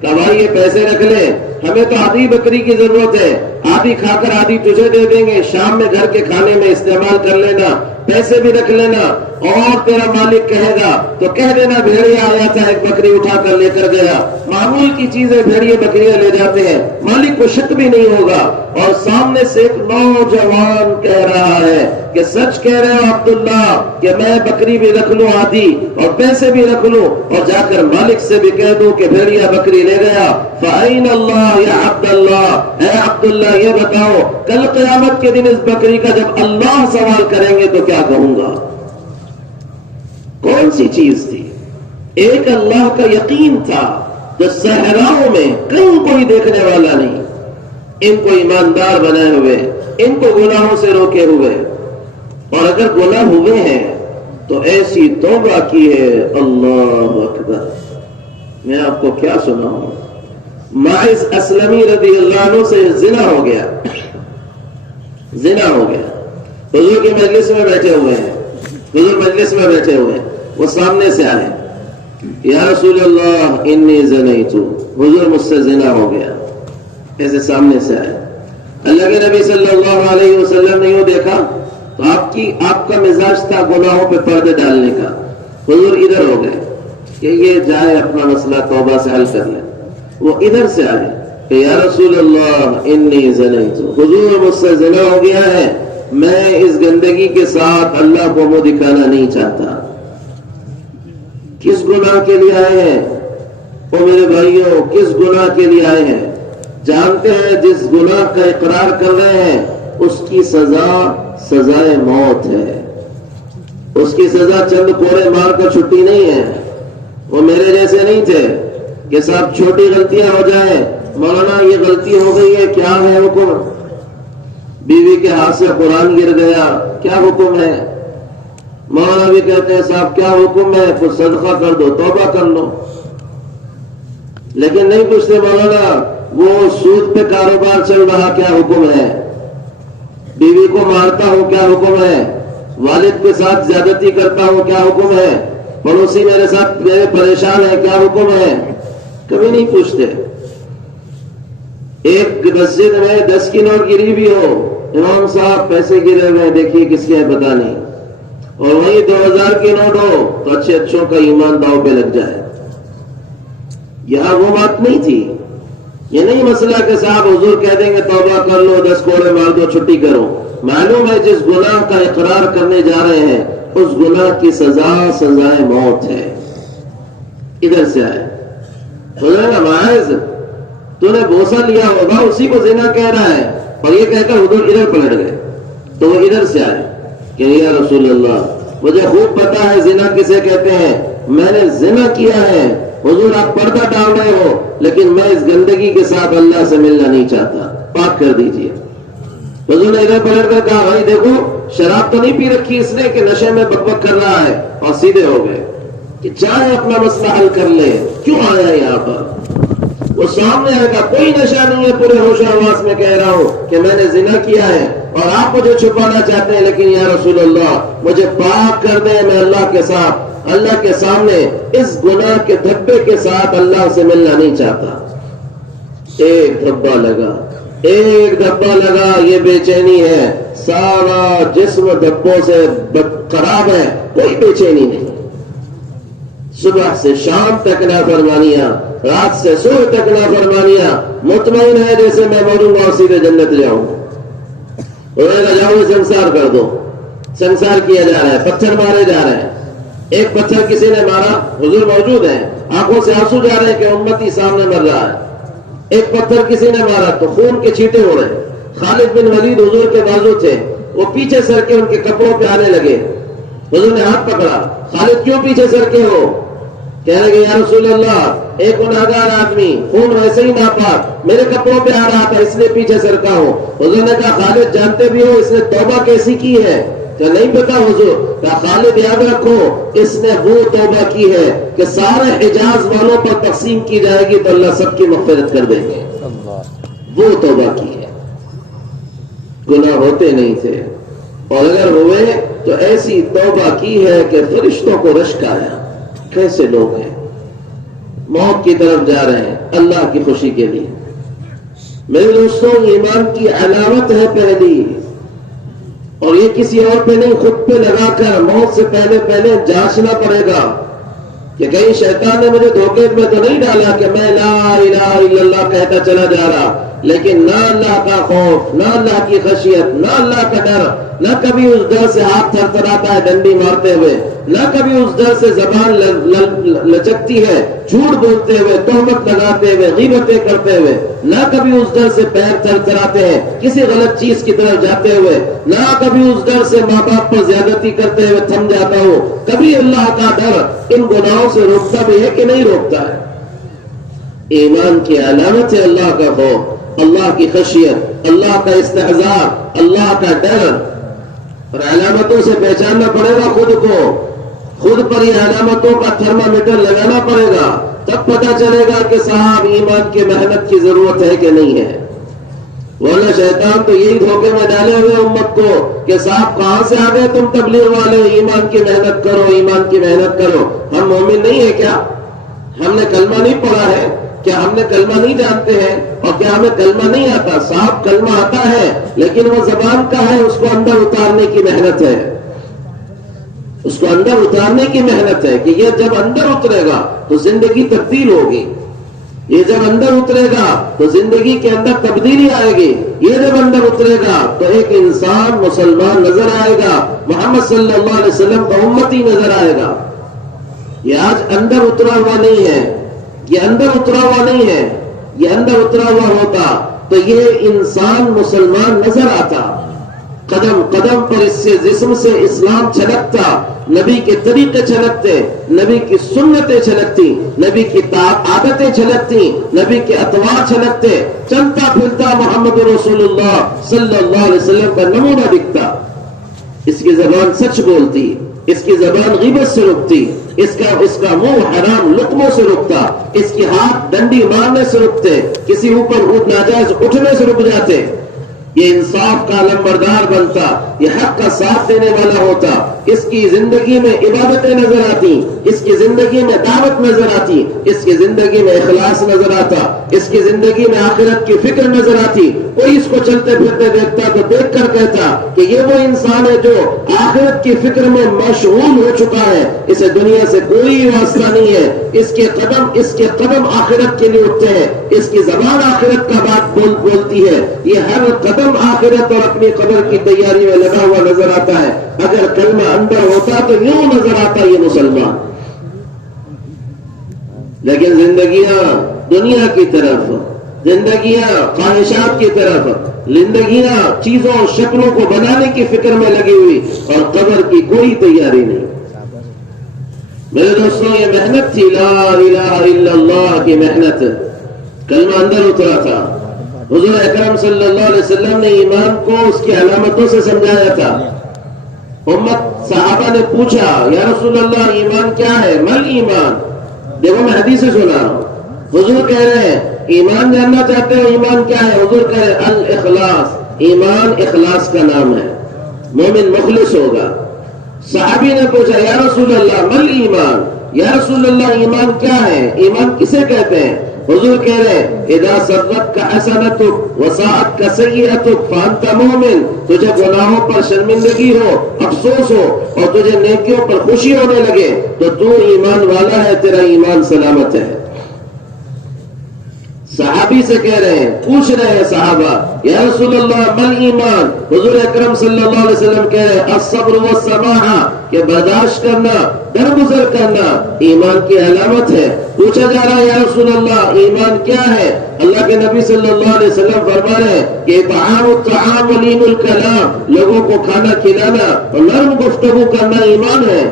کہ بھائی یہ پیسے رکھ لے، ہمیں تو آدھی بکری کی ضرورت ہے، آدھی کھا کر آدھی تجھے دے دیں گے، شام میں گھر کے کھانے میں استعمال کر لینا، پیسے بھی رکھ لینا. اور تیرا مالک کہے گا تو کہہ دینا بھیڑیا آیا تھا ایک بکری اٹھا کر لے کر گیا. معمول کی چیزیں بھیڑیے بکریاں لے جاتے ہیں، مالک کو شک بھی نہیں ہوگا. اور سامنے سے ایک نوجوان کہہ رہا ہے کہ سچ کہہ رہے ہو عبداللہ کہ میں بکری بھی رکھ لوں آدھی اور پیسے بھی رکھ لوں، اور جا کر مالک سے بھی کہہ دوں کہ بھیڑیا بکری لے گیا. فَأَيْنَ اللَّهُ يَا عَبْدَاللَّهُ، اے عبداللہ یہ بتاؤ کل قیامت کے دن اس بکری کا جب اللہ سوال کریں گے تو کیا کہوں گا؟ کون سی چیز تھی؟ ایک اللہ کا یقین تھا جو صحراؤں میں کہیں کوئی دیکھنے والا نہیں. ان کو ایماندار بنائے ہوئے، ان کو گناہوں سے روکے ہوئے، اور اگر گناہ ہوئے ہیں تو ایسی توبہ کی ہے. اللہ اکبر. میں آپ کو کیا سناؤں؟ ماعز اسلمی رضی اللہ عنہ سے زنا ہو گیا. زنا ہو گیا. حضور کی مجلس میں بیٹھے ہوئے ہیں، حضور مجلس میں بیٹھے ہوئے ہیں. وہ سامنے سے آئے، یا رسول اللہ انی زنیت، حضور مجھ سے زنا ہو گیا. ایسے سامنے سے آئے. اللہ کے نبی صلی اللہ علیہ وسلم نے یوں دیکھا تو آپ کا مزاج تھا گناہوں پہ پردے ڈالنے کا. حضور ادھر ہو گئے کہ یہ جائے اپنا مسئلہ توبہ سے حل کر لیں. وہ ادھر سے آئے کہ یا رسول اللہ انی زنیت، حضور مجھ سے زنا ہو گیا ہے، میں اس گندگی کے ساتھ اللہ کو منہ دکھانا نہیں چاہتا. کس گناہ کے لیے آئے ہیں؟ او میرے بھائیوں کس گناہ کے لیے آئے ہیں؟ جانتے ہیں جس گناہ کا اقرار کر رہے ہیں اس کی سزا سزائے موت ہے. اس کی سزا چند کوڑے مار کر چھٹی نہیں ہے. وہ میرے جیسے نہیں تھے کہ صاحب چھوٹی غلطیاں ہو جائیں، مولانا یہ غلطی ہو گئی ہے کیا ہے حکم؟ بیوی کے ہاتھ سے قرآن گر گیا کیا حکم ہے؟ مولانا بھی کہتے ہیں صاحب کیا حکم ہے؟ کچھ صدقہ کر دو، توبہ کر لو. لیکن نہیں پوچھتے مولانا وہ سود پہ کاروبار چل رہا کیا حکم ہے؟ بیوی کو مارتا ہوں کیا حکم ہے؟ والد کے ساتھ زیادتی کرتا ہوں کیا حکم ہے؟ پڑوسی میرے ساتھ میرے پریشان ہے کیا حکم ہے؟ کبھی نہیں پوچھتے. ایک مسجد میں 10 کی نوٹ گری بھی ہو، امام صاحب پیسے گرے ہوئے دیکھیے کس کے ہے پتا نہیں، اور وہیں 2000 کی نوٹ ہو تو اچھے اچھوں کا ایمان داؤ پہ لگ جائے. یہاں وہ بات نہیں تھی. یہ نہیں مسئلہ کہ صاحب حضور کہہ دیں گے توبہ کر لو 10 کوڑے مار دو چھٹی کرو. معلوم ہے جس گناہ کا اقرار کرنے جا رہے ہیں اس گناہ کی سزا سزائے موت ہے. ادھر سے آئے حضور معاذ تو نے بوسہ لیا ہوگا اسی کو زنا کہہ رہا ہے، اور یہ کہہ کر حضور ادھر پلٹ گئے. تو وہ ادھر سے آئے کہ یا رسول اللہ مجھے خوب پتا ہے زنا کسے کہتے ہیں، میں نے زنا کیا ہے، حضور آپ پردہ ڈال رہے ہو لیکن میں اس گندگی کے ساتھ اللہ سے ملنا نہیں چاہتا، پاک کر دیجئے. حضور نے ادھر پلٹ کر کہا بھائی دیکھو شراب تو نہیں پی رکھی اس نے کہ نشے میں بک بک کر رہا ہے، اور سیدھے ہو گئے کہ چاہے اپنا مسئلہ حل کر لے. کیوں آیا یہاں پر؟ وہ سامنے آئے گا کوئی نشہ نہیں ہے، پورے ہوش آواز میں کہہ رہا ہوں کہ میں نے زنا کیا ہے اور آپ مجھے چھپانا چاہتے ہیں، لیکن یا رسول اللہ مجھے پاک کر دیں، میں اللہ کے ساتھ اللہ کے سامنے اس گناہ کے دھبے کے ساتھ اللہ سے ملنا نہیں چاہتا. ایک دھبا لگا, یہ بے چینی ہے, سارا جسم دھبوں سے خراب ہے, کوئی بے چینی نہیں. صبح سے شام تک نافرمانیاں, رات سے صبح تک نافرمانیاں, مطمئن ہے جیسے میں مروں گا اور سیدھے جنت جاؤں. جاؤ سنسار کر دو. سنسار کیا جا رہا ہے, پتھر مارے جا رہے ہیں. ایک پتھر کسی نے مارا, حضور موجود ہیں, آنکھوں سے آنسو جا رہے ہیں کہ امتی سامنے مر رہا ہے. ایک پتھر کسی نے مارا تو خون کے چھینٹے ہو رہے. خالد بن ولید حضور کے بازو تھے, وہ پیچھے سر کے ان کے کپڑوں پہ آنے لگے. حضور نے ہاتھ پکڑا, خالد کیوں پیچھے سر کے ہو؟ کہنے لگے یا رسول اللہ, ایک گناہگار آدمی, خون ویسے ہی ناپاک, میرے کپڑوں پہ آ رہا تھا اس لیے پیچھے سرکا ہوں. حضور نے کہا خالد جانتے بھی ہو اس نے توبہ کیسی کی ہے؟ کہ نہیں پتا حضور. کہا خالد یاد رکھو, اس نے وہ توبہ کی ہے کہ سارے حجاز والوں پر تقسیم کی جائے گی تو اللہ سب کی مغفرت کر دیں گے. وہ توبہ کی ہے. گناہ ہوتے نہیں تھے, اور اگر ہوئے تو ایسی توبہ کی ہے کہ فرشتوں کو رشک آیا. کیسے لوگ ہیں, موت کی طرف جا رہے ہیں اللہ کی خوشی کے لیے. میرے دوستوں, ایمان کی علامت ہے پہلی, اور یہ کسی اور پہ نہیں, خود پہ لگا کر موت سے پہلے جانچنا پڑے گا کہ کہیں شیطان نے مجھے دھوکے میں تو نہیں ڈالا کہ میں لا الہ الا اللہ کہتا چلا جا رہا, لیکن نہ اللہ کا خوف, نہ اللہ کی خشیت, نہ اللہ کا ڈر, نہ کبھی اس ڈر سے ہاتھ تھر تھراتا ہے ڈنڈی مارتے ہوئے, نہ کبھی اس ڈر سے زبان لچکتی ہے جھوٹ بولتے ہوئے, تہمت لگاتے ہوئے, غیبتیں کرتے ہوئے, نہ کبھی اس ڈر سے پیر تھر تھراتے ہیں کسی غلط چیز کی طرف جاتے ہوئے, نہ کبھی اس ڈر سے ماں باپ پر زیادتی کرتے ہوئے تھم جاتا ہو. کبھی اللہ کا ڈر ان گناہوں سے روکتا بھی ہے کہ نہیں روکتا ہے؟ ایمان کی علامت ہے اللہ کا خوف, اللہ کی خشیت, اللہ کا استحضار, اللہ کا ڈر. اور علامتوں سے پہچاننا پڑے گا خود کو, خود پر یہ علامتوں کا تھرمامیٹر لگانا پڑے گا, تب پتہ چلے گا کہ صاحب ایمان کی محنت کی ضرورت ہے کہ نہیں ہے. ورنہ شیطان تو یہی دھوکے میں ڈالے ہوئے امت کو کہ صاحب کہاں سے آ گئے تم تبلیغ والے, ایمان کی محنت کرو, ایمان کی محنت کرو. ہم مومن نہیں ہیں کیا؟ ہم نے کلمہ نہیں پڑھا ہے کیا؟ ہم نے کلمہ نہیں جانتے ہیں؟ اور کیا ہمیں کلمہ نہیں آتا؟ صاحب کلمہ آتا ہے, لیکن وہ زبان کا ہے, اس کو اندر اتارنے کی محنت ہے. اس کو اندر اتارنے کی محنت ہے کہ یہ جب اندر اترے گا تو زندگی تبدیل ہوگی. یہ جب اندر اترے گا تو زندگی کے اندر تبدیلی آئے گی. یہ جب اندر اترے گا تو ایک انسان مسلمان نظر آئے گا, محمد صلی اللہ علیہ وسلم کا امتی نظر آئے گا. یہ آج اندر اترا ہوا نہیں ہے, یہ اندر اترا ہوا نہیں ہے. یہ اندر اترا ہوا ہوتا تو یہ انسان مسلمان نظر آتا. قدم قدم پر اس سے جسم سے اسلام چھلکتا, نبی کے طریقے چھلکتے, نبی کی سنتیں چھلکتی, نبی کی عادتیں چھلکتی, نبی کے اطوار چھلکتے. چلتا پھرتا محمد رسول اللہ صلی اللہ علیہ وسلم کا نمونہ دکھتا. اس کی زبان سچ بولتی, اس کی زبان غیبت سے رکتی, اس کا منہ حرام لقموں سے رکتا, اس کے ہاتھ ڈنڈی مارنے سے رکتے, کسی اوپر ناجائز اٹھنے سے رک جاتے. یہ انصاف کا علمبردار بنتا, یہ حق کا ساتھ دینے والا ہوتا. اس کی زندگی میں عبادتیں نظر آتی, اس کی زندگی میں دعوت نظر آتی, اس کی زندگی میں اخلاص نظر آتا, اس کی زندگی میں آخرت کی فکر نظر آتی. کوئی اس کو چلتے پھرتے دیکھتا تو دیکھ کر کہتا کہ یہ وہ انسان ہے جو آخرت کی فکر میں مشغول ہو چکا ہے, اسے دنیا سے کوئی واسطہ نہیں ہے. اس کے قدم آخرت کے لیے اٹھتے ہیں, اس کی زبان آخرت کا بات بولتی ہے. یہ ہر قدم آخرت اور اپنی قبر کی تیاری میں لگا ہوا نظر آتا ہے. اگر کلمہ اندر ہوتا تو یوں نظر آتا یہ مسلمان. لیکن زندگیاں دنیا کی طرف, زندگیاں خواہشات کی طرف, زندگیاں چیزوں اور شکلوں کو بنانے کی فکر میں لگی ہوئی, اور قبر کی کوئی تیاری نہیں. میرے دوستوں, یہ محنت تھی لا الہ الا اللہ کی محنت. کلمہ اندر اترا تھا. حضور اکرم صلی اللہ علیہ وسلم نے ایمان کو اس کی علامتوں سے سمجھایا تھا. امت صحابہ نے پوچھا یا رسول اللہ ایمان کیا ہے؟ مل ایمان. دیکھو میں حدیث سے سنا رہا ہوں. حضور کہہ رہے ہیں ایمان جاننا چاہتے ہو, ایمان کیا ہے؟ حضور کہہ رہے الاخلاص. ایمان اخلاص کا نام ہے. مومن مخلص ہوگا, صحابی نے پوچھا یا رسول اللہ مل ایمان، یا رسول اللہ ایمان کیا ہے، ایمان کسے کہتے ہیں؟ حضور کہہ رہے ہیں اذا سرت کا حسنتک وساعت کا سیئتک فانت مومن، تجھے گناہوں پر شرمندگی ہو، افسوس ہو، اور تجھے نیکیوں پر خوشی ہونے لگے تو ایمان والا ہے، تیرا ایمان سلامت ہے۔ صحابی سے کہہ رہے ہیں، پوچھ رہے ہیں صحابہ یا رسول اللہ مل ایمان، حضور اکرم صلی اللہ علیہ وسلم کہہ رہے ہیں الصبر والسماحہ، کہ برداشت کرنا، درگزر کرنا ایمان کی علامت ہے۔ پوچھا جا رہا ہے یا رسول اللہ ایمان کیا ہے؟ اللہ کے نبی صلی اللہ علیہ وسلم فرما رہے ہیں کہ اطعام الطعام ولین الکلام، لوگوں کو کھانا کھلانا اور نرم گفتگو کرنا ایمان ہے۔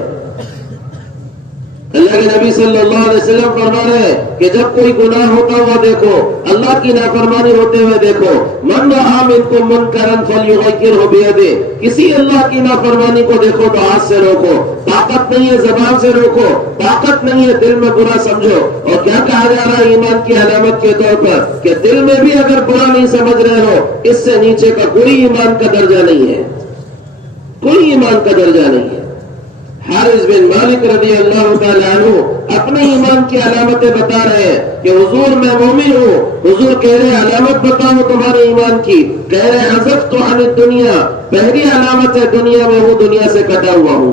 اللہ کے نبی صلی اللہ علیہ وسلم فرما رہے ہیں کہ جب کوئی گناہ ہوتا ہوا دیکھو، اللہ کی نافرمانی ہوتے ہوئے دیکھو، من رأى منکم منکرا فلیغیرہ بیدہ، کسی اللہ کی نافرمانی کو دیکھو تو ہاتھ سے روکو، طاقت نہیں ہے زبان سے روکو، طاقت نہیں ہے دل میں برا سمجھو۔ اور کیا کہا جا رہا ہے ایمان کی علامت کے طور پر کہ دل میں بھی اگر برا نہیں سمجھ رہے ہو، اس سے نیچے کا کوئی ایمان کا درجہ نہیں ہے، کوئی ایمان کا درجہ نہیں ہے۔ حارث بن مالک رضی اللہ تعالیٰ عنہ اپنے ایمان کی علامتیں بتا رہے ہیں کہ حضور میں مومن ہوں۔ حضور کہہ رہے علامت بتاؤ تمہارے ایمان کی، کہہ رہے عزفت عن الدنیا، پہلی علامت ہے دنیا میں ہوں، دنیا سے کٹا ہوا ہوں،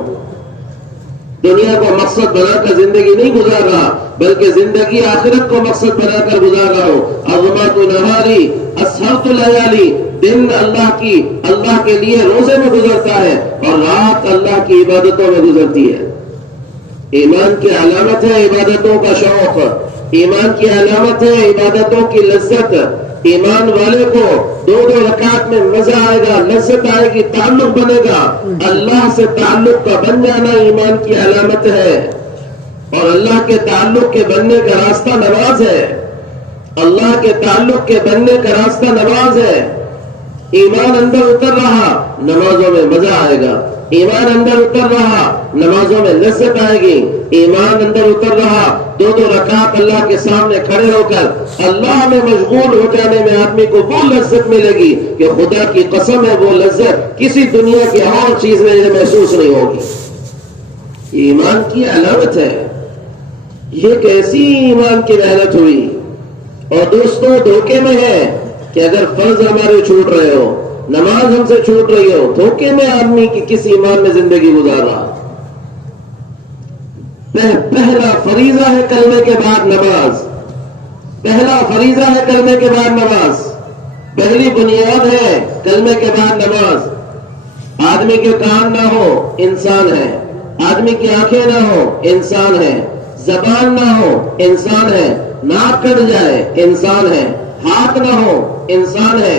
دنیا کو مقصد بنا کر زندگی نہیں گزار رہا بلکہ زندگی آخرت کو مقصد بنا کر گزار رہا ہوں۔ عظمت نہاری اسحرت لیالی، دن اللہ کے لیے روزے میں گزرتا ہے اور رات اللہ کی عبادتوں میں گزرتی ہے۔ ایمان کی علامت ہے عبادتوں کا شوق، ایمان کی علامت ہے عبادتوں کی لذت۔ ایمان والے کو دو رکعت میں مزہ آئے گا، لذت آئے گی، تعلق بنے گا، اللہ سے تعلق کا بن جانا ایمان کی علامت ہے۔ اور اللہ کے تعلق کے بننے کا راستہ نماز ہے، اللہ کے تعلق کے بننے کا راستہ نماز ہے۔ ایمان اندر اتر رہا نمازوں میں مزہ آئے گا، ایمان اندر اتر رہا نمازوں میں لذت آئے گی، ایمان اندر اتر رہا دو رکعت اللہ کے سامنے کھڑے ہو کر اللہ میں مشغول ہو جانے میں آدمی کو وہ لذت ملے گی کہ خدا کی قسم ہے وہ لذت کسی دنیا کی اور چیز میں محسوس نہیں ہوگی۔ ایمان کی علامت ہے۔ یہ کیسی ایمان کی محنت ہوئی، اور دوستوں دھوکے میں ہے کہ اگر فرض ہمارے چھوٹ رہے ہو، نماز ہم سے چھوٹ رہی ہو، دھوکے میں آدمی کی کس ایمان میں زندگی گزار رہا۔ پہلا فریضہ ہے کلمے کے بعد نماز، پہلا فریضہ ہے کلمے کے بعد نماز، پہلی بنیاد ہے کلمے کے بعد نماز۔ آدمی کے کان نہ ہو انسان ہے، آدمی کی آنکھیں نہ ہو انسان ہے، زبان نہ ہو انسان ہے، ناک کٹ جائے انسان ہے، ہاتھ نہ ہو انسان ہے،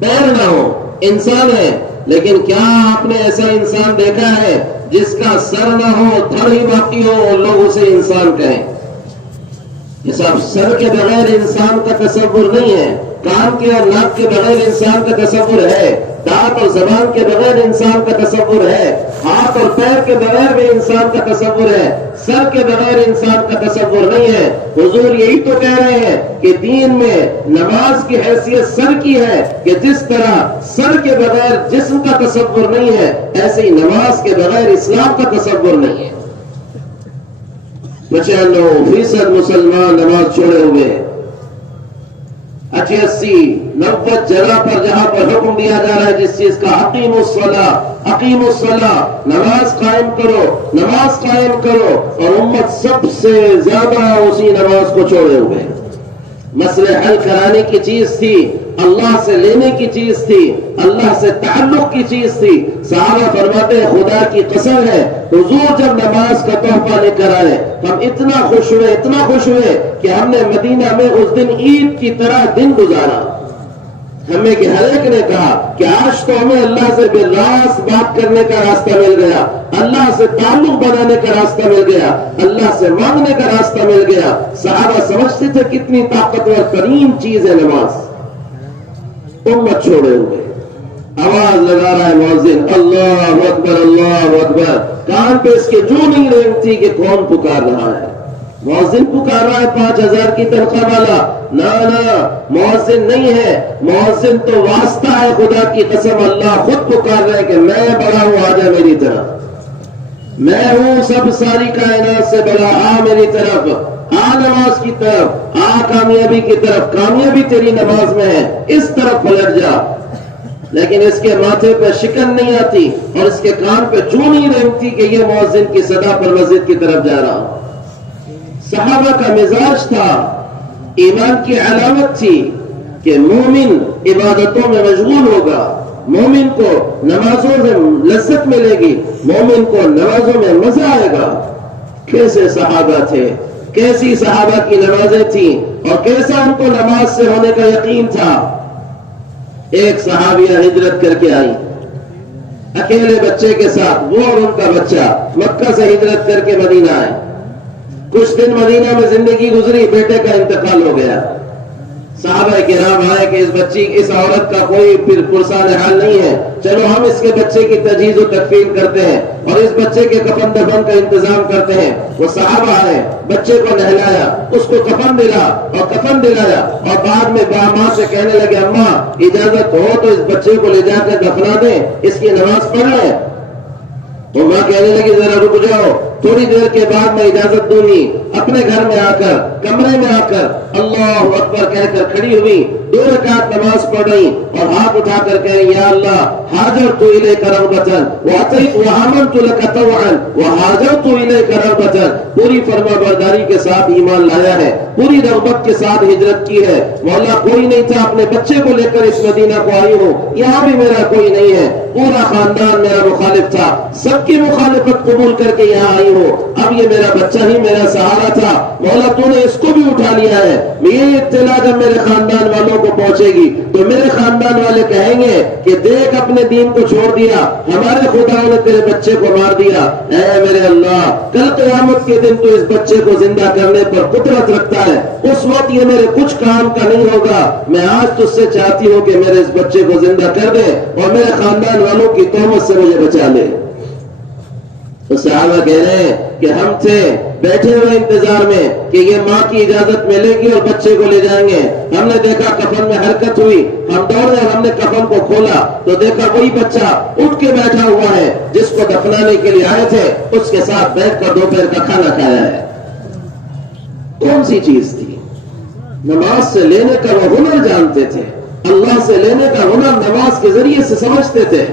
پیر نہ ہو انسان ہے، لیکن کیا آپ نے ایسا انسان دیکھا ہے جس کا سر نہ ہو دھڑ ہی باقی ہو اور لوگ اسے انسان کہیں؟ یہ سب سر کے بغیر انسان کا تصور نہیں ہے، کان کے اور ناک کے بغیر انسان کا تصور ہے، دانت اور زبان کے بغیر انسان کا تصور ہے، ہاتھ اور پیر کے بغیر بھی انسان کا تصور ہے، سر کے بغیر انسان کا تصور نہیں ہے۔ حضور یہی تو کہہ رہے ہیں کہ دین میں نماز کی حیثیت سر کی ہے کہ جس طرح سر کے بغیر جسم کا تصور نہیں ہے، ایسے ہی نماز کے بغیر اسلام کا تصور نہیں ہے۔ 95% مسلمان نماز چھوڑے ہوئے، 80-90 جگہ پر جہاں پر حکم دیا جا رہا ہے جس چیز کا اقیم الصلاۃ، نماز قائم کرو، نماز قائم کرو، اور امت سب سے زیادہ اسی نماز کو چھوڑے ہوئے۔ مسئلے حل کرانے کی چیز تھی، اللہ سے لینے کی چیز تھی، اللہ سے تعلق کی چیز تھی۔ صحابہ فرماتے ہیں خدا کی قسم ہے حضور جب نماز کا تحفہ لے کر آئے ہم اتنا خوش ہوئے کہ ہم نے مدینہ میں اس دن عید کی طرح دن گزارا۔ ہمیں کہ ہر ایک نے کہا کہ آج تو ہمیں اللہ سے بالراست بات کرنے کا راستہ مل گیا، اللہ سے تعلق بنانے کا راستہ مل گیا، اللہ سے مانگنے کا راستہ مل گیا۔ صحابہ سمجھتے تھے کتنی طاقتور ترین چیز ہے نماز۔ امت چھوڑے ہوئے، آواز لگا رہا ہے مؤذن اللہ اکبر، کان پہ اس کے جو نہیں رہتی کہ کون پکار رہا ہے۔ مؤذن پکار رہا ہے 5,000 کی تنخواہ والا، نہ مؤذن نہیں ہے، مؤذن تو واسطہ ہے، خدا کی قسم اللہ خود پکار رہے کہ میں بڑا ہوں، آ جا میری طرف، میں ہوں سب ساری کائنات سے بڑا، آ میری طرف، آ نماز کی طرف، آ کامیابی کی طرف، کامیابی تیری نماز میں ہے، اس طرف پلٹ جا۔ لیکن اس کے ماتھے پہ شکن نہیں آتی اور اس کے کان پہ چوں نہیں رہتی کہ یہ مؤذن کی صدا پر مسجد کی طرف جا رہا ہوں۔ صحابہ کا مزاج تھا، ایمان کی علامت تھی کہ مومن عبادتوں میں مشغول ہوگا، مومن کو نمازوں میں لذت ملے گی، مومن کو نمازوں میں مزہ آئے گا۔ کیسے صحابہ تھے، کیسی صحابہ کی نمازیں تھیں اور کیسا ان کو نماز سے ہونے کا یقین تھا۔ ایک صحابیہ ہجرت کر کے آئی اکیلے بچے کے ساتھ، وہ اور ان کا بچہ مکہ سے ہجرت کر کے مدینہ آئے۔ کچھ دن مدینہ میں زندگی گزری، بیٹے کا انتقال ہو گیا۔ صحابہ کرام آئے کہ اس بچی، اس عورت کا کوئی پھر پرسان حال نہیں ہے، چلو ہم اس کے بچے کی تجہیز و تکفین کرتے ہیں اور اس بچے کے کفن دفن کا انتظام کرتے ہیں۔ وہ صحابہ آئے، بچے کو نہلایا، اس کو کفن دلایا اور بعد میں ماں سے کہنے لگے اماں اجازت ہو تو اس بچے کو لے جا کر دفنا دیں، اس کی نماز پڑھ لیں۔ تو ماں کہنے لگی ذرا رک جاؤ، تھوڑی دیر کے بعد میں اجازت دوں گی۔ اپنے گھر میں آ کر، کمرے میں آ کر اللہ اکبر کہہ کر کھڑی ہوئی، 2 رکعت نماز پڑھ رہی اور ہاتھ اٹھا کر کہے یا اللہ ہاجرت الیک رغبۃ وآمنت لک طوعا وہاجرت الیک رغبۃ، پوری فرما برداری کے ساتھ ایمان لایا ہے، پوری رغبت کے ساتھ ہجرت کی ہے۔ مولا کوئی نہیں تھا، اپنے بچے کو لے کر اس مدینہ کو آئی ہوں، یہاں بھی میرا کوئی نہیں ہے، پورا خاندان میرا مخالف تھا، سب کی مخالفت قبول کر کے یہاں آئی ہوں، اب یہ میرا بچہ ہی میرا سہارا تھا، مولا تو نے اس کو بھی اٹھا لیا ہے۔ یہ اطلاع جب میرے خاندان والوں کو پہنچے گی تو میرے خاندان والے کہیں گے کہ دیکھ اپنے دین کو چھوڑ دیا، ہمارے خدا نے تیرے بچے کو مار دیا۔ اے میرے اللہ، کل قیامت کے دن تو اس بچے کو زندہ کرنے پر قدرت رکھتا ہے، اس وقت یہ میرے کچھ کام کا نہیں ہوگا، میں آج تجھ سے چاہتی ہوں کہ میرے اس بچے کو زندہ کر دے اور میرے خاندان والوں کی تہمت سے مجھے بچا لے۔ تو صحابہ کہہ رہے ہیں کہ ہم تھے بیٹھے ہوئے انتظار میں کہ یہ ماں کی اجازت ملے گی اور بچے کو لے جائیں گے۔ ہم نے دیکھا کفن میں حرکت ہوئی، ہم دوڑے، ہم نے کفن کو کھولا تو دیکھا وہی بچہ اٹھ کے بیٹھا ہوا ہے جس کو دفنانے کے لیے آئے تھے، اس کے ساتھ بیٹھ کر دوپہر کا کھانا کھایا ہے۔ کون سی چیز تھی؟ نماز سے لینے کا وہ ہنر جانتے تھے، اللہ سے لینے کا ہنر نماز کے ذریعے سے سمجھتے تھے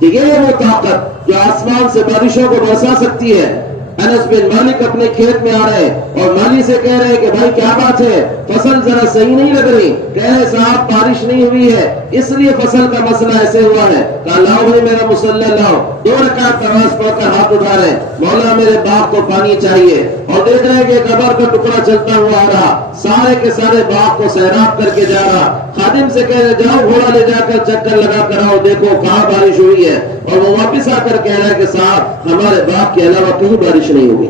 کہ یہ وہ طاقت جو آسمان سے بارشوں کو برسا سکتی ہے۔ انس بن مالک اپنے کھیت میں آ رہے ہیں اور مالی سے کہہ رہے ہیں کہ بھائی کیا بات ہے، فصل ذرا صحیح نہیں لگ رہی۔ کہہ رہے صاحب بارش نہیں ہوئی ہے اس لیے فصل کا مسئلہ ایسے ہوا ہے۔ کہا لاؤ بھائی میرا مصلی لاؤ، 2 رکعت نماز پڑھ کر ہاتھ اٹھا رہے ہیں، مولا میرے باغ کو پانی چاہیے، اور دیکھ رہے ہیں کہ قبر کا ٹکڑا چلتا ہوا آ رہا، سارے کے سارے باغ کو سیراب کر کے جا رہا۔ خادم سے کہہ رہے جاؤ گھوڑا لے جا کر چکر لگا کر آؤ، دیکھو کہاں بارش ہوئی ہے، اور وہ واپس آ کر کہہ رہا ہے کہ صاحب ہمارے باغ کے علاوہ کہیں بارش نہیں ہوئی۔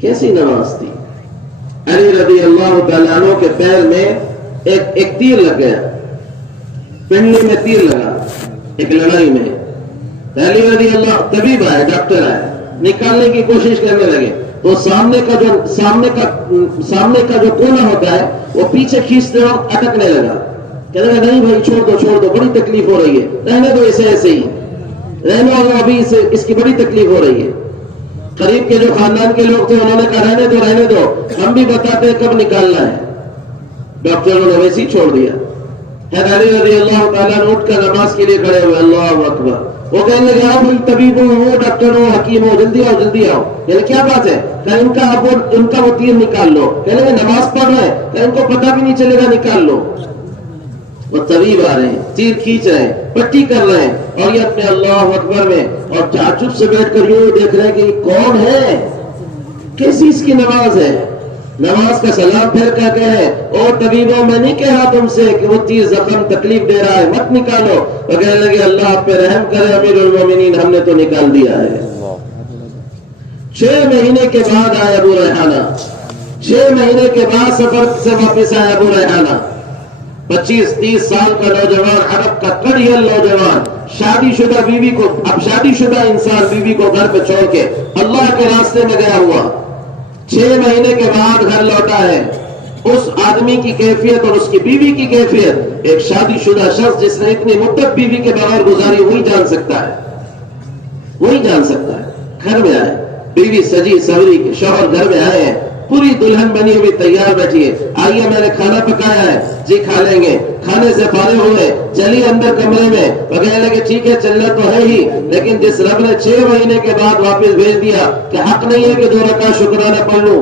کیسی نماز تھی؟ علی رضی اللہ تعالیٰ عنہ کے پیر میں ایک تیر لگ گیا، پنڈلی میں تیر لگا ایک لڑائی میں۔ علی رضی اللہ، طبیب آئے، ڈاکٹر آئے، نکالنے کی کوشش کرنے لگے تو سامنے کا جو کونا ہوتا ہے وہ پیچھے کھینچتے وقت اٹکنے لگا۔ کہنے لگا نہیں بھائی چھوڑ دو بڑی تکلیف ہو رہی ہے، رہنے دو اسے ایسے ہی رہنے دو، ابھی اس کی بڑی تکلیف ہو رہی ہے۔ قریب کے جو خاندان کے لوگ تھے انہوں نے کہا رہنے دو، ہم بھی بتاتے ہیں کب نکالنا ہے۔ ڈاکٹروں نے ویسے ہی چھوڑ دیا۔ علی رضی اللہ تعالیٰ نے اٹھ کر نماز کے لیے کھڑے ہوئے، اللہ اکبر۔ وہ کہنے لگے آپ طبیب ہو، ڈاکٹر ہو، حکیم ہو، جلدی آؤ۔ یعنی کیا بات ہے؟ کہ ان کا وہ تیر نکال لو۔ کہنے لگے نماز پڑھ رہے ہیں، کہ ان کو پتہ بھی نہیں چلے گا، نکال لو۔ وہ طبیب آ رہے ہیں، تیر کھینچ رہے ہیں، پٹی کر رہے ہیں، اور یہ اپنے اللہ اکبر میں اور تعجب سے بیٹھ کر یوں دیکھ رہے ہیں کہ یہ کون ہے، کیسی اس کی نماز ہے۔ نماز کا سلام پھر کہتے ہیں اور طبیبوں میں نہیں کہا تم سے کہ وہ تیر زخم تکلیف دے رہا ہے مت نکالو، وہ کہنے لگے اللہ آپ پہ رحم کرے امیر المومنین، ہم نے تو نکال دیا ہے۔ 6 مہینے کے بعد آیا ابو ریحانہ، 6 مہینے کے بعد سفر سے واپس آیا ابو ریحانہ، 25-30 سال کا نوجوان، عرب کا کڑیل نوجوان، شادی شدہ بیوی کو، اب شادی شدہ انسان بیوی کو گھر پہ چھوڑ کے اللہ کے راستے میں گیا ہوا، 6 مہینے کے بعد گھر لوٹا ہے، اس آدمی کی کیفیت اور اس کی بیوی کی کیفیت ایک شادی شدہ شخص جس نے اتنی مدت بیوی کے بغیر گزاری وہی جان سکتا ہے، وہی جان سکتا ہے۔ گھر میں آئے، بیوی سجی سوری کے، شوہر گھر میں آئے ہیں، پوری دلہن بنی ہوئی تیار بیٹھی ہے، آئیے میں نے کھانا پکایا ہے، جی کھا لیں گے۔ کھانے سے فارغ ہوئے، چلیے اندر کمرے میں، وہ کہنے لگے ٹھیک ہے چلنا تو ہے ہی، لیکن جس رب نے 6 مہینے کے بعد واپس بھیج دیا کہ حق نہیں ہے کہ 2 رکعت شکرانہ پڑھ لوں،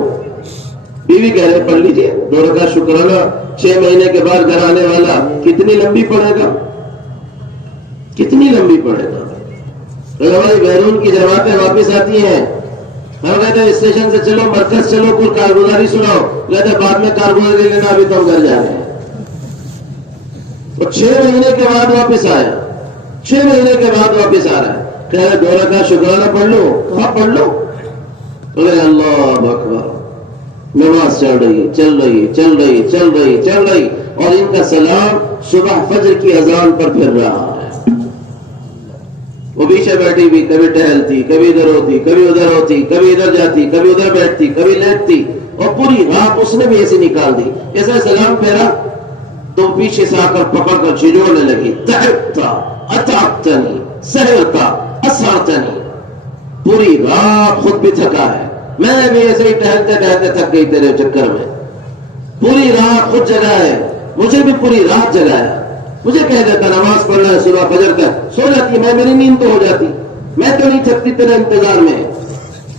بیوی کہہ رہے پڑھ لیجیے 2 رکعت شکرانہ، 6 مہینے کے بعد گھر آنے والا کتنی لمبی پڑھے گا، کتنی لمبی پڑھے گا۔ ہماری بیرون کی جماعتیں واپس آتی ہیں، ہم کہتے ہیں اسٹیشن سے چلو مرکز چلو کوئی کارگزاری سناؤ، کہتے ہیں بعد میں کارگزاری لینا، ابھی تو ہم گھر جا رہے ہیں۔ اور 6 مہینے کے بعد واپس آیا، 6 مہینے کے بعد واپس آ رہا ہے، کہہ رہے 2 رکعت شکرانہ پڑھ لو، ہاں پڑھ لو۔ بولے اللہ اکبر، نماز چل رہی چل رہی چل رہی چل رہی چل رہی، اور ان کا سلام صبح فجر کی اذان پر پھر رہا ہے۔ وہ پیچھے بیٹھی ہوئی کبھی ٹہلتی، کبھی ادھر ہوتی، کبھی ادھر ہوتی، کبھی ادھر جاتی، کبھی ادھر بیٹھتی، کبھی لیٹتی، اور پوری رات اس نے بھی ایسی نکال دی۔ جیسے سلام پھیرا تو پیچھے سے آ کر پکڑ کر چھجوڑنے لگی، تعبتا اتعبتنی سہرتا اسرتنی، پوری رات خود بھی تھکا ہے، میں بھی ایسے ہی ٹہلتے ٹہلتے تھک گئی تیرے چکر میں، پوری رات خود جگا ہے، مجھے بھی پوری رات جگایا، مجھے کہہ دیتا نماز پڑھنا ہے صبح فجر تک، سو جاتی، میں میری نیند تو ہو جاتی، میں تو نہیں تھکتی تیرے انتظار میں۔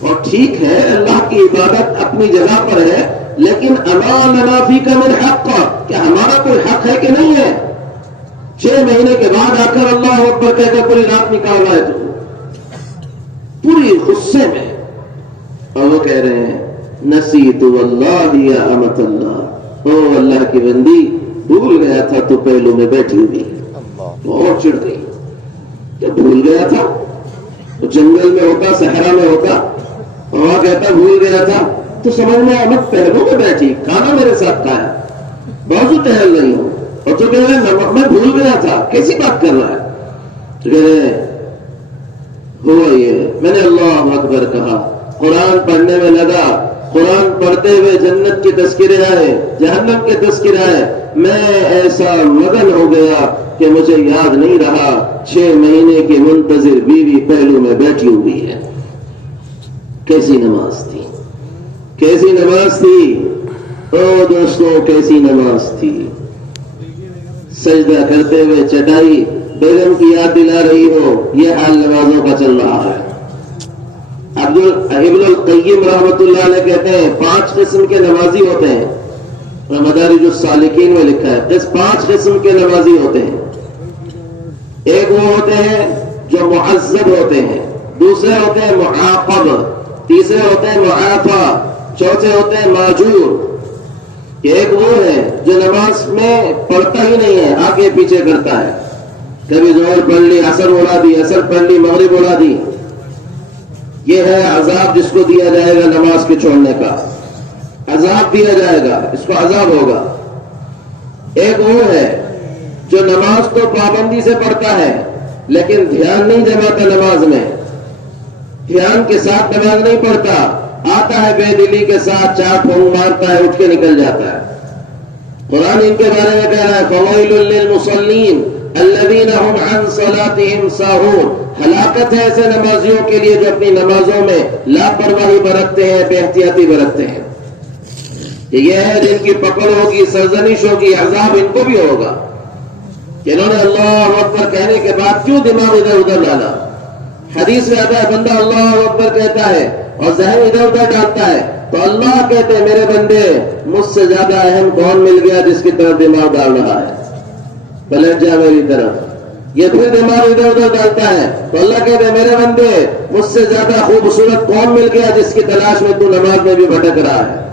اور ٹھیک ہے اللہ کی عبادت اپنی جگہ پر ہے، لیکن اما لنا فیک من حق، کیا ہمارا کوئی حق ہے کہ نہیں ہے؟ 6 مہینے کے بعد آ کر اللہ اکبر کہہ کر پوری رات نکال رہا ہے تو پوری غصے میں، اور وہ کہہ رہے ہیں نسیت واللہ یا امت اللہ، او اللہ کی بندی بھول گیا تھا تو پہلو میں بیٹھی ہوئی، اور چڑھ گئی، کیا بھول گیا تھا؟ تو جنگل میں ہوتا، صحرا میں ہوتا، اور وہاں کہتا بھول گیا تھا تو سمجھ میں احمد پہلو میں بیٹھی، کھانا میرے ساتھ کھایا، بازو ٹہل رہی ہوں، اور تو کہہ رہے میں بھول گیا تھا، کیسی بات کر رہا ہے؟ تو کہہ رہے ہوا یہ میں نے اللہ اکبر کہا، قرآن پڑھنے میں لگا، قرآن پڑھتے ہوئے جنت کے تذکرے آئے، جہنم کے تذکرے آئے، میں ایسا مگن ہو گیا کہ مجھے یاد نہیں رہا 6 مہینے کی منتظر بیوی پہلو میں بیٹھی ہوئی ہے۔ کیسی نماز تھی، کیسی نماز تھی او دوستوں، کیسی نماز تھی۔ سجدہ کرتے ہوئے چٹائی بیگم کی یاد دلا رہی ہو، یہ حال نمازوں کا چل رہا ہے۔ ابن القیم رحمۃ اللہ علیہ کہتے ہیں 5 قسم کے نمازی ہوتے ہیں، اور مدارج السالکین میں لکھا ہے 5 قسم کے نمازی ہوتے ہیں۔ ایک وہ ہوتے ہیں جو معذب ہوتے ہیں، دوسرے ہوتے ہیں معاقب، تیسرے ہوتے ہیں معافی، چوتھے ہوتے ہیں معجور۔ ایک وہ ہے جو نماز میں پڑھتا ہی نہیں ہے، آگے پیچھے کرتا ہے، کبھی ظہر پڑھ لی، عصر اڑا دی، عصر پڑھ لی، مغرب اڑا دی۔ یہ ہے عذاب جس کو دیا جائے گا نماز کے چھوڑنے کا، عذاب دیا جائے گا، اس کو عذاب ہوگا۔ ایک وہ ہے جو نماز تو پابندی سے پڑھتا ہے لیکن دھیان نہیں جماتا نماز میں، دھیان کے ساتھ نماز نہیں پڑھتا، آتا ہے بے دلی کے ساتھ، 4 پھونک مارتا ہے، اٹھ کے نکل جاتا ہے۔ قرآن ان کے بارے میں کہہ رہا ہے فویل للمصلین الذین هم عن صلاتهم ساہون، ہلاکت ہے ایسے نمازیوں کے لیے جو اپنی نمازوں میں لاپرواہی برتتے ہیں، بے احتیاطی برتتے ہیں۔ یہ ہے جن کی پکڑ ہوگی، سرزنش ہوگی، عذاب ان کو بھی ہوگا کہ انہوں نے اللہ اکبر کہنے کے بعد کیوں دماغ ادھر ادھر ڈالا۔ حدیث میں آتا ہے بندہ اللہ اکبر کہتا ہے اور ذہن ادھر ادھر ڈالتا ہے تو اللہ کہتے ہیں میرے بندے مجھ سے زیادہ اہم کون مل گیا جس کی طرف دماغ ڈال رہا ہے، پلٹ جا میری طرف۔ یہ پھر دماغ ادھر ادھر ڈالتا ہے تو اللہ کہتے ہیں میرے بندے مجھ سے زیادہ خوبصورت کون مل گیا جس کی تلاش میں تو نماز میں بھی بھٹک رہا ہے،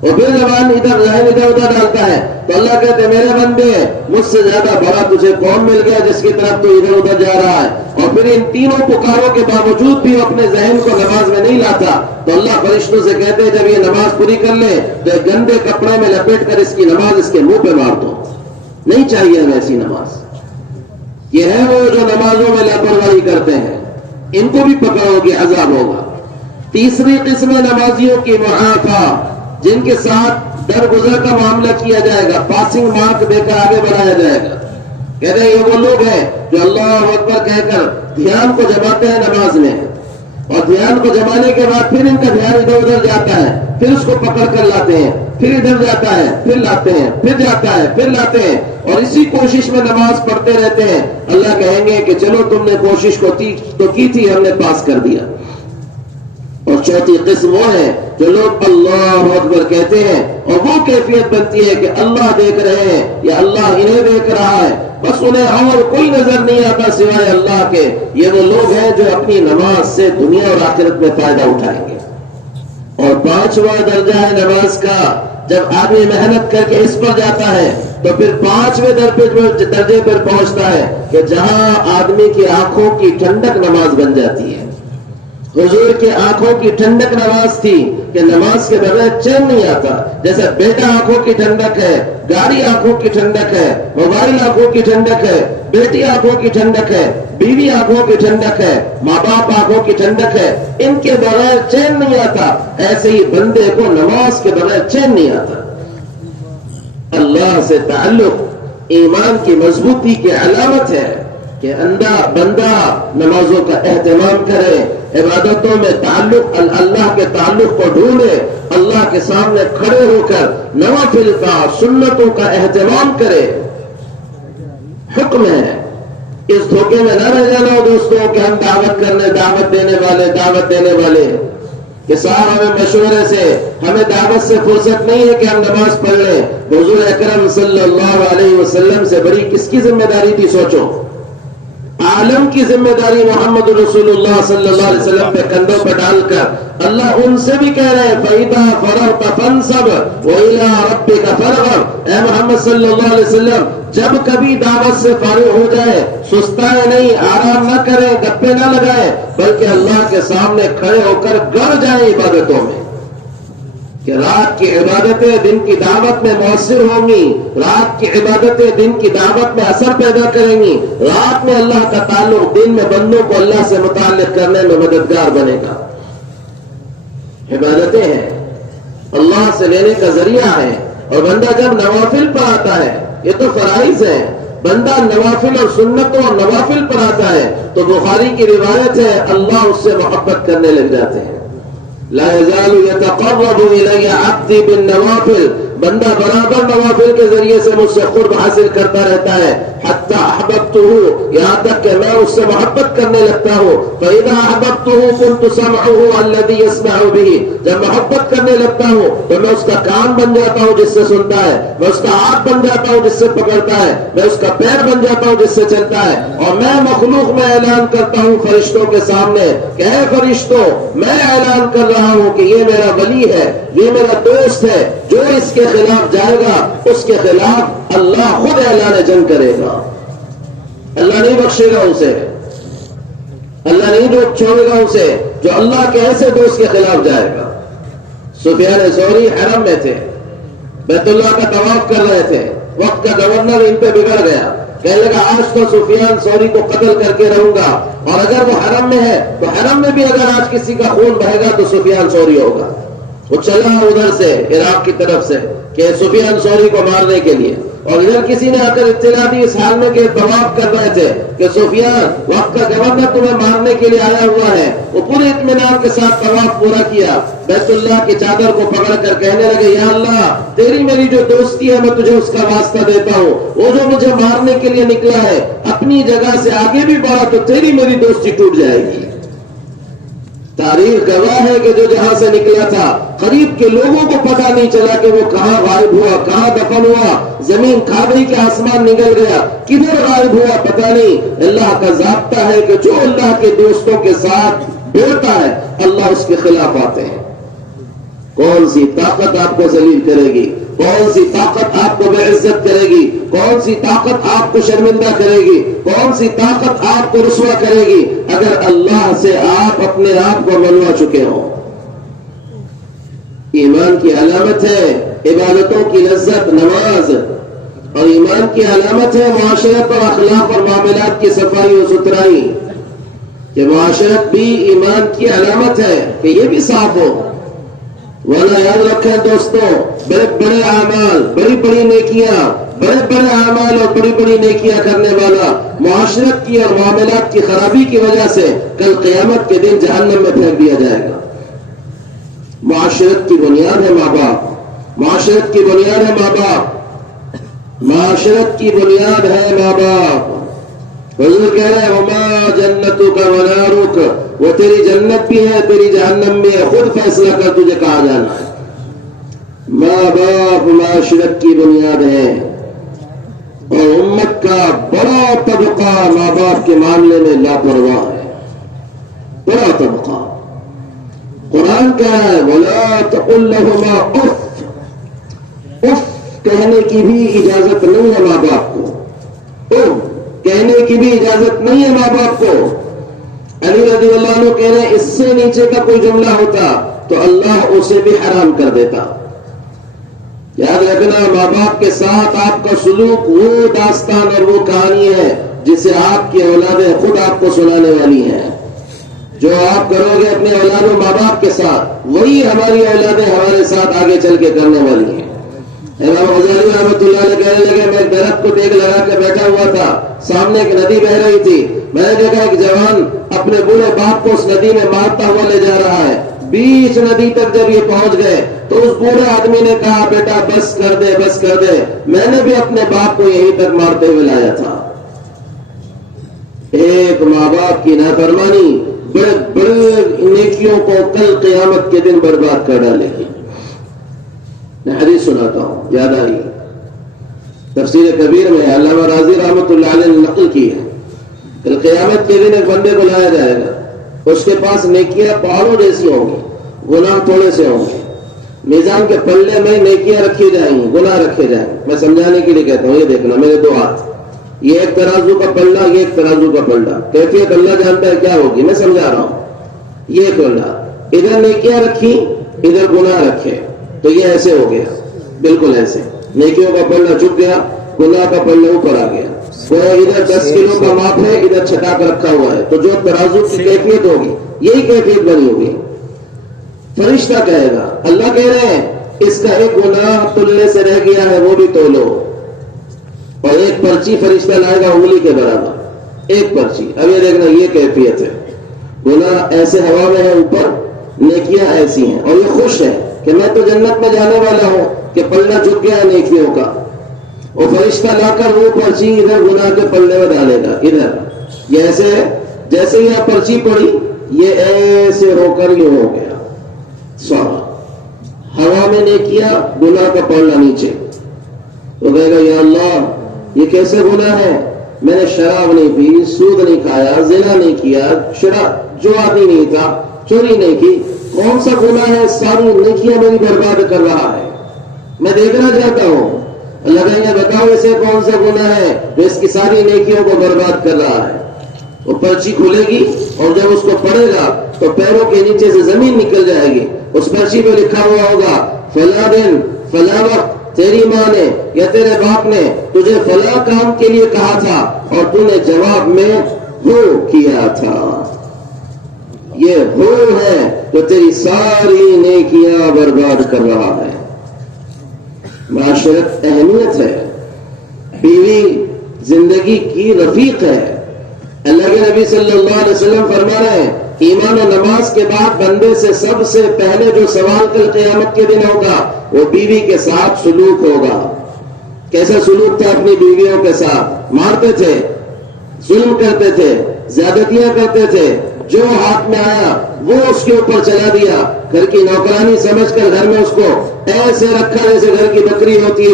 اور پھر زبان ذہن ادھر ادھر ڈالتا ہے تو اللہ کہتے ہیں میرے بندے مجھ سے زیادہ بڑا تجھے کون مل گیا جس کی طرف تو ادھر ادھر جا رہا ہے۔ اور پھر ان تینوں پکاروں کے باوجود بھی وہ اپنے ذہن کو نماز میں نہیں لاتا تو اللہ فرشتوں سے کہتے ہیں جب یہ نماز پوری کر لے تو ایک گندے کپڑے میں لپیٹ کر اس کی نماز اس کے منہ پہ مار دو، نہیں چاہیے ویسی نماز۔ یہ ہے وہ جو نمازوں میں لاپرواہی کرتے ہیں، ان کو بھی پکڑ ہوگی، عذاب ہوگا۔ تیسری قسم نمازیوں کی معافا، جن کے ساتھ درگزر کا معاملہ کیا جائے گا، پاسنگ مارک دے کر آگے بڑھایا جائے گا. کہتے ہیں یہ وہ لوگ ہیں جو اللہ اکبر کہہ کر دھیان کو جماتے ہیں نماز میں، اور دھیان کو جمانے کے بعد پھر ان کا دھیان ادھر ادھر جاتا ہے، پھر اس کو پکڑ کر لاتے ہیں، پھر ادھر جاتا ہے، پھر لاتے ہیں، پھر جاتا ہے، پھر لاتے ہیں، اور اسی کوشش میں نماز پڑھتے رہتے ہیں. اللہ کہیں گے کہ چلو تم نے کوشش کو تو کی تھی، ہم نے پاس کر دیا. اور چوتھی قسم وہ ہے جو لوگ اللہ اکبر کہتے ہیں اور وہ کیفیت بنتی ہے کہ اللہ دیکھ رہے ہیں یا اللہ انہیں دیکھ رہا ہے، بس انہیں اور کوئی نظر نہیں آتا سوائے اللہ کے. یہ وہ لوگ ہیں جو اپنی نماز سے دنیا اور آخرت میں فائدہ اٹھائیں گے. اور پانچواں درجہ ہے نماز کا. جب آدمی محنت کر کے اس پر جاتا ہے تو پھر پانچویں درجے پر پہنچتا ہے کہ جہاں آدمی کی آنکھوں کی ٹھنڈک نماز بن جاتی ہے. حضور کی آنکھوں کی ٹھنڈک نماز تھی کہ نماز کے بغیر چین نہیں آتا. جیسے بیٹا آنکھوں کی ٹھنڈک ہے، گاڑی آنکھوں کی ٹھنڈک ہے، موبائل آنکھوں کی ٹھنڈک ہے، بیٹی آنکھوں کی ٹھنڈک ہے، بیوی آنکھوں کی ٹھنڈک ہے، ماں باپ آنکھوں کی ٹھنڈک ہے، ان کے بغیر چین نہیں آتا. ایسے ہی بندے کو نماز کے بغیر چین نہیں آتا. اللہ سے تعلق ایمان کی مضبوطی کی علامت ہے کہ بندہ نمازوں کا اہتمام کرے، عبادتوں میں تعلق اللہ کے تعلق کو ڈھونڈے، اللہ کے سامنے کھڑے ہو کر نوافل کا، سنتوں کا اہتمام کرے. حکم ہے اس دھوکے میں نہ رہ جانا ہو دوستوں کہ ہم دعوت دینے والے کہ صاحب ہمیں مشورے سے، ہمیں دعوت سے فرصت نہیں ہے کہ ہم نماز پڑھ لیں. حضور اکرم صلی اللہ علیہ وسلم سے بڑی کس کی ذمہ داری تھی سوچو. عالم کی ذمہ داری محمد رسول اللہ صلی اللہ علیہ وسلم پہ کندھوں پہ ڈال کر اللہ ان سے بھی کہہ رہے ہیں فَإِذَا فَرَغْتَ فَانْصَبْ وَإِلَىٰ رَبِّكَ فَارْغَب. اے محمد صلی اللہ علیہ وسلم جب کبھی دعوت سے فارغ ہو جائے سستائے نہیں، آرام نہ کریں، گپے نہ لگائیں، بلکہ اللہ کے سامنے کھڑے ہو کر گڑ جائیں عبادتوں میں. کہ رات کی عبادتیں دن کی دعوت میں مؤثر ہوں گی، رات کی عبادتیں دن کی دعوت میں اثر پیدا کریں گی. رات میں اللہ کا تعلق دن میں بندوں کو اللہ سے متعلق کرنے میں مددگار بنے گا. عبادتیں ہیں، اللہ سے لینے کا ذریعہ ہے. اور بندہ جب نوافل پر آتا ہے، یہ تو فرائض ہے، بندہ نوافل اور سنتوں اور نوافل پر آتا ہے تو بخاری کی روایت ہے اللہ اس سے محبت کرنے لگ جاتے ہیں. لا يزال يتقرب الي عبدي بالنوافل. بندہ برابر نوافل کے ذریعے سے مجھ سے قرب حاصل کرتا رہتا ہے حتی احببته، یہاں تک کہ میں اس سے محبت کرنے لگتا ہوں. فاذا احببته كنت سمعه الذي يسمع به. جب محبت کرنے لگتا ہوں تو میں اس کا کان بن جاتا ہوں جس سے سنتا ہے، میں اس کا ہاتھ بن جاتا ہوں جس سے پکڑتا ہے، میں اس کا پیر بن جاتا ہوں جس سے چلتا ہے. اور میں مخلوق میں اعلان کرتا ہوں فرشتوں کے سامنے کہ اے فرشتوں، میں اعلان کر رہا ہوں کہ یہ میرا ولی ہے، یہ میرا دوست ہے، جو اس کے خلاف جائے گا اس کے خلاف اللہ خود اعلان جنگ کرے گا. اللہ نہیں بخشے گا اسے، اللہ نہیں روک چھوڑے گا اسے جو اللہ کے ایسے دوست کے خلاف جائے گا. سفیان ثوری حرم میں تھے، بیت اللہ کا طواف کر رہے تھے، وقت کا گورنر ان پہ بگڑ گیا، کہنے لگا آج تو سفیان ثوری کو قتل کر کے رہوں گا، اور اگر وہ حرم میں ہے تو حرم میں بھی اگر آج کسی کا خون بہے گا تو سفیان ثوری ہوگا. وہ چلا ادھر سے عراق کی طرف سے کہ سفیان ثوری کو مارنے کے لیے، اور ادھر کسی نے آ کر اطلاع دی اس حال میں کہ طواف کر رہے تھے کہ سفیان وقت کا گورنر تمہیں مارنے کے لیے آیا ہوا ہے. وہ پورے اطمینان کے ساتھ طواف پورا کیا، بیت اللہ کی چادر کو پکڑ کر کہنے لگے یا اللہ تیری میری جو دوستی ہے میں تجھے اس کا واسطہ دیتا ہوں، وہ جو مجھے مارنے کے لیے نکلا ہے اپنی جگہ سے آگے بھی بڑھا تو تیری میری دوستی ٹوٹ جائے گی. تاریخ گواہ ہے کہ جو جہاں سے نکلا تھا قریب کے لوگوں کو پتہ نہیں چلا کہ وہ کہاں غائب ہوا، کہاں دفن ہوا. زمین کھا گئی کہ آسمان نگل گیا، کدھر غائب ہوا پتہ نہیں. اللہ کا ضابطہ ہے کہ جو اللہ کے دوستوں کے ساتھ بولتا ہے اللہ اس کے خلاف آتے ہیں. کون سی طاقت آپ کو ذلیل کرے گی، کون سی طاقت آپ کو بے عزت کرے گی، کون سی طاقت آپ کو شرمندہ کرے گی، کون سی طاقت آپ کو رسوا کرے گی اگر اللہ سے آپ اپنے آپ کو منوا چکے ہو. ایمان کی علامت ہے عبادتوں کی لذت نماز، اور ایمان کی علامت ہے معاشرت اور اخلاق اور معاملات کی صفائی و ستھرائی. کہ معاشرت بھی ایمان کی علامت ہے کہ یہ بھی صاف ہو. ورنہ یاد رکھیں دوستوں، بڑے بڑے اعمال، بڑی بڑی نیکیاں، بڑے بڑے اعمال اور بڑی بڑی نیکیاں کرنے والا معاشرت کی اور معاملات کی خرابی کی وجہ سے کل قیامت کے دن جہنم میں پھینک دیا جائے گا. معاشرت کی بنیاد ہے ماں باپ، معاشرت کی بنیاد ہے ماں باپ، معاشرت کی بنیاد ہے ماں باپ. حضور کہہ رہے ہیں وما جنتک ونارک، وہ تیری جنت بھی ہے تیری جہنم بھی ہے، خود فیصلہ کر تجھے کہاں جانا ہے. ماں باپ معاشرت کی بنیاد ہے، اور امت کا بڑا طبقہ ماں باپ کے معاملے میں لاپرواہ ہے. بڑا طبقہ. قرآن کہہ رہا ہے وَلَا تَقُلْ لَهُمَا اُفْ، اف کہنے کی بھی اجازت نہیں ہے ماں باپ کو. اف کہنے کی بھی اجازت نہیں ہے ماں باپ کو. علی رضی اللہ عنہ کہہ رہے ہیں اس سے نیچے کا کوئی جملہ ہوتا تو اللہ اسے بھی حرام کر دیتا. یاد رکھنا ماں باپ کے ساتھ آپ کا سلوک وہ داستان اور وہ کہانی ہے جسے آپ کی اولادیں خود آپ کو سنانے والی ہیں. جو آپ کرو گے اپنے اولاد و ماں باپ کے ساتھ وہی ہماری اولادیں ہمارے ساتھ آگے چل کے کرنے والی ہیں. امام غزالی رحمۃ اللہ علیہ کہنے لگے میں ایک درخت کو دیکھ لگا کے بیٹھا ہوا تھا، سامنے ایک ندی بہ رہی تھی. میں نے دیکھا ایک جوان اپنے بوڑھے باپ کو اس ندی میں مارتا ہوا لے جا رہا ہے. بیچ ندی تک جب یہ پہنچ گئے تو اس بوڑھے آدمی نے کہا بیٹا بس کر دے بس کر دے، میں نے بھی اپنے باپ کو یہیں تک مارتے ہوئے لایا تھا. ایک ماں باپ کی نافرمانی بڑے بڑے نیکیوں کو کل قیامت کے دن برباد کر ڈالے گی. میں حدیث سناتا ہوں، یاد آئی. تفسیر کبیر میں علامہ راضی رحمۃ اللہ علیہ نے نقل کی ہے. کل قیامت کے دن ایک بندے کو لایا جائے گا، اس کے پاس نیکیاں پہاڑوں جیسی ہوں گی، گناہ تھوڑے سے ہوں گے. میزان کے پلے میں نیکیاں رکھی جائیں گی، گناہ رکھے جائیں گے. میں سمجھانے کے لیے کہتا ہوں، یہ دیکھنا میرے دو ہاتھ، یہ ایک ترازو کا پلڑا، یہ ایک ترازو کا پلڑا. کیفیت اللہ جانتا ہے کیا ہوگی، میں سمجھا رہا ہوں. یہ پلڑا ادھر نیکیاں رکھی ادھر گناہ رکھے تو یہ ایسے ہو گیا، بالکل ایسے. نیکیوں کا پلڑا جھک گیا، گناہ کا پلڑا اوپر آ گیا. وہ ادھر 10 کلو کا ماپ ہے، ادھر چھٹا کر رکھا ہوا ہے، تو جو ترازو کی کیفیت ہوگی یہی کیفیت بنی ہوگی. فرشتہ کہے گا، اللہ کہہ رہے ہیں اس کا ایک گناہ تلنے سے رہ گیا ہے وہ بھی تولو. اور ایک پرچی فرشتہ لائے گا انگلی کے برابر، ایک پرچی. اب یہ دیکھنا یہ کیفیت ہے. گناہ ایسے ہوا میں ہے اوپر، نیکیاں ایسی ہیں. اور یہ خوش ہے کہ میں تو جنت میں جانے والا ہوں کہ پلڑا جھک گیا نیکیوں کا. اور فرشتہ لا کر وہ پرچی ادھر گناہ کے پلڑے میں ڈالے گا. ادھر یہ ایسے ہے جیسے یہ پرچی پڑی یہ ایسے ہو کر یہ ہو گیا سوارا. ہوا میں نیکیاں، گناہ کا پلڑا نیچے. تو کہے گا یا اللہ یہ کیسے گناہ ہے، میں نے شراب نہیں پی، سود نہیں کھایا، زنا نہیں کیا، جو آدمی نہیں تھا، چوری نہیں کی، کون سا گناہ ہے ساری نیکیاں میری برباد کر رہا ہے. میں دیکھنا چاہتا ہوں. اللہ کہیں بتاؤ اسے کون سا گناہ ہے جو اس کی ساری نیکیوں کو برباد کر رہا ہے. وہ پرچی کھلے گی اور جب اس کو پڑھے گا تو پیروں کے نیچے سے زمین نکل جائے گی. اس پرچی پہ لکھا ہوا ہوگا فلاں دن فلاں وقت تیری ماں نے یا تیرے باپ نے تجھے فلاں کام کے لیے کہا تھا اور تو نے جواب میں ہو کیا تھا. یہ ہو ہے جو تیری ساری نیکیاں برباد کر رہا ہے. معاشرت اہمیت ہے. بیوی زندگی کی رفیق ہے. اللہ کے نبی صلی اللہ علیہ وسلم فرما رہے ہیں ایمان و نماز کے بعد بندے سے سب سے پہلے جو سوال کل قیامت کے دن ہوگا وہ بیوی کے ساتھ سلوک ہوگا. کیسا سلوک تھا اپنی بیویوں کے ساتھ؟ مارتے تھے، ظلم کرتے تھے، زیادتیاں کرتے تھے، جو ہاتھ میں آیا وہ اس کے اوپر چلا دیا. گھر کی نوکرانی سمجھ کر گھر میں اس کو ایسے رکھا جیسے گھر کی بکری ہوتی ہے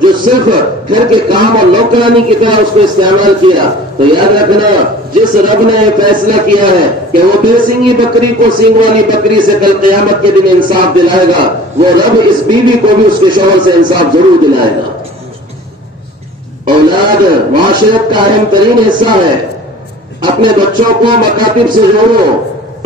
جو صرف گھر کے کام اور نوکرانی کی طرح اس کو استعمال کیا. تو یاد رکھنا جس رب نے یہ فیصلہ کیا ہے کہ وہ بے سینگی بکری کو سینگ والی بکری سے کل قیامت کے دن انصاف دلائے گا، وہ رب اس بیوی کو بھی اس کے شوہر سے انصاف ضرور دلائے گا. اولاد معاشرت کا اہم ترین حصہ ہے. اپنے بچوں کو مکاتب سے جوڑو،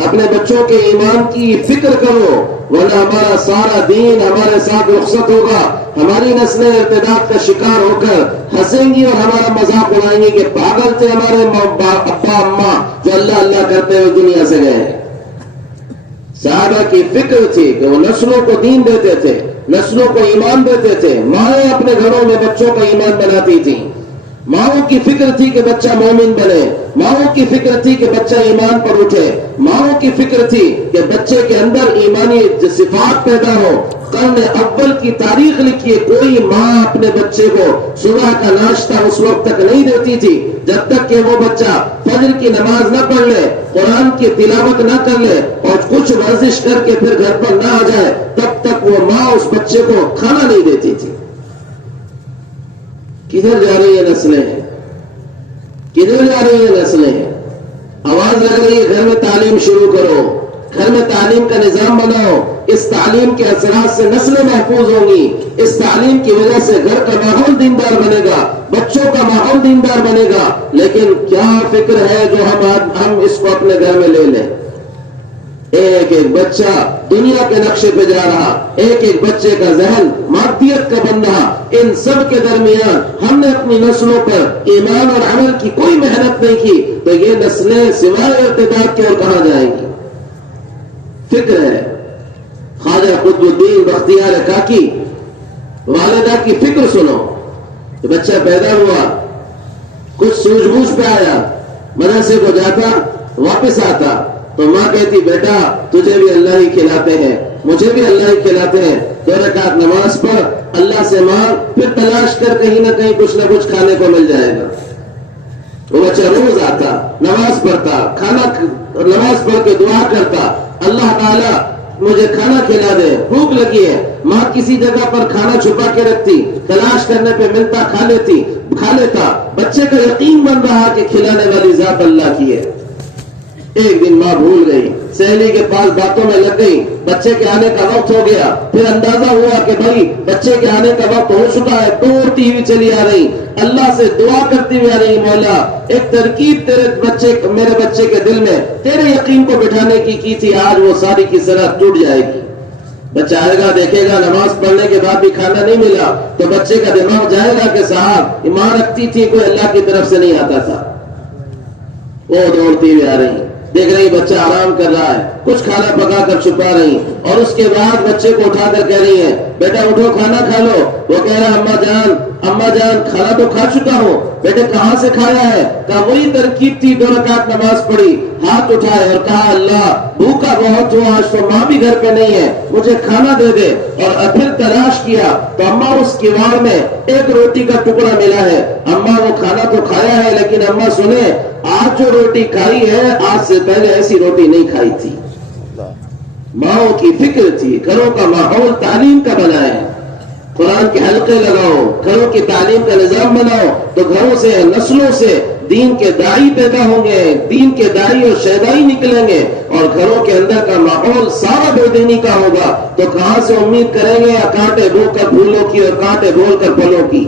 اپنے بچوں کے ایمان کی فکر کرو، ورنہ ہمارا سارا دین ہمارے ساتھ رخصت ہوگا. ہماری نسلیں ارتداد کا شکار ہو کر ہنسیں گی اور ہمارا مذاق اڑائیں گی کہ پاگل تھے ہمارے ابا اماں جو اللہ اللہ کرتے ہوئے دنیا سے گئے ہیں۔ صحابہ کی فکر تھی کہ وہ نسلوں کو دین دیتے تھے، نسلوں کو ایمان دیتے تھے۔ مائیں اپنے گھروں میں بچوں کا ایمان بناتی تھیں۔ ماؤں کی فکر تھی کہ بچہ مومن بنے، ماؤں کی فکر تھی کہ بچہ ایمان پر اٹھے، ماؤں کی فکر تھی کہ بچے کے اندر ایمانی صفات پیدا ہو۔ قرن اول کی تاریخ لکھی ہے، کوئی ماں اپنے بچے کو صبح کا ناشتہ اس وقت تک نہیں دیتی تھی جب تک کہ وہ بچہ فجر کی نماز نہ پڑھ لے، قرآن کی تلاوت نہ کر لے اور کچھ ورزش کر کے پھر گھر پر نہ آ جائے، تب تک وہ ماں اس بچے کو کھانا نہیں دیتی تھی۔ کدھر جا رہی ہے نسلیں؟ کدھر جا رہی ہے نسلیں؟ آواز لگ رہی ہے گھر میں تعلیم شروع کرو، گھر میں تعلیم کا نظام بناؤ۔ اس تعلیم کے اثرات سے نسلیں محفوظ ہوں گی، اس تعلیم کی وجہ سے گھر کا ماحول دیندار بنے گا، بچوں کا ماحول دیندار بنے گا۔ لیکن کیا فکر ہے جو ہم اس کو اپنے گھر میں لے لیں؟ ایک ایک بچہ دنیا کے نقشے پہ جا رہا، ایک ایک بچے کا ذہن مادیت کا بن رہا۔ ان سب کے درمیان ہم نے اپنی نسلوں پر ایمان اور عمل کی کوئی محنت نہیں کی تو یہ نسلیں سوائے ارتداد کے اور کہاں جائیں گی؟ فکر ہے خواجہ قطب الدین بختیار کاکی والدہ کی فکر سنو۔ تو بچہ پیدا ہوا، کچھ سوجھ بوجھ پہ آیا، مدرسے کو جاتا واپس آتا تو ماں کہتی بیٹا تجھے بھی اللہ ہی کھلاتے ہیں، مجھے بھی اللہ ہی کھلاتے ہیں، 2 رکعت نماز پڑھ، اللہ سے مانگ، پھر تلاش کر کہیں نہ کہیں کچھ نہ کچھ کھانے کو مل جائے گا۔ وہ بچہ روز آتا، نماز پڑھتا، نماز پڑھ کے دعا کرتا، اللہ تعالیٰ مجھے کھانا کھلا دے، بھوک لگی ہے۔ ماں کسی جگہ پر کھانا چھپا کے رکھتی، تلاش کرنے پہ ملتا، کھا لیتا۔ بچے کا یقین بن رہا کہ کھلانے والی ذات اللہ کی ہے۔ ایک دن ماں بھول گئی، سہیلی کے پاس باتوں میں لگ گئی، بچے کے آنے کا وقت ہو گیا، پھر اندازہ ہوا کہ بھائی بچے کے آنے کا وقت ہو چکا ہے، دوڑتی ہوئی چلی آ رہی، اللہ سے دعا کرتی ہوئی آ رہی، مولا ایک ترکیب میرے بچے کے دل میں تیرے یقین کو بٹھانے کی تھی، آج وہ ساری کی سرا ٹوٹ جائے گی۔ بچہ آئے گا، دیکھے گا نماز پڑھنے کے بعد بھی کھانا نہیں ملا تو بچے کا دماغ جائے گا کہ صاحب ایمان رکھتی تھی، کوئی اللہ کی طرف سے نہیں آتا تھا۔ وہ دوڑتی ہوئی آ رہی، دیکھ رہی بچہ آرام کر رہا ہے، کچھ کھانا پکا کر چھپا رہی، اور اس کے بعد بچے کو اٹھا کر کہہ رہی ہے بیٹا اٹھو کھانا کھا لو۔ وہ کہہ رہا اماں جان کھانا تو کھا چکا ہوں۔ بیٹے کہاں سے کھایا ہے؟ کہا وہی ترکیب تھی، 2 رکعت نماز پڑھی، ہاتھ اٹھائے اور کہا اللہ بھوکا بہت ہوا، آج تو ماں بھی گھر پہ نہیں ہے، مجھے کھانا دے دے۔ اور پھر تلاش کیا تو اماں اس کیوار میں ایک روٹی کا ٹکڑا ملا ہے۔ اماں وہ کھانا تو کھایا ہے لیکن اماں سنے آج جو روٹی کھائی ہے آج سے پہلے ایسی روٹی نہیں کھائی تھی۔ ماؤں کی فکر تھی، گھروں کا ماحول تعلیم کا بنائے، قرآن کے حلقے لگاؤ، گھروں کی تعلیم کا نظام بناؤ تو گھروں سے نسلوں سے دین کے داعی پیدا ہوں گے، دین کے داعی اور شہدائی نکلیں گے، اور گھروں کے اندر کا ماحول سارا بے دینی کا ہوگا تو کہاں سے امید کریں گے یا کانٹے بو کر پھولوں کی اور کانٹے بول کر پھلوں کی؟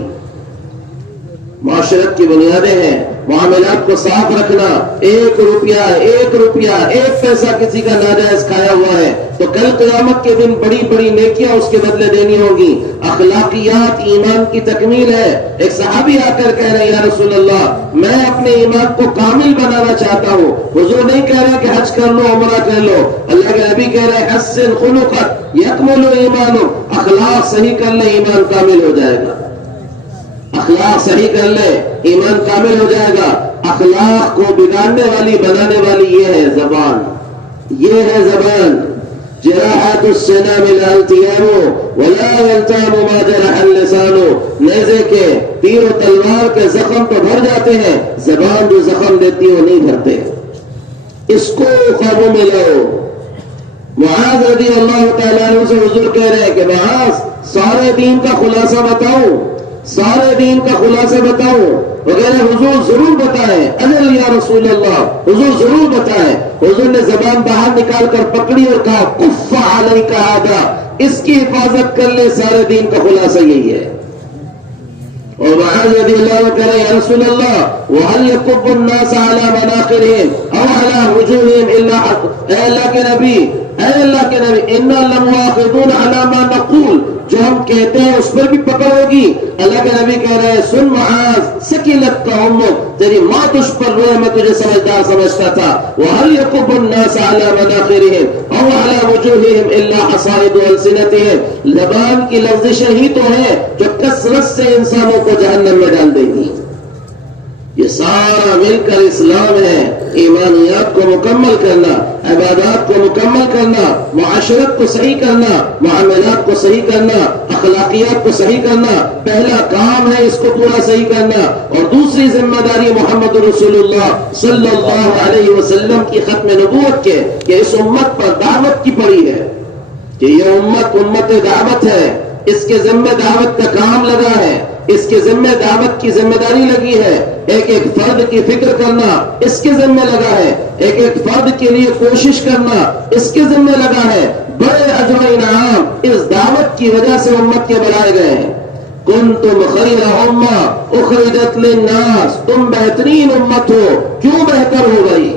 معاشرت کی بنیادیں ہیں معاملات کو صاف رکھنا۔ 1 روپیہ 1 پیسہ کسی کا ناجائز کھایا ہوا ہے تو کل قیامت کے دن بڑی بڑی نیکیاں اس کے بدلے دینی ہوگی۔ اخلاقیات ایمان کی تکمیل ہے۔ ایک صحابی آ کر کہہ رہے ہیں یا رسول اللہ میں اپنے ایمان کو کامل بنانا چاہتا ہوں۔ حضور نہیں کہہ رہے کہ حج کر لو، عمرہ کر لو، اللہ کے نبی کہہ رہے ہیں حسن خلقک یکمل ایمانک، اخلاق صحیح کر لے ایمان کامل ہو جائے گا۔ اخلاق صحیح کر لے ایمان کامل ہو جائے گا۔ اخلاق کو بگاڑنے والی بنانے والی یہ ہے زبان، یہ ہے زبان۔ جراحت السنام الالتیام ولا یلتام ما جرح اللسان، نیزے کے تیر و تلوار کے زخم تو بھر جاتے ہیں، زبان جو زخم دیتی وہ نہیں بھرتے۔ اس کو قابو میں لاؤ۔ معاذ رضی اللہ تعالیٰ عنہ سے حضور کہہ رہے ہیں کہ معاذ سارے دین کا خلاصہ بتاؤں، سارے دین کا خلاصہ بتاؤں۔ وغیرہ حضور ضرور بتائیں، اجل یا رسول اللہ حضور ضرور بتائیں۔ حضور نے زبان باہر نکال کر پکڑی اور کہا کف علیک ھذا، اس کی حفاظت کر لے، سارے دین کا خلاصہ یہی ہے۔ اور معاذ رضی اللہ عنہ کہہ رہے ہیں یا رسول اللہ وَهَلْ يَكُبُّ النَّاسَ عَلَى مَنَاخِرِهِمْ أَوْ عَلَى وُجُوهِهِمْ إِلَّا حَقٌّ، اے اللہ کے نبی اے اللہ کے نبی انا لمؤاخذون علی ما نقول، جو ہم کہتے ہیں اس پر بھی پکڑ ہوگی۔ اللہ کے نبی کہہ رہے ہیں سن معاذ ثقلت کا امک، تیری ماں تجھ پر روئے، میں تجھے سمجھدار سمجھتا تھا۔ وهل يكب الناس على مناخرهم او على وجوههم الا حصائد السنتهم، زبان کی لفظشیں ہی تو ہیں جو کثرت سے انسانوں کو جہنم میں ڈال دیں گی۔ یہ سارا مل کر اسلام ہے، ایمانیات کو مکمل کرنا، عبادات کو مکمل کرنا، معاشرت کو صحیح کرنا، معاملات کو صحیح کرنا، اخلاقیات کو صحیح کرنا، پہلا کام ہے اس کو پورا صحیح کرنا۔ اور دوسری ذمہ داری محمد رسول اللہ صلی اللہ علیہ وسلم کی ختم نبوت کے کہ اس امت پر دعوت کی پڑی ہے کہ یہ امت دعوت ہے، اس کے ذمہ دعوت کا کام لگا ہے، اس کے ذمہ دعوت کی ذمہ داری لگی ہے، ایک ایک فرد کی فکر کرنا اس کے ذمہ لگا ہے، ایک ایک فرد کے لیے کوشش کرنا اس کے ذمہ لگا ہے۔ بڑے اجر و انعام اس دعوت کی وجہ سے امت کے بنائے گئے ہیں۔ کنتم خیر امہ اخرجت للناس، تم بہترین امت ہو۔ کیوں بہتر ہو گئی؟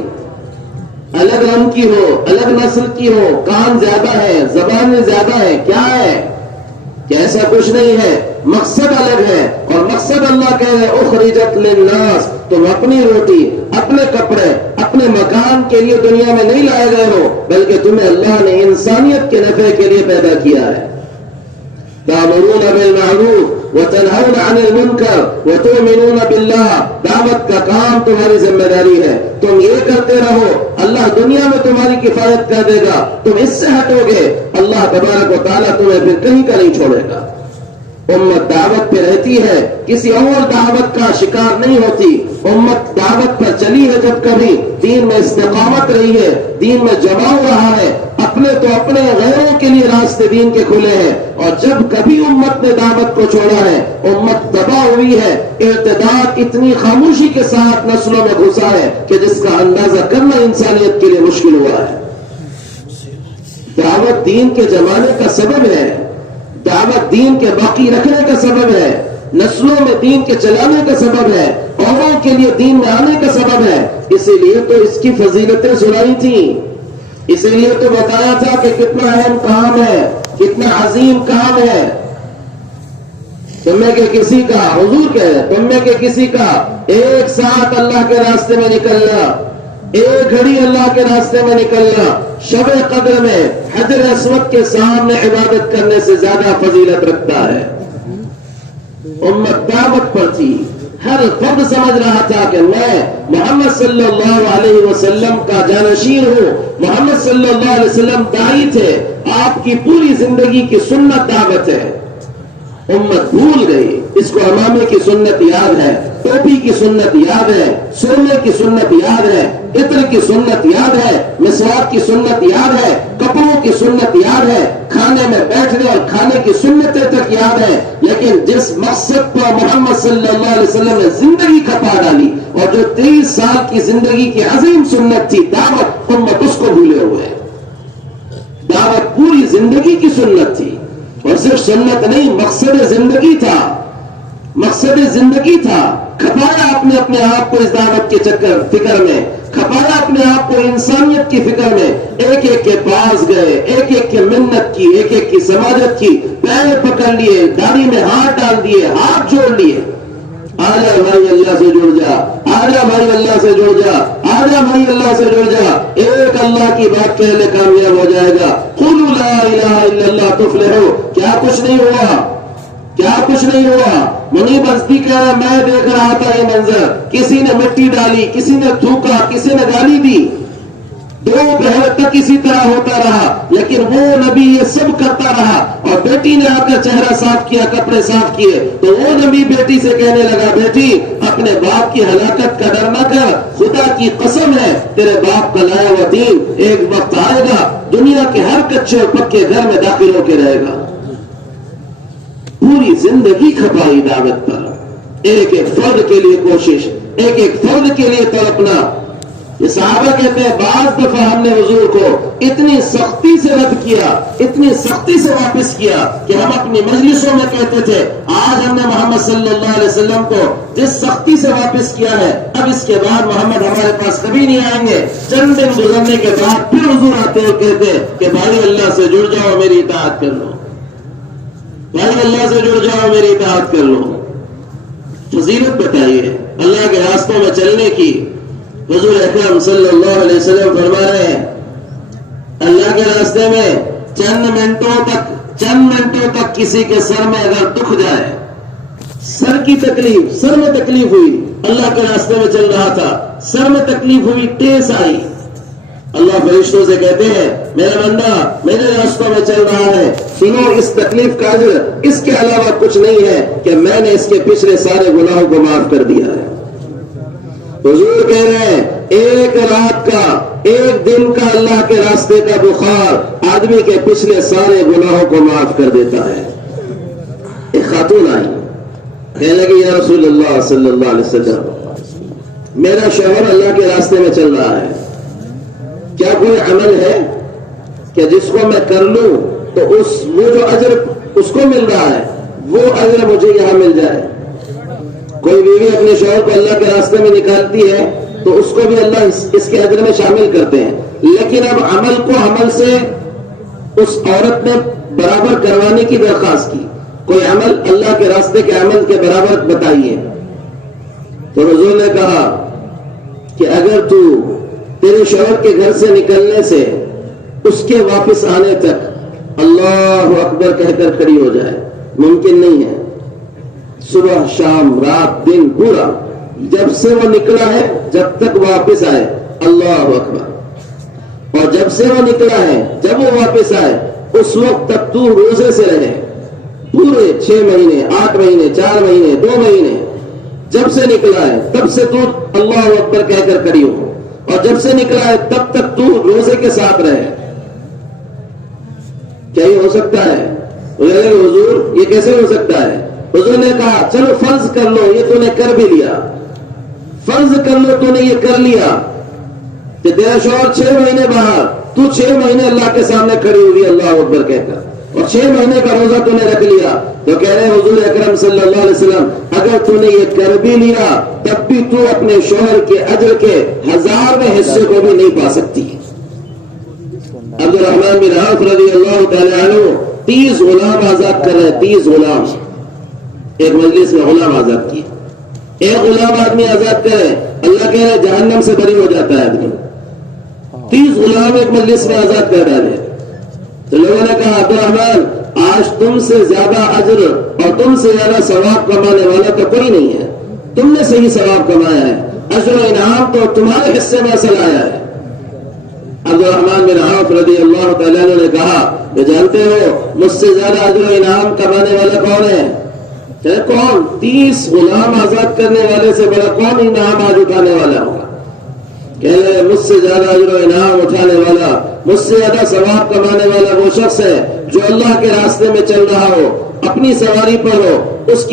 الگ رنگ کی ہو، الگ نسل کی ہو، کان زیادہ ہے، زبانیں زیادہ ہے، کیا ہے کہ ایسا کچھ نہیں ہے، مقصد الگ ہے۔ اور مقصد اللہ کہہ رہے اخرجت للناس، تم اپنی روٹی، اپنے کپڑے، اپنے مکان کے لیے دنیا میں نہیں لائے گئے ہو، بلکہ تمہیں اللہ نے انسانیت کے نفع کے لیے پیدا کیا ہے۔ تأمرون بالمعروف وتنهون عن المنکر وتؤمنون باللہ، دعوت کا کام تمہاری ذمہ داری ہے، تم یہ کرتے رہو، اللہ دنیا میں تمہاری کفایت کر دے گا۔ تم اس سے ہٹو گے، اللہ تبارک و تعالیٰ تمہیں پھر کہیں کا نہیں چھوڑے گا۔ امت دعوت پہ رہتی ہے، کسی اور دعوت کا شکار نہیں ہوتی۔ امت دعوت پر چلی ہے جب کبھی، دین میں استقامت رہی ہے، دین میں جماؤ رہا ہے، اپنے تو اپنے، غیروں کے لیے راستے دین کے کھلے ہیں۔ اور جب کبھی امت نے دعوت کو چھوڑا ہے، امت تباہ ہوئی ہے۔ ارتداد اتنی خاموشی کے ساتھ نسلوں میں گھسا ہے کہ جس کا اندازہ کرنا انسانیت کے لیے مشکل ہوا ہے۔ دعوت دین کے جمانے کا سبب ہے، دعوت دین کے باقی رکھنے کا سبب ہے، نسلوں میں دین کے چلانے کا سبب ہے، قوموں کے لیے دین میں آنے کا سبب ہے۔ اسی لیے تو اس کی فضیلتیں سنائی تھیں، اسی لیے تو بتایا تھا کہ کتنا اہم کام ہے، کتنا عظیم کام ہے۔ تم میں کے کسی کا، حضور کہہ رہے تم میں کے کسی کا ایک ساتھ اللہ کے راستے میں نکلنا، ایک گھڑی اللہ کے راستے میں نکلنا، شب قدر میں حجر اسود کے سامنے عبادت کرنے سے زیادہ فضیلت رکھتا ہے۔ امت دعوت پر تھی، ہر فرد سمجھ رہا تھا کہ میں محمد صلی اللہ علیہ وسلم کا جانشین ہوں۔ محمد صلی اللہ علیہ وسلم داعی تھے، آپ کی پوری زندگی کی سنت دعوت ہے۔ امت بھول گئی، اس کو امامے کی سنت یاد ہے، ٹوپی کی سنت یاد ہے، سرمے کی سنت یاد ہے، عطر کی سنت یاد ہے، مسواک کی سنت یاد ہے، کپڑوں کی سنت یاد ہے، کھانے میں بیٹھنے اور کھانے کی سنتیں تک یاد ہے۔ لیکن جس مقصد پر محمد صلی اللہ علیہ وسلم نے زندگی کھپا ڈالی، اور جو 23 سال کی زندگی کی عظیم سنت تھی دعوت، امت اس کو بھولے ہوئے۔ دعوت پوری زندگی کی سنت تھی، اور صرف سنت نہیں، مقصد زندگی تھا، مقصد زندگی تھا۔ کھپایا اپنے آپ کو اس دعوت کے فکر میں، کھپایا اپنے آپ کو انسانیت کی فکر میں، ایک ایک کے پاس گئے، ایک ایک کے منت کی، ایک ایک کی سماجت کی، پیر پکڑ لیے، داڑھی میں ہاتھ ڈال دیے، ہاتھ جوڑ لیے۔ آجا بھائی اللہ سے جڑ جا، آجا بھائی اللہ سے جڑ جا، آجا بھائی اللہ سے جڑ جا، ایک اللہ کی بات کہنے کامیاب ہو جائے گا۔ قولوا لا الہ الا اللہ تفلحوا۔ کیا کچھ نہیں ہوا، کیا کچھ نہیں ہوا۔ منیب ازدی کہہ رہا میں دیکھ رہا تھا یہ منظر، کسی نے مٹی ڈالی، کسی نے تھوکا، کسی نے گالی دی، 2 پہر تک اسی طرح ہوتا رہا، لیکن وہ نبی یہ سب کرتا رہا۔ اور بیٹی نے آ کر چہرہ صاف کیا، کپڑے صاف کیے، تو وہ نبی بیٹی سے کہنے لگا بیٹی اپنے باپ کی ہلاکت کا ڈر نہ کر، خدا کی قسم ہے تیرے باپ کا لایا ہوا دین ایک وقت آئے گا، دنیا کے ہر کچے اور پکے گھر میں داخل ہو کے رہے گا۔ پوری زندگی کھپائی دعوت پر، ایک ایک فرد کے لیے کوشش، ایک ایک فرد کے لیے تڑپنا۔ یہ صحابہ کہتے ہیں بعض دفعہ ہم نے حضور کو اتنی سختی سے رد کیا، اتنی سختی سے واپس کیا کہ ہم اپنی مجلسوں میں کہتے تھے آج ہم نے محمد صلی اللہ علیہ وسلم کو جس سختی سے واپس کیا ہے، اب اس کے بعد محمد ہمارے پاس کبھی بھی نہیں آئیں گے. چند دن گزرنے کے بعد پھر حضور آتے ہیں کہتے ہیں کہ بھائی اللہ سے جڑ جاؤ, میری اطاعت کر لو, بھائی اللہ سے جڑ جاؤ, میری اطاعت کر لو. فضیلت بتائیے اللہ کے راستوں میں چلنے کی. حضور اکرم صلی اللہ علیہ وسلم فرما رہے ہیں اللہ کے راستے میں چند منٹوں تک کسی کے سر میں اگر دکھ جائے, سر کی تکلیف, سر میں تکلیف ہوئی, اللہ کے راستے میں چل رہا تھا, سر میں تکلیف ہوئی, ٹیس آئی, اللہ فرشتوں سے کہتے ہیں میرا بندہ میرے راستوں میں چل رہا ہے, سنو اس تکلیف کا اجر اس کے علاوہ کچھ نہیں ہے کہ میں نے اس کے پچھلے سارے گناہوں کو معاف کر دیا ہے. حضور کہہ رہے ہیں ایک رات کا, ایک دن کا اللہ کے راستے کا بخار آدمی کے پچھلے سارے گناہوں کو معاف کر دیتا ہے. ایک خاتون آئی, کہنے لگی یا رسول اللہ صلی اللہ علیہ وسلم میرا شوہر اللہ کے راستے میں چل رہا ہے, کیا کوئی عمل ہے کہ جس کو میں کر لوں تو وہ جو اجر اس کو مل رہا ہے وہ اجر مجھے یہاں مل جائے. کوئی بیوی اپنے شوہر کو اللہ کے راستے میں نکالتی ہے تو اس کو بھی اللہ اس کے اجر میں شامل کرتے ہیں, لیکن اب عمل کو عمل سے اس عورت نے برابر کروانے کی درخواست کی. کوئی عمل اللہ کے راستے کے عمل کے برابر بتائیے. تو حضور نے کہا کہ اگر تیرے شوہر کے گھر سے نکلنے سے اس کے واپس آنے تک اللہ اکبر کہہ کر کھڑی ہو جائے, ممکن نہیں ہے. صبح شام رات دن پورا جب سے وہ نکلا ہے جب تک واپس آئے اللہ اکبر, اور جب سے وہ نکلا ہے جب وہ واپس آئے اس وقت تک تو روزے سے رہے پورے 6 مہینے 8 مہینے 4 مہینے 2 مہینے, جب سے نکلا ہے تب سے تو اللہ اکبر کہہ کر کھڑی ہو, اور جب سے نکلا ہے تب تک تو روزے کے ساتھ رہے. کیا یہ ہو سکتا ہے؟ حضور یہ کیسے ہو سکتا ہے؟ حضور نے کہا چلو فرض کر لو یہ تو نے کر بھی لیا, فرض کر لو تو نے یہ کر لیا کہ تیرا شوہر 6 مہینے باہر, تو 6 مہینے اللہ کے سامنے کھڑی ہوئی اللہ اکبر کہہ کر, اور 6 مہینے کا روزہ تو نے رکھ لیا. تو کہہ رہے حضور اکرم صلی اللہ علیہ وسلم اگر تو نے یہ کر بھی لیا تب بھی تو اپنے شوہر کے اجر کے 1000ویں حصے کو بھی نہیں پا سکتی. عبد الرحمن بن عوف رضی اللہ تعالی عنہ 30 غلام آزاد کر رہے, 30 غلام ایک مجلس میں غلام آزاد کیے. ایک غلام آدمی آزاد کرے اللہ کہہ رہے جہنم سے بری ہو جاتا ہے آدمی. 30 غلام ایک مجلس میں آزاد کر ڈالے. تو لوگوں نے کہا عبد الرحمن آج تم سے زیادہ اجر اور تم سے زیادہ ثواب کمانے والا تو کوئی نہیں ہے, تم نے صحیح ثواب کمایا ہے, اجر و انعام تو تمہارے حصے میں اصل آیا ہے. عبد الرحمن بن عوف رضی اللہ تعالیٰ عنہ نے کہا کہ جانتے ہو مجھ سے زیادہ اجر و انعام کمانے والا کون ہے؟ کون؟ 30 غلام آزاد کرنے والے سے بڑا کون انعام آج اٹھانے والا ہوگا؟ کہہ رہے مجھ سے زیادہ اجر و انعام اٹھانے والا, مجھ سے زیادہ ثواب کمانے والا وہ شخص ہے جو اللہ کے راستے میں چل رہا ہو, اپنی سواری پر ہو, اس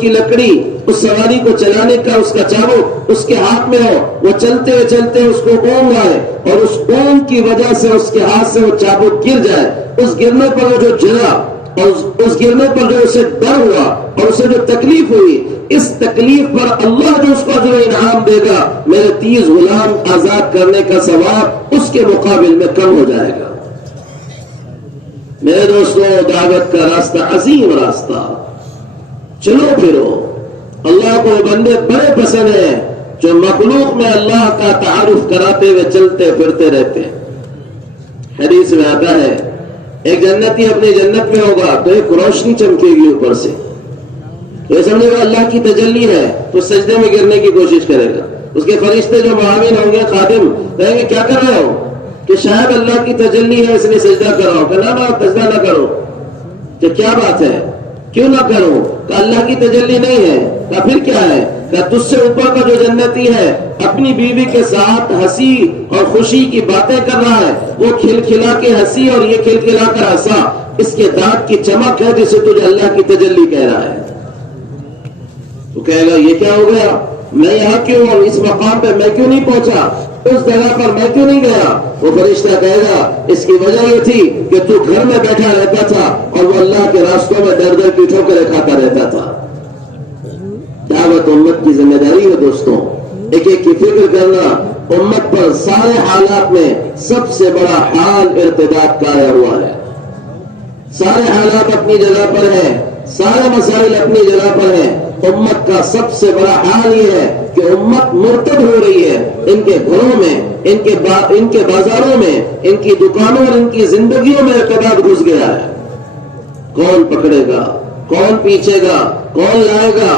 کی لکڑی اس سواری کو چلانے کا اس کا چابک اس کے ہاتھ میں ہو, وہ چلتے چلتے اس کو اونگ آئے اور اس اونگ کی وجہ سے اس کے ہاتھ سے وہ چابک گر جائے, اس گرنے پر وہ جو جلا اور اس گرنے پر جو اسے ڈر ہوا اور اسے جو تکلیف ہوئی, اس تکلیف پر اللہ جو اس کو اجر و انعام دے گا میرے 30 غلام آزاد کرنے کا ثواب اس کے مقابل میں کم ہو جائے گا. میرے دوستوں دعوت کا راستہ عظیم راستہ, چلو پھرو. اللہ کو بندے بڑے پسند ہیں جو مخلوق میں اللہ کا تعارف کراتے ہوئے چلتے پھرتے رہتے ہیں. حدیث میں آتا ہے ایک جنتی اپنی جنت میں ہوگا تو ایک روشنی چمکے گی اوپر سے, تو سمجھے گا اللہ کی تجلی ہے, تو سجدے میں گرنے کی کوشش کرے گا. اس کے فرشتے جو معاون ہوں گے خادم کہیں گے کیا کر رہے ہو؟ کہ شاید اللہ کی تجلی ہے اس لیے سجدہ کر رہا ہوں. کہ نہ سجدہ نہ کرو. کہ کیا بات ہے کیوں نہ کرو؟ کہ اللہ کی تجلی نہیں ہے. کہ پھر کیا ہے؟ کہ تجھ سے اوپر کا جو جنتی ہے اپنی بیوی کے ساتھ ہنسی اور خوشی کی باتیں کر رہا ہے, وہ کھلکھلا کے ہنسی اور یہ کھلکھلا کر ہنسا, اس کے دانت کی چمک ہے جسے تجھے اللہ کی تجلی کہہ رہا ہے. تو کہے گا یہ کیا ہو گیا, میں یہاں کیوں ہوں, اس مقام پہ میں کیوں نہیں پہنچا, اس جگہ پر میں کیوں نہیں گیا؟ وہ فرشتہ کہے گا اس کی وجہ یہ تھی کہ تو گھر میں بیٹھا رہتا تھا اور وہ اللہ کے راستوں میں در در کی ٹھوکریں کھاتا رہتا تھا. دعوت امت کی ذمہ داری ہے دوستوں, ایک ایک کی فکر کرنا, امت پر سارے حالات میں سب سے بڑا حال ارتداد کا آیا ہوا ہے. سارے حالات اپنی جگہ پر ہیں, سارے مسائل اپنی جگہ پر ہیں. امت کا سب سے بڑا حال یہ ہے کہ امت مرتد ہو رہی ہے. ان کے گھروں میں, ان کے بازاروں میں, ان کی دکانوں اور ان کی زندگیوں میں ارتداد گھس گیا ہے. کون پکڑے گا, کون پیچھے گا, کون لائے گا؟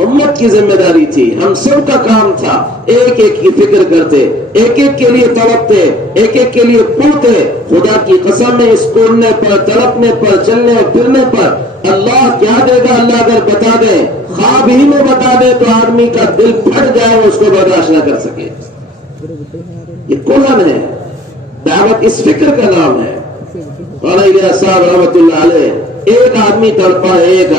امت کی ذمہ داری تھی, ہم سب کا کام تھا. ایک ایک کی فکر کرتے, ایک ایک کے لیے تڑپتے, ایک ایک کے لیے پڑھتے. خدا کی قسم میں اس پڑھنے پر, تڑپنے پر, چلنے اور پھرنے پر اللہ کیا دے گا اللہ اگر بتا دے, خواب ہی میں بتا دے تو آدمی کا دل پھٹ جائے, اس کو برداشت نہ کر سکے. یہ قرآن ہے, دعوت اس فکر کا نام ہے. علیہ صاحب رحمت اللہ علیہ, ایک آدمی تڑپا ہے, ایک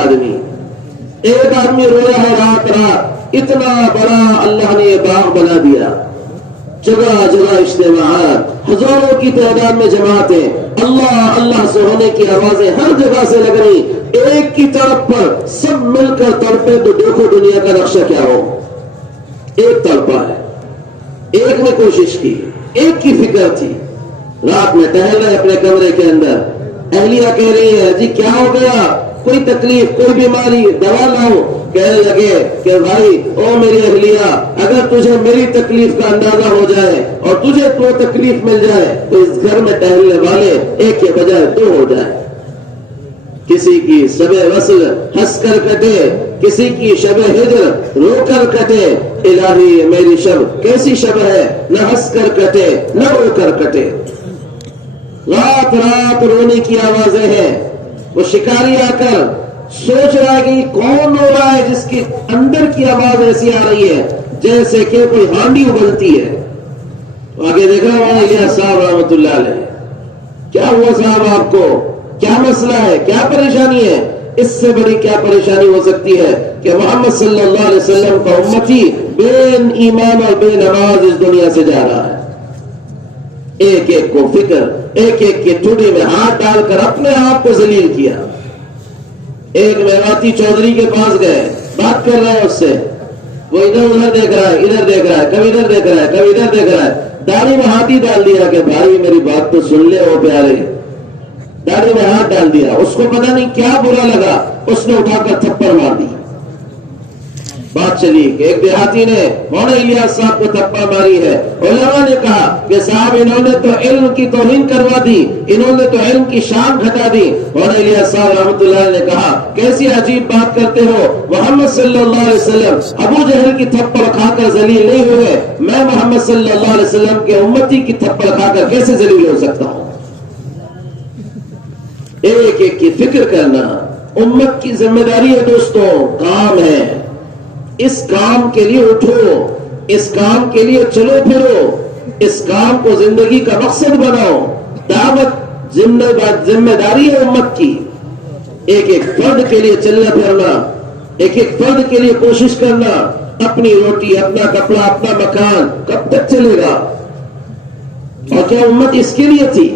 آدمی رویا ہے رات رات. اتنا بڑا اللہ نے یہ باغ بنا دیا, جگہ جگہ اجتماعات, ہزاروں کی تعداد میں جماعتیں, اللہ اللہ سے ہونے کی آوازیں ہر جگہ سے لگ رہی. ایک کی طرف پر سب مل کر تڑپے تو دیکھو دنیا کا نقشہ کیا ہو. ایک تڑپا ہے, ایک نے کوشش کی, ایک کی فکر تھی. رات میں ٹہل رہے اپنے کمرے کے اندر, اہلیہ کہہ رہی ہے جی کیا ہو گیا, کوئی تکلیف, کوئی بیماری, دوا لاؤ. کہنے لگے کہ بھائی او میری اہلیہ, اگر تجھے میری تکلیف کا اندازہ ہو جائے اور تجھے تو تکلیف مل جائے تو اس گھر میں ٹہلنے والے ایک کے بجائے دو ہو جائے. کسی کی شب وصل ہنس کر کٹے, کسی کی شب ہجر رو کر کٹے. الہی میری شب کیسی شب ہے, نہ ہنس کر کٹے نہ رو کر کٹے. رات رات رونے کی آوازیں ہیں. وہ شکاری آ کر سوچ رہا ہے کہ کون رو رہا ہے جس کی اندر کی آواز ایسی آ رہی ہے جیسے کہ کوئی ہانڈی ابلتی ہے. آگے دیکھا علیہ صاحب رحمت اللہ علیہ, کیا ہوا صاحب, آپ کو کیا مسئلہ ہے, کیا پریشانی ہے؟ اس سے بڑی کیا پریشانی ہو سکتی ہے کہ محمد صلی اللہ علیہ وسلم کا امتی بے ایمان اور بے نماز اس دنیا سے جا رہا ہے. ایک ایک کو فکر, ایک ایک کی ٹوٹی میں ہاتھ ڈال کر اپنے آپ کو ذلیل کیا. ایک میواتی چودھری کے پاس گئے, بات کر رہے ہیں اس سے. وہ ادھر ادھر دیکھ رہا ہے, ادھر دیکھ رہا ہے, کبھی ادھر دیکھ رہا ہے, کبھی ادھر دیکھ رہا ہے. داڑھی میں ہاتھ ہی ڈال دیا کہ بھائی میری بات تو سن لے او پیارے. داڑھی میں ہاتھ ڈال دیا. اس کو پتہ نہیں کیا برا لگا, اس نے اٹھا کر تھپڑ مار دی. بات چلی کہ ایک دیہاتی نے مولانا الیاس صاحب کو تھپڑ ماری ہے. علماء نے کہا کہ صاحب انہوں نے تو علم کی توہین کروا دی, انہوں نے تو علم کی شان گھٹا دی. مولانا الیاس صاحب رحمۃ اللہ نے کہا کیسی عجیب بات کرتے ہو, محمد صلی اللہ علیہ وسلم ابو جہل کی تھپڑ کھا کر ذلیل نہیں ہوئے, میں محمد صلی اللہ علیہ وسلم کے امتی کی تھپڑ کھا کر کیسے ذلیل ہو سکتا ہوں؟ ایک ایک کی فکر کرنا امت کی ذمہ داری ہے دوستوں, کام ہے. اس کام کے لیے اٹھو, اس کام کے لیے چلو پھرو, اس کام کو زندگی کا مقصد بناؤ. دعوت ذمہ داری ہے امت کی. ایک ایک فرد کے لیے چلنا پھرنا, ایک ایک فرد کے لیے کوشش کرنا. اپنی روٹی, اپنا کپڑا, اپنا مکان کب تک چلے گا؟ اور کیا امت اس کے لیے تھی؟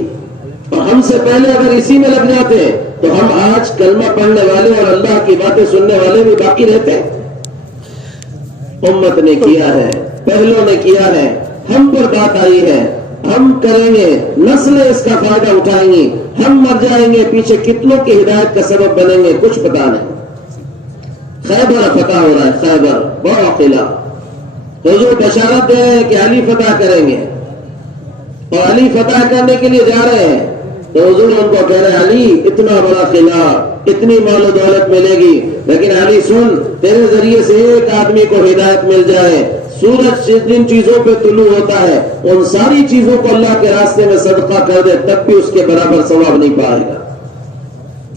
اور ہم سے پہلے اگر اسی میں لگ جاتے تو ہم آج کلمہ پڑھنے والے اور اللہ کی باتیں سننے والے بھی باقی رہتے. امت نے کیا ہے, پہلوں نے کیا ہے, ہم پر بات آئی ہے, ہم کریں گے, نسلیں اس کا فائدہ اٹھائیں گی. ہم مر جائیں گے, پیچھے کتنوں کی ہدایت کا سبب بنیں گے کچھ پتا نہیں. خیبر فتح ہو رہا ہے, خیبر بڑا قلعہ. حضور بشارت دے رہے ہیں کہ علی فتح کریں گے, اور علی فتح کرنے کے لیے جا رہے ہیں. تو حضور ان کو کہہ رہے ہیں علی اتنا بڑا قلعہ, اتنی مال و دولت ملے گی, لیکن علی سن, تیرے ذریعے سے ایک آدمی کو ہدایت مل جائے. سورج جن چیزوں پہ طلوع ہوتا ہے ان ساری چیزوں کو اللہ کے راستے میں صدقہ کر دے, تب بھی اس کے برابر ثواب نہیں پائے گا.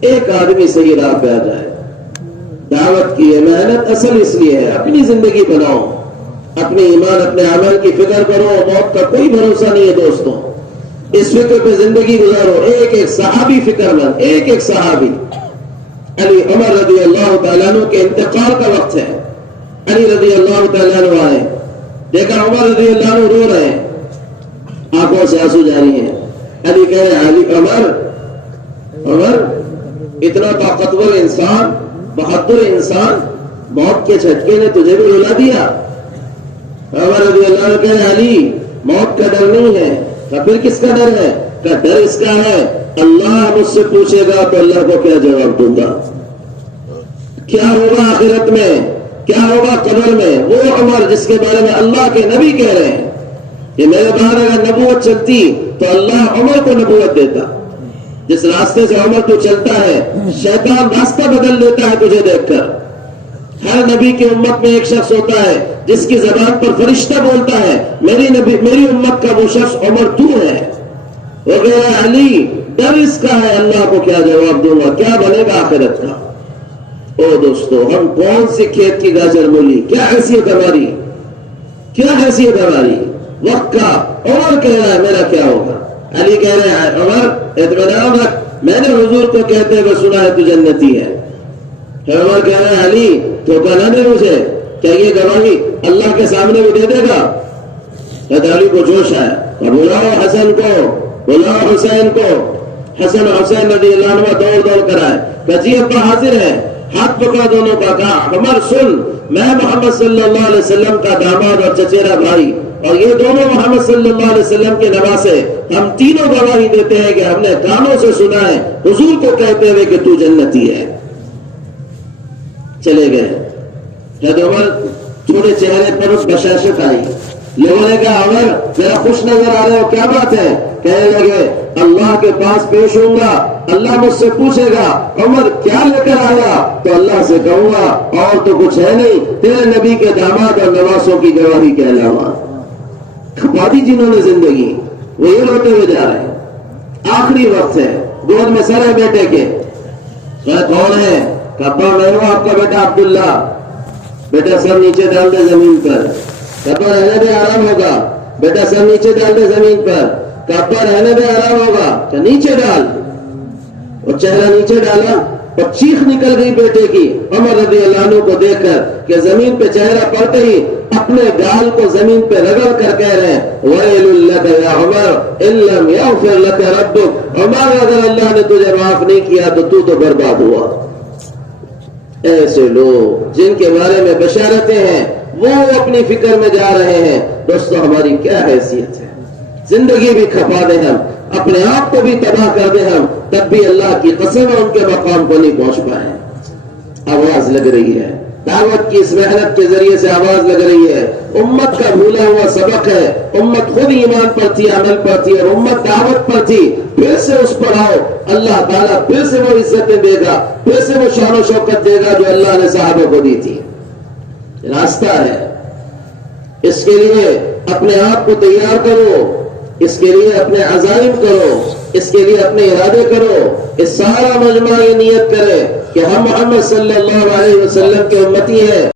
ایک آدمی صحیح راہ پہ آ جائے. دعوت کی ہے محنت اصل اس لیے ہے, اپنی زندگی بناؤ, اپنے ایمان اپنے عمل کی فکر کرو. موت کا کوئی بھروسہ نہیں ہے دوستوں, اس فکر پہ زندگی گزارو. ایک ایک صحابی فکر مند, ایک ایک صحابی. علی عمر رضی اللہ تعالیٰ عنہ کے انتقال کا وقت ہے. علی رضی اللہ تعالیٰ عنہ آئے, دیکھا عمر رضی اللہ عنہ رو رہے ہیں, آنکھوں سے آنسو جاری ہیں. علی کہہ رہے علی عمر اتنا طاقتور انسان, بہادر انسان, موت کے جھٹکے نے تجھے بھی رلا دیا. عمر رضی اللہ عنہ کہے علی موت کا ڈر نہیں ہے، تو پھر کس کا ڈر ہے؟ کہ ڈر اس کا ہے اللہ مجھ سے پوچھے گا تو اللہ کو کیا جواب دوں گا، کیا ہوگا آخرت میں، کیا ہوگا قبر میں۔ وہ عمر جس کے بارے میں اللہ کے نبی کہہ رہے ہیں کہ میرے باہر اگر نبوت چلتی تو اللہ عمر کو نبوت دیتا، جس راستے سے عمر تو چلتا ہے شیطان راستہ بدل دیتا ہے تجھے دیکھ کر۔ ہر نبی کی امت میں ایک شخص ہوتا ہے جس کی زبان پر فرشتہ بولتا ہے میری امت کا وہ شخص عمر تو ہے۔ وہ کہہ رہا ہے علی ڈر اس کا ہے اللہ کو کیا جواب دوں گا، کیا بنے گا آخرت کا۔ او دوستو، ہم کون سی کھیت کی گاجر مولی، کیا حیثیت ہماری، کیا حیثیت ہماری وقت کا۔ عمر کہہ رہا ہے میرا کیا ہوگا، علی کہہ رہے ہیں عمر اطمینان رکھ، میں نے حضور کو کہتے ہوئے سنا ہے تو جنتی ہے۔ عمر کہہ رہے ہیں علی تو کہنا دے مجھے، کیا یہ گواہی اللہ کے سامنے بھی دے دے گا؟ علی کو جوش آیا، بلاؤ حسن کو، بلاؤ حسین کو۔ حسن حسین رضی اللہ عنہ دوڑ دوڑ کر آئے، کہ جی ابا حاضر ہے، ہاتھ پکڑا دونوں کا، کہا عمر سن، میں محمد صلی اللہ علیہ وسلم کا داماد اور چچیرا بھائی، اور یہ دونوں محمد صلی اللہ علیہ وسلم کے نواسے، ہم تینوں گواہی دیتے ہیں کہ ہم نے کانوں سے سنا ہے حضور کو کہتے ہوئے کہ تو جنتی ہے۔ چلے گئے۔ حضرت عمر تھوڑے چہرے پر بشاشت آئی، لوگوں نے کہا عمر ذرا خوش نظر آ رہے ہو، کیا بات ہے؟ کہنے لگے اللہ کے پاس پیش ہوں گا، اللہ مجھ سے پوچھے گا عمر کیا لے کر آیا، تو اللہ سے کہوں گا اور تو کچھ ہے نہیں، تیرے نبی کے داماد اور نواسوں کی گواہی کے علاوہ۔ کھپا دی جنہوں نے زندگی، وہ یہ روتے ہوئے جا رہے ہیں، آخری وقت ہے، گود میں سر ہے بیٹے کے۔ کون ہے؟ کہا میں ہوں آپ کا بیٹا عبداللہ۔ بیٹا سر نیچے ڈال دے زمین پر۔ کہا رہنے دے آرام ہوگا۔ بیٹا سر نیچے ڈال دے زمین پر۔ کہا رہنے دے آرام ہوگا۔ کہ نیچے ڈال۔ اور چہرہ نیچے ڈالا اور چیخ نکل گئی بیٹے کی عمر رضی اللہ عنہ کو دیکھ کر کہ زمین پہ چہرہ پڑتے ہی اپنے گال کو زمین پہ رگڑ کر کہہ رہے ہیں وَيْلٌ لَكَ يَا عُمَرْ إِن لَمْ يَغْفِرْ لَكَ رَبُّكَ، عمر اگر اللہ نے تجھے معاف نہیں کیا تو برباد ہوا۔ ایسے لوگ جن کے بارے میں بشارتیں ہیں وہ اپنی فکر میں جا رہے ہیں۔ دوستو ہماری کیا حیثیت ہے، زندگی بھی کھپا دیں ہم، اپنے آپ کو بھی تباہ کر دیں ہم، تب بھی اللہ کی قسم ان کے مقام کو نہیں پہنچ پائے۔ آواز لگ رہی ہے، دعوت کی اس محنت کے ذریعے سے آواز لگ رہی ہے، امت کا بھولا ہوا سبق ہے، امت خود ایمان پر تھی، عمل پر تھی، اور امت دعوت پر تھی، پھر سے اس پر آؤ، اللہ تعالیٰ پھر سے وہ عزتیں دے گا، پھر سے وہ شان و شوکت دے گا جو اللہ نے صحابہ کو دی تھی۔ راستہ ہے، اس کے لیے اپنے آپ کو تیار کرو، اس کے لیے اپنے عزائم کرو، اس کے لیے اپنے ارادے کرو۔ اس سارا مجمع یہ نیت کرے کہ ہم محمد صلی اللہ علیہ وسلم کے امتی ہیں۔